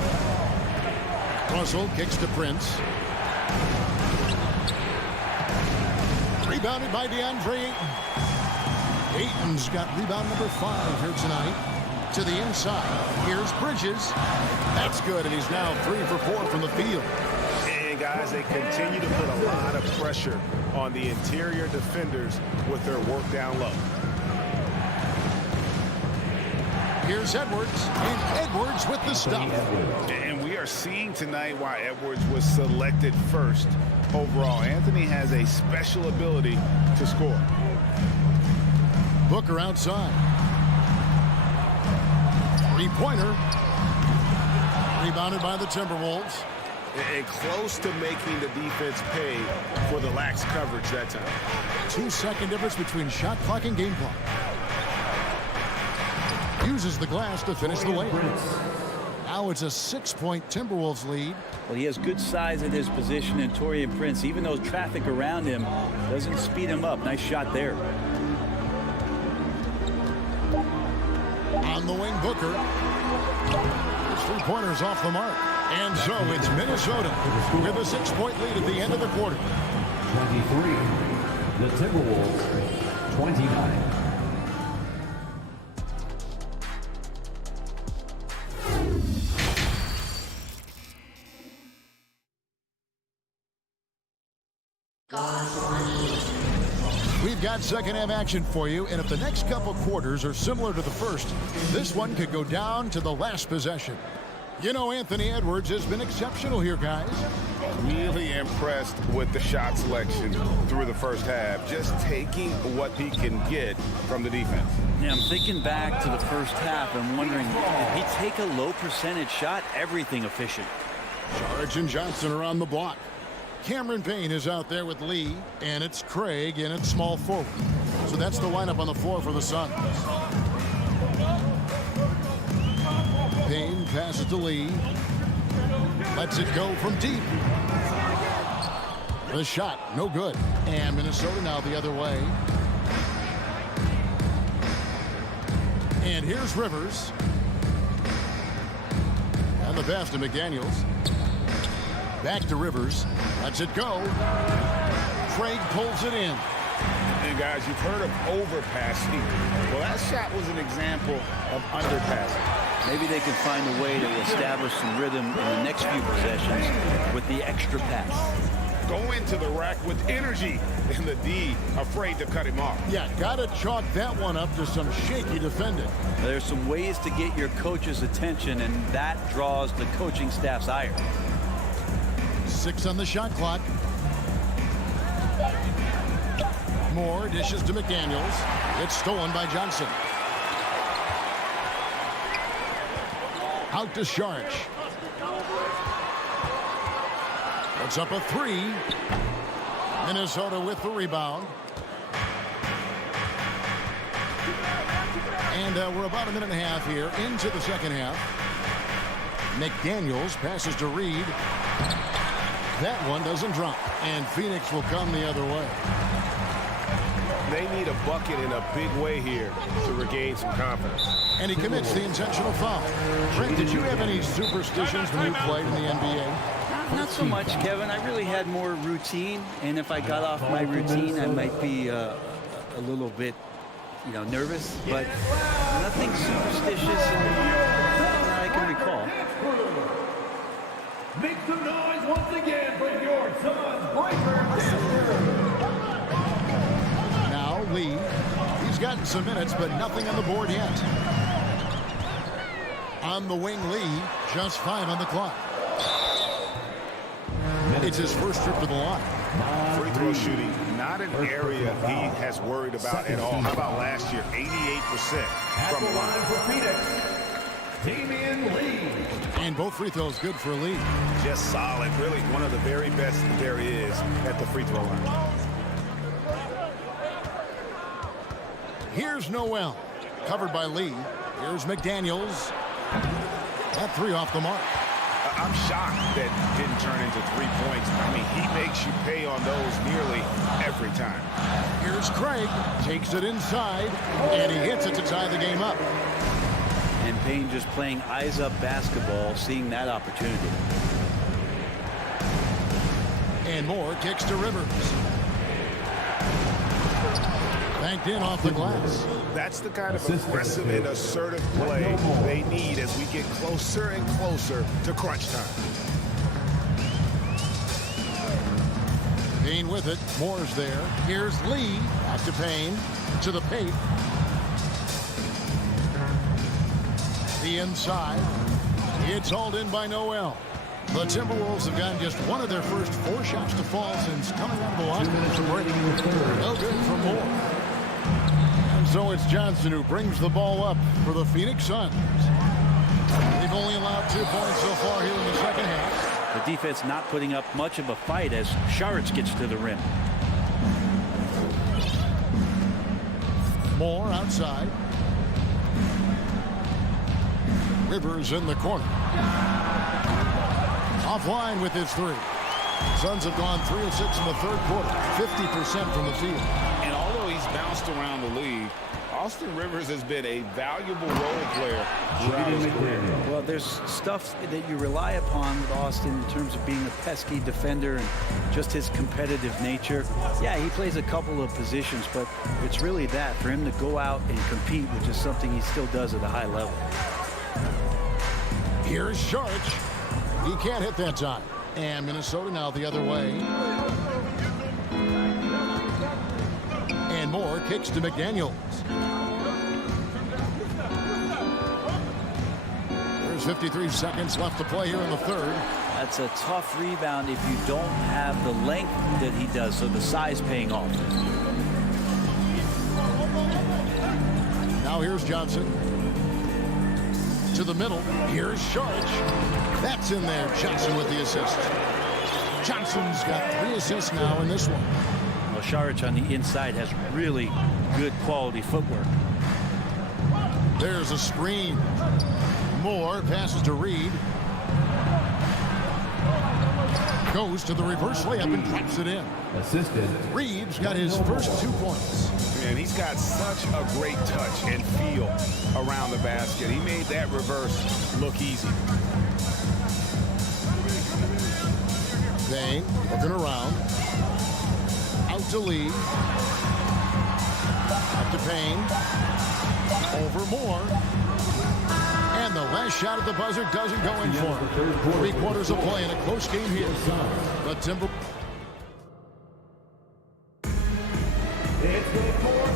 Russell kicks to Prince. Rebounded by DeAndre Ayton. Ayton's got rebound number 5 here tonight. To the inside. Here's Bridges. That's good, and he's now 3 for 4 from the field. And guys, they continue to put a lot of pressure on the interior defenders with their work down low. Here's Edwards, and Edwards with the stop. And we are seeing tonight why Edwards was selected first overall. Anthony has a special ability to score. Booker outside. Three-pointer. Rebounded by the Timberwolves. And close to making the defense pay for the lax coverage that time. 2-second difference between shot clock and game clock. Uses the glass to finish the layup. Now it's a 6-point Timberwolves lead. Well, he has good size at his position, and Taurean Prince, even though traffic around him doesn't speed him up. Nice shot there. On the wing, Booker. His three-pointer's off the mark. And so it's Minnesota with a 6-point lead at the end of the quarter. 23. The Timberwolves, 29. We've got second-half action for you, and if the next couple quarters are similar to the first, this one could go down to the last possession. You know, Anthony Edwards has been exceptional here, guys. Really impressed with the shot selection through the first half, just taking what he can get from the defense. Yeah, I'm thinking back to the first half and wondering, did he take a low percentage shot? Everything efficient. Charge and Johnson are on the block. Cameron Payne is out there with Lee, and it's Craig in at small forward. So that's the lineup on the floor for the Suns. Payne passes to Lee. Lets it go from deep. The shot, no good. And Minnesota now the other way. And here's Rivers. And the pass to McDaniels. Back to Rivers. Lets it go. Craig pulls it in. And guys, you've heard of overpassing. Well, that shot was an example of underpassing. Maybe they can find a way to establish some rhythm in the next few possessions with the extra pass. Go into the rack with energy, and the D afraid to cut him off. Yeah, gotta chalk that one up to some shaky defending. There's some ways to get your coach's attention, and that draws the coaching staff's ire. 6 on the shot clock. Moore dishes to McDaniels. It's stolen by Johnson. Out to Sharch. Puts up a 3. Minnesota with the rebound. And we're about a minute and a half here into the second half. McDaniels passes to Reed. That one doesn't drop. And Phoenix will come the other way. They need a bucket in a big way here to regain some confidence. And he commits the intentional foul. Trent, did you have any superstitions when you played in the NBA? Not so much, Kevin. I really had more routine, and if I got off my routine, I might be a little bit, nervous, but nothing superstitious that I can recall. Make some noise once again for your son's breaker. Now Lee. He's gotten some minutes, but nothing on the board yet. On the wing, Lee, just 5 on the clock. It's his first trip to the line. Free throw shooting, not an area he has worried about at all. How about last year? 88% from the line. For Phoenix, Damian Lee. And both free throws good for Lee. Just solid. Really one of the very best there is at the free throw line. Here's Noel. Covered by Lee. Here's McDaniels. That 3 off the mark. I'm shocked that didn't turn into 3 points. I mean, he makes you pay on those nearly every time. Here's Craig. Takes it inside. And he hits it to tie the game up. And Payne just playing eyes-up basketball, seeing that opportunity. And Moore kicks to Rivers. Banked in off the glass. That's the kind of aggressive and assertive play they need as we get closer and closer to crunch time. Payne with it. Moore's there. Here's Lee. Back to Payne. To the paint. The inside. It's hauled in by Noel. The Timberwolves have gotten just one of their first 4 shots to fall since coming out of the locker room. No good for Moore. And so it's Johnson who brings the ball up for the Phoenix Suns. They've only allowed 2 points so far here in the second half. The defense not putting up much of a fight as Saric gets to the rim. Moore outside. Rivers in the corner. Offline with his 3. Suns have gone 3 of 6 in the third quarter. 50% from the field. And although he's bounced around the league, Austin Rivers has been a valuable role player throughout his career. Well, there's stuff that you rely upon with Austin in terms of being a pesky defender and just his competitive nature. Yeah, he plays a couple of positions, but it's really that. For him to go out and compete, which is something he still does at a high level. Here's Saric. He can't hit that time. And Minnesota now the other way. And Moore kicks to McDaniels. There's 53 seconds left to play here in the third. That's a tough rebound if you don't have the length that he does, so the size paying off. Now here's Johnson. To the middle. Here's Saric. That's in there. Johnson with the assist. Johnson's got 3 assists now in this one. Well, Saric on the inside has really good quality footwork. There's a screen. Moore passes to Reed. Goes to the reverse layup and drops it in. Assisted. Reed's got his first 2 points. And he's got such a great touch and feel around the basket. He made that reverse look easy. Dane looking around. Out to Lee. Up to Payne. Over Moore. And the last shot at the buzzer doesn't go in for him. 3 quarters of play in a close game here. The Timberwolves.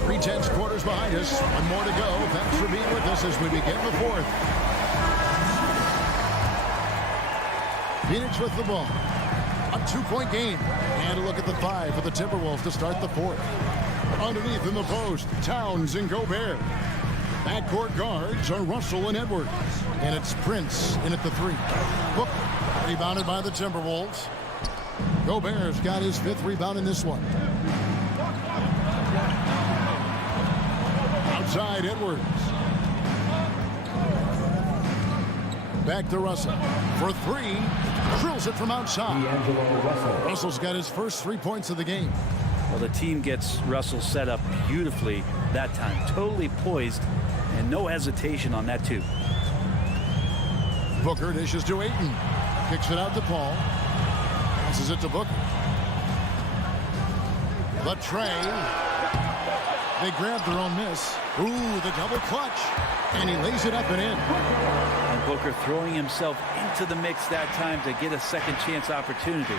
3/10 quarters behind us. 1 more to go. Thanks for being with us as we begin the 4th. Phoenix with the ball. A 2-point game. And a look at the 5 for the Timberwolves to start the 4th. Underneath in the post, Towns and Gobert. Backcourt guards are Russell and Edwards. And it's Prince in at the 3. Booker rebounded by the Timberwolves. Gobert's got his 5th rebound in this one. Outside Edwards. Back to Russell. For 3. Drills it from outside. Russell. Russell's got his first 3 points of the game. Well, the team gets Russell set up beautifully that time. Totally poised and no hesitation on that too. Booker dishes to Ayton. Kicks it out to Paul. Passes it to Booker. The tray. They grab their own miss. Ooh, the double clutch. And he lays it up and in. And Booker throwing himself into the mix that time to get a second chance opportunity.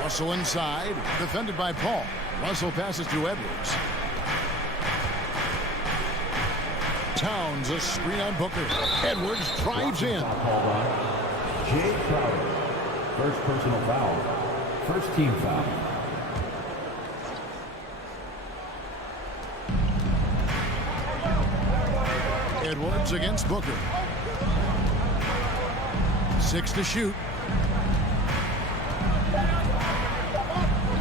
Russell inside, defended by Paul. Russell passes to Edwards. Towns, a screen on Booker. Edwards drives in. Jay Crowder, first personal foul. First team foul. Edwards against Booker. 6 to shoot.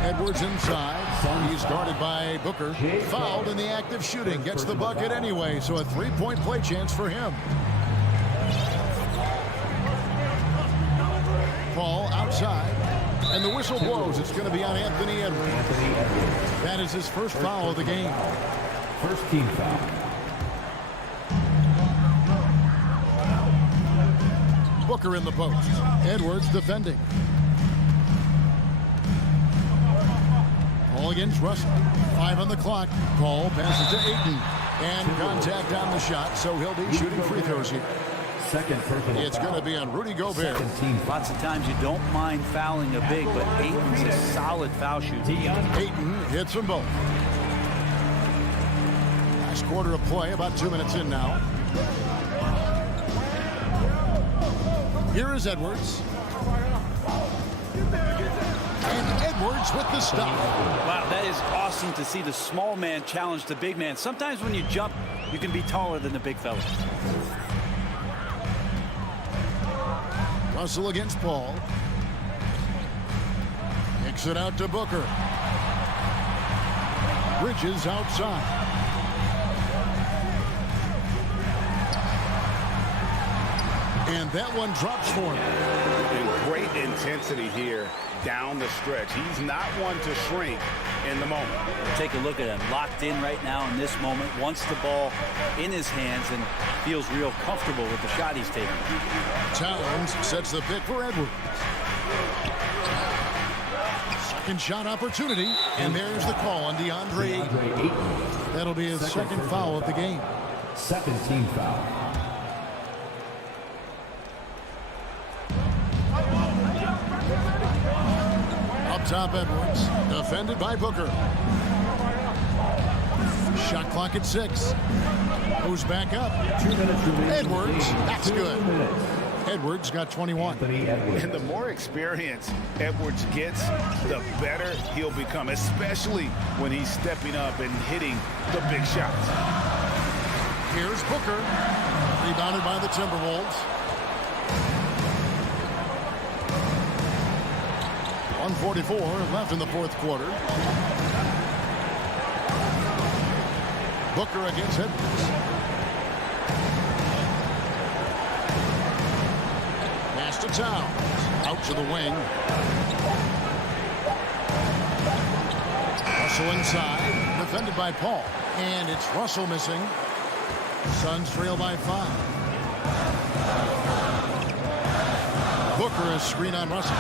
Edwards inside. He's guarded by Booker. Fouled in the act of shooting. Gets the bucket anyway, so a three-point play chance for him. Paul outside. And the whistle blows. It's going to be on Anthony Edwards. That is his first foul of the game. First team foul. Booker in the post. Edwards defending. Paul against Russell. 5 on the clock. Paul passes to Ayton. And contact on the shot, so he'll be shooting free throws here. Second personal It's going to be on Rudy Gobert. Lots of times you don't mind fouling a big, but Ayton's a solid foul shooter. Ayton hits them both. Last quarter of play, about 2 minutes in now. Here is Edwards. And Edwards with the stop. Wow, that is awesome to see the small man challenge the big man. Sometimes when you jump, you can be taller than the big fella. Russell against Paul. Kicks it out to Booker. Bridges outside. And that one drops for him. And great intensity here down the stretch. He's not one to shrink in the moment. Take a look at him. Locked in right now in this moment. Wants the ball in his hands and feels real comfortable with the shot he's taking. Towns sets the pick for Edwards. Second shot opportunity. And there's the call on DeAndre Ayton. That'll be his second foul of the game. Second team foul. Up top, Edwards. Defended by Booker. Shot clock at 6. Goes back up. 2 minutes remaining. Edwards. That's good. Edwards got 21. And the more experience Edwards gets, the better he'll become, especially when he's stepping up and hitting the big shots. Here's Booker. Rebounded by the Timberwolves. 1:44 left in the fourth quarter. Booker against Edwards. Pass to Towns. Out to the wing. Russell inside. Defended by Paul. And it's Russell missing. Suns trail by 5. Booker is screen on Russell.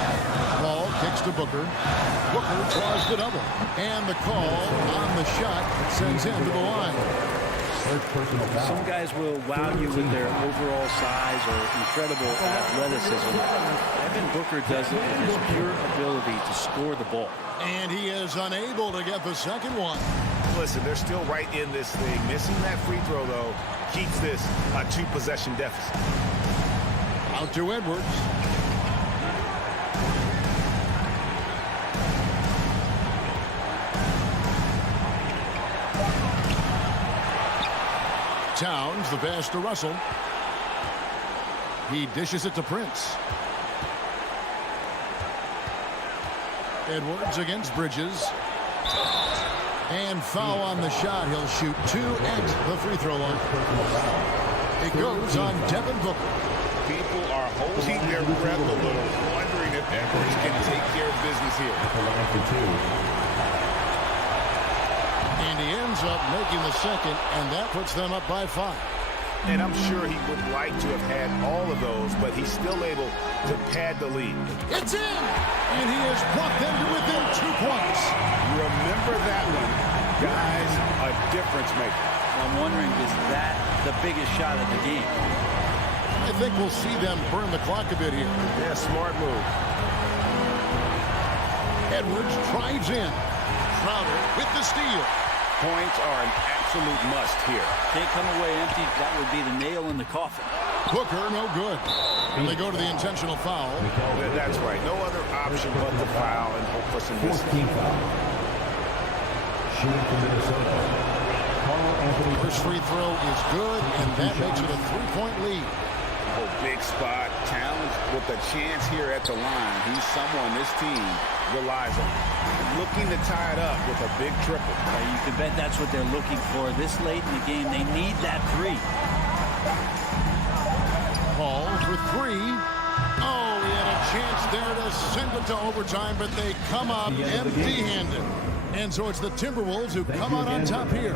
Paul kicks to Booker. Booker draws the double. And the call on the shot that sends him to the line. Some guys will wow you with their overall size or incredible athleticism. Devin Booker does it with his pure ability to score the ball. And he is unable to get the second one. Listen, they're still right in this thing. Missing that free throw, though, keeps this a 2-possession deficit. Out to Edwards. Towns, the pass to Russell. He dishes it to Prince. Edwards against Bridges. And foul on the shot. He'll shoot 2 at the free throw line. It goes on Devin Booker. People are holding their breath a little, wondering if Edwards can take care of business here. And he ends up making the second, and that puts them up by 5. And I'm sure he would like to have had all of those, but he's still able to pad the lead. It's in! And he has brought them to within 2 points. Remember that one. Guys, a difference maker. I'm wondering, is that the biggest shot of the game? I think we'll see them burn the clock a bit here. Yeah, smart move. Edwards drives in. Crowder with the steal. Points are an absolute must here. Can't come away empty. That would be the nail in the coffin. Booker, no good. And they go to the intentional foul. That's right. No other option but to foul and hope for some distance. Shooting for Minnesota. First free throw is good, and that makes it a 3-point lead. Oh, big spot. Towns with a chance here at the line. He's someone this team relies on. Looking to tie it up with a big triple. You can bet that's what they're looking for this late in the game. They need that 3. Paul for 3. Oh, he had a chance there to send it to overtime, but they come up empty-handed. And so it's the Timberwolves who come out on top here.